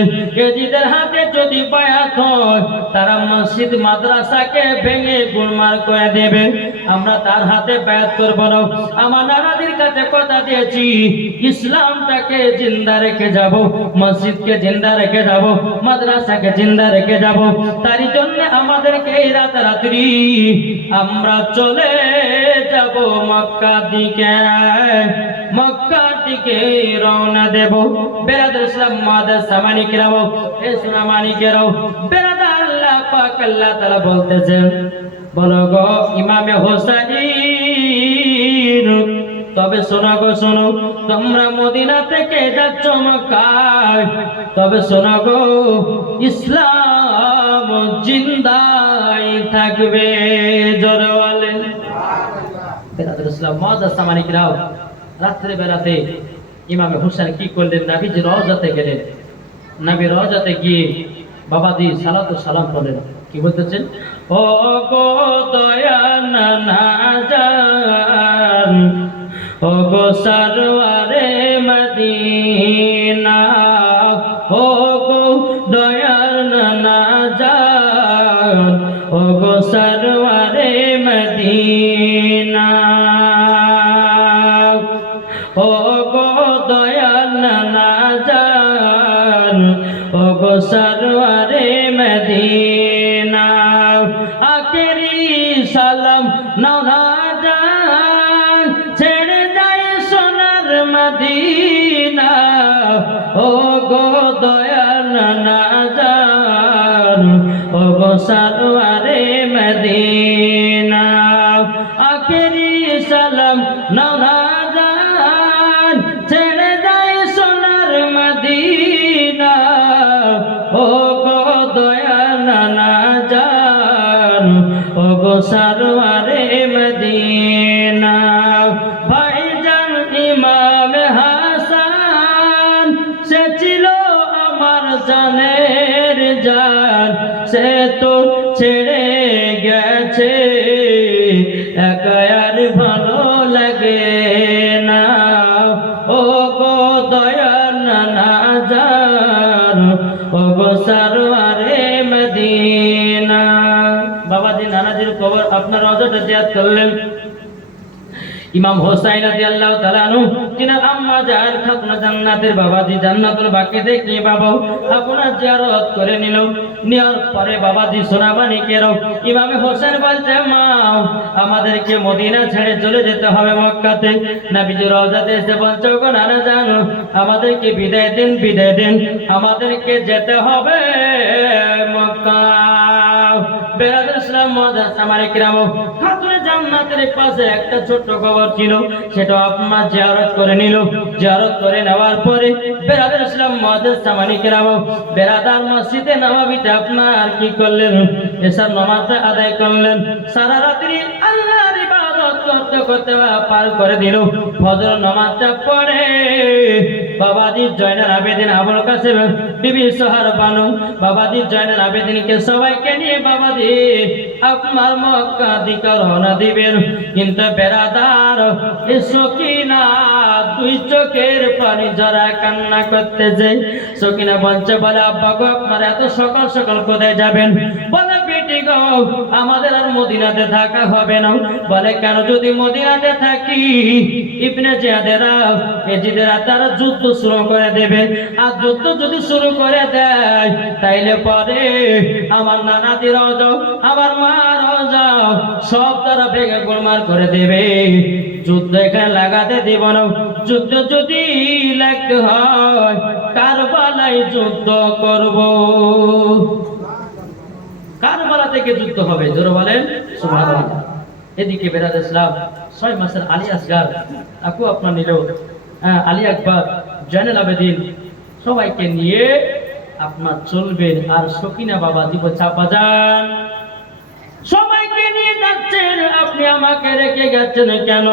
এজিদের হাতে যদি বায়াত হয় তারা মসজিদ মাদ্রাসাকে ভেঙে গুড়মার করে দেবে, আমরা তার হাতে বায়াত করব না। আমার নানাদের কাছে কথা দিয়েছি ইসলামটাকে জিন্দা রেখে যাব, মসজিদকে জিন্দা রেখে যাব, মাদ্রাসাকে জিন্দা রেখে যাব। তারই জন্য আমাদেরকে এই রাতারাত্রি আমরা চলে যাব মক্কার দিকে রওনা দেব। বেরাদ ইসলাম মুআদ্দিস সামানিক রাও, এ সোনা মানিকেরাও, বেরাদ আল্লাহ পাক আল্লাহ তাআলা বলতেছেন বলো গো ইমামে হোসাইন তবে শোনো গো শোনো, তোমরা মদিনা থেকে যাচ্ছ মক্কায়, তবে শোনো গো, ইসলাম জিন্দাই থাকবে। জোরে বলেন। ইসলাম মুআজ্জাজ সামানিকরাও, রাত্রে বেলাতে ইমামে হোসেন কি করলেন? নবীজি রওজাতে গেলেন। নবী রওজাতে গিয়ে বাবাজি সালাত ও সালাম করলেন। কি বলতেছেন? ও গো দয়ান নাজান, ও গো সরওয়ারে মদিনা, ও গো দয়ান নাজান, ও গো সরওয়ারে মদিনা, ও গো দয়াল নাজান, ও গো সরওয়ারে মদিনা, আখেরি সালাম নাও না জান, ছেড়ে যায় সোনার মদিনা, ও গো দয়াল নাজান, ও গো সরওয়ারে মদিনা, আখেরি সালাম নাও না জান, ছেড়ে যায় সোনার মদিনা, ও গো দয়াল নাজান, ও গো সরওয়ারে মদিনা। ভাইজান ইমামে হাসান, সে ছিল আমার জানের জান, সে তো ছেড়ে গেছে, একা আর ভালো লাগে না, ও গো দয়াল নাজান, ও গো সরওয়ারে মদিনা। বাবাজি নানাজির কবর আপনার রওজাটা জিয়ারত করলেন। ইমাম হোসাইন রাদিয়াল্লাহু তাআলা আনহু, তিনার আম্মা জান খাতুন জান্নাতের বাবাজি জান্নাতুল বাকিতে কি বাবা আপনার জিয়ারত করে নিল। নেওয়ার পরে বাবাজি সোনাবানি কেরো ইমামে হোসেন বলছে, মা আমাদেরকে মদিনা ছেড়ে চলে যেতে হবে মক্কাতে। নবীজি রওজাতে এসে বলছে, গো নানা জানো, আমাদেরকে বিদায় দিন, বিদায় দিন, আমাদেরকে যেতে হবে মক্কা। বেরাদুল ইসলাম মুআজ্জাজ সামানিকরাম, খাতুনে জান্নাতের পাশে একটা ছোট্ট কবর ছিল, সেটা আপনার জিয়ারত করে নিল। জিয়ারত করে নেওয়ার পরে বেরাদুল ইসলাম মুআজ্জাজ সামানিকরাম, বেরাদার মসজিদে নববীতে আপনার কি করলেন? এসার নামাজটা আদায় করলেন। সারা রাত্রি আল্লাহর ইবাদত করতে করতে পার করে দিল। ফজর নামাজটা পড়ে বাবাজি জয়নাল আবেদিন আবুল কাসেম বিবি সোহার বানু, বাবাজি জয়নাল আবেদিনকে সবাইকে নিয়ে বাবাজি আপনার মক্কা দিকে রওনা দিবেন। কিন্তু বেরাদার এই সকিনা দুই চোখের পানি জরা কান্না করতেছে। সকিনা বলছে, বলে আব্বা গো, আপনারা এত সকাল সকাল কোথায় যাবেন? বলে বেটি গো, আমাদের আর মদিনাতে থাকা হবে না। বলে কেন? যদি মদিনাতে থাকি ইবনে জিয়াদেরা এজিদেরা তারা যুদ্ধ শুরু করে দেবে, আর যুদ্ধ যদি শুরু করে দেয় তাইলে পরে আমার নানাদি রওজাও, আমার মা রওজাও সব তারা ভেঙে গোলমাল করে দেবে। যুদ্ধ এখানে লাগাতে দেব না। যুদ্ধ যদি লাগতে হয় কারবালায় যুদ্ধ করব। কারবালা থেকে যুদ্ধ হবে। জোরে বলেন সুবহানাল্লাহ। এদিকে বেরাদ ইসলাম 6 মাসের আলী আসগার আকু আপনার নিল, আলী আকবর, জয়নাল আবেদিন সবাইকে নিয়ে আপনার চলবেন। আর সকিনা বাবা দিব চাপা যান, সবাইকে নিয়ে যাচ্ছেন, আপনি আমাকে রেখে গেছেন কেন?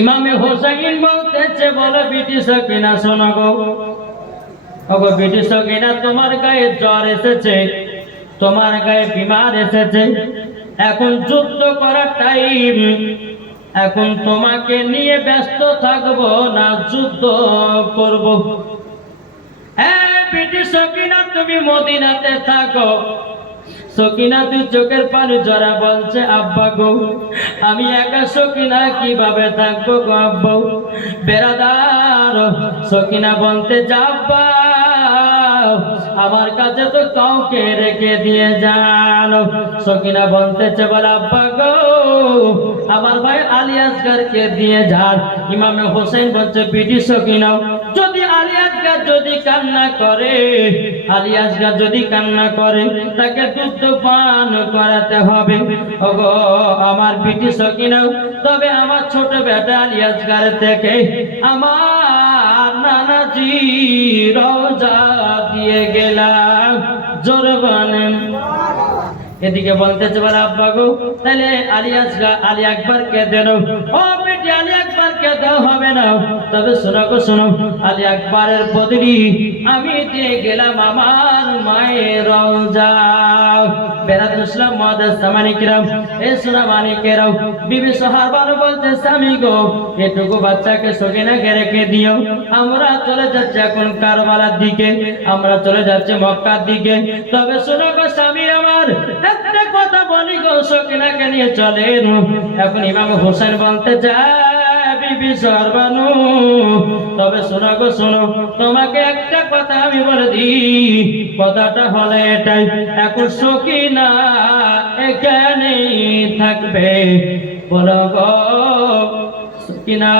ইমামে হোসাইন বলতেছে, বলে বিটি সকিনা শোনো গো, ওগো বিটি সকিনা, তোমার গায়ে জ্বর এসেছে, তোমার গায়ে বিমার এসেছে, এখন যুদ্ধ করার টাইম, এখন তোমাকে নিয়ে ব্যস্ত থাকবো না, যুদ্ধ করব। হ্যাঁ বিটি সকিনা, তুমি মদিনাতে থাকো। সকিনা তুই চোখের পানি জরা বলছে, আব্বা গো, আমি একা সকিনা কিভাবে থাকবো গো আব্বা? বেরাদার সকিনা বলতে, আব্বা আমার কাছে তো কাউকে রেখে দিয়ে যান। সকিনা বলতেছে, বলে আব্বা গো, আমার ভাই আলী আসগারকে দিয়ে যান। ইমামে হোসেন বলছে, বিটি সকিনা, যদি আলী আসগার যদি কান্না করে, আলী আসগর যদি কান্না করে, তাকে দুধ পান করাতে হবে। ওগো আমার বিটি সকিনা, তবে আমার ছোট বেটা আলী আসগর থেকে আমার নানাজি রওজা দিয়ে গেলাম। জোরে বলেন। এদিকে বলতেছে বলে আব্বা গো, তাহলে আলী আকবরকে দেন। ও বেটি আলী আকবরকে দেওয়া হবে না, তবে শোনো গো শোনো, আলী আকবরের বদলি আমি দিয়ে গেলাম আমার মায়ের রওজা। বেরাদুল ইসলাম মুআদ্দাস সামানিকরাম, এই সোনা মানিকেরাও, বিবি সাহাবা বলতে স্বামী গো, এটুকু বাচ্চাকে সকিনাকে রেখে দিও, আমরা চলে যাচ্ছি এখন কারবালার দিকে, আমরা চলে যাচ্ছি মক্কার দিকে। তবে শোনো গো স্বামী আমার, একটা কথা বলি গো, সকিনাকে নিয়ে চলেন। এখন ইমাম হোসেন বলতে যায় বিবি সরবানু, তবে শোনো গো শোনো, তোমাকে একটা কথা আমি বলে দিই, কথাটা হলো এটাই, এখন সকিনা এখানেই থাকবে। বলো গো সকিনা।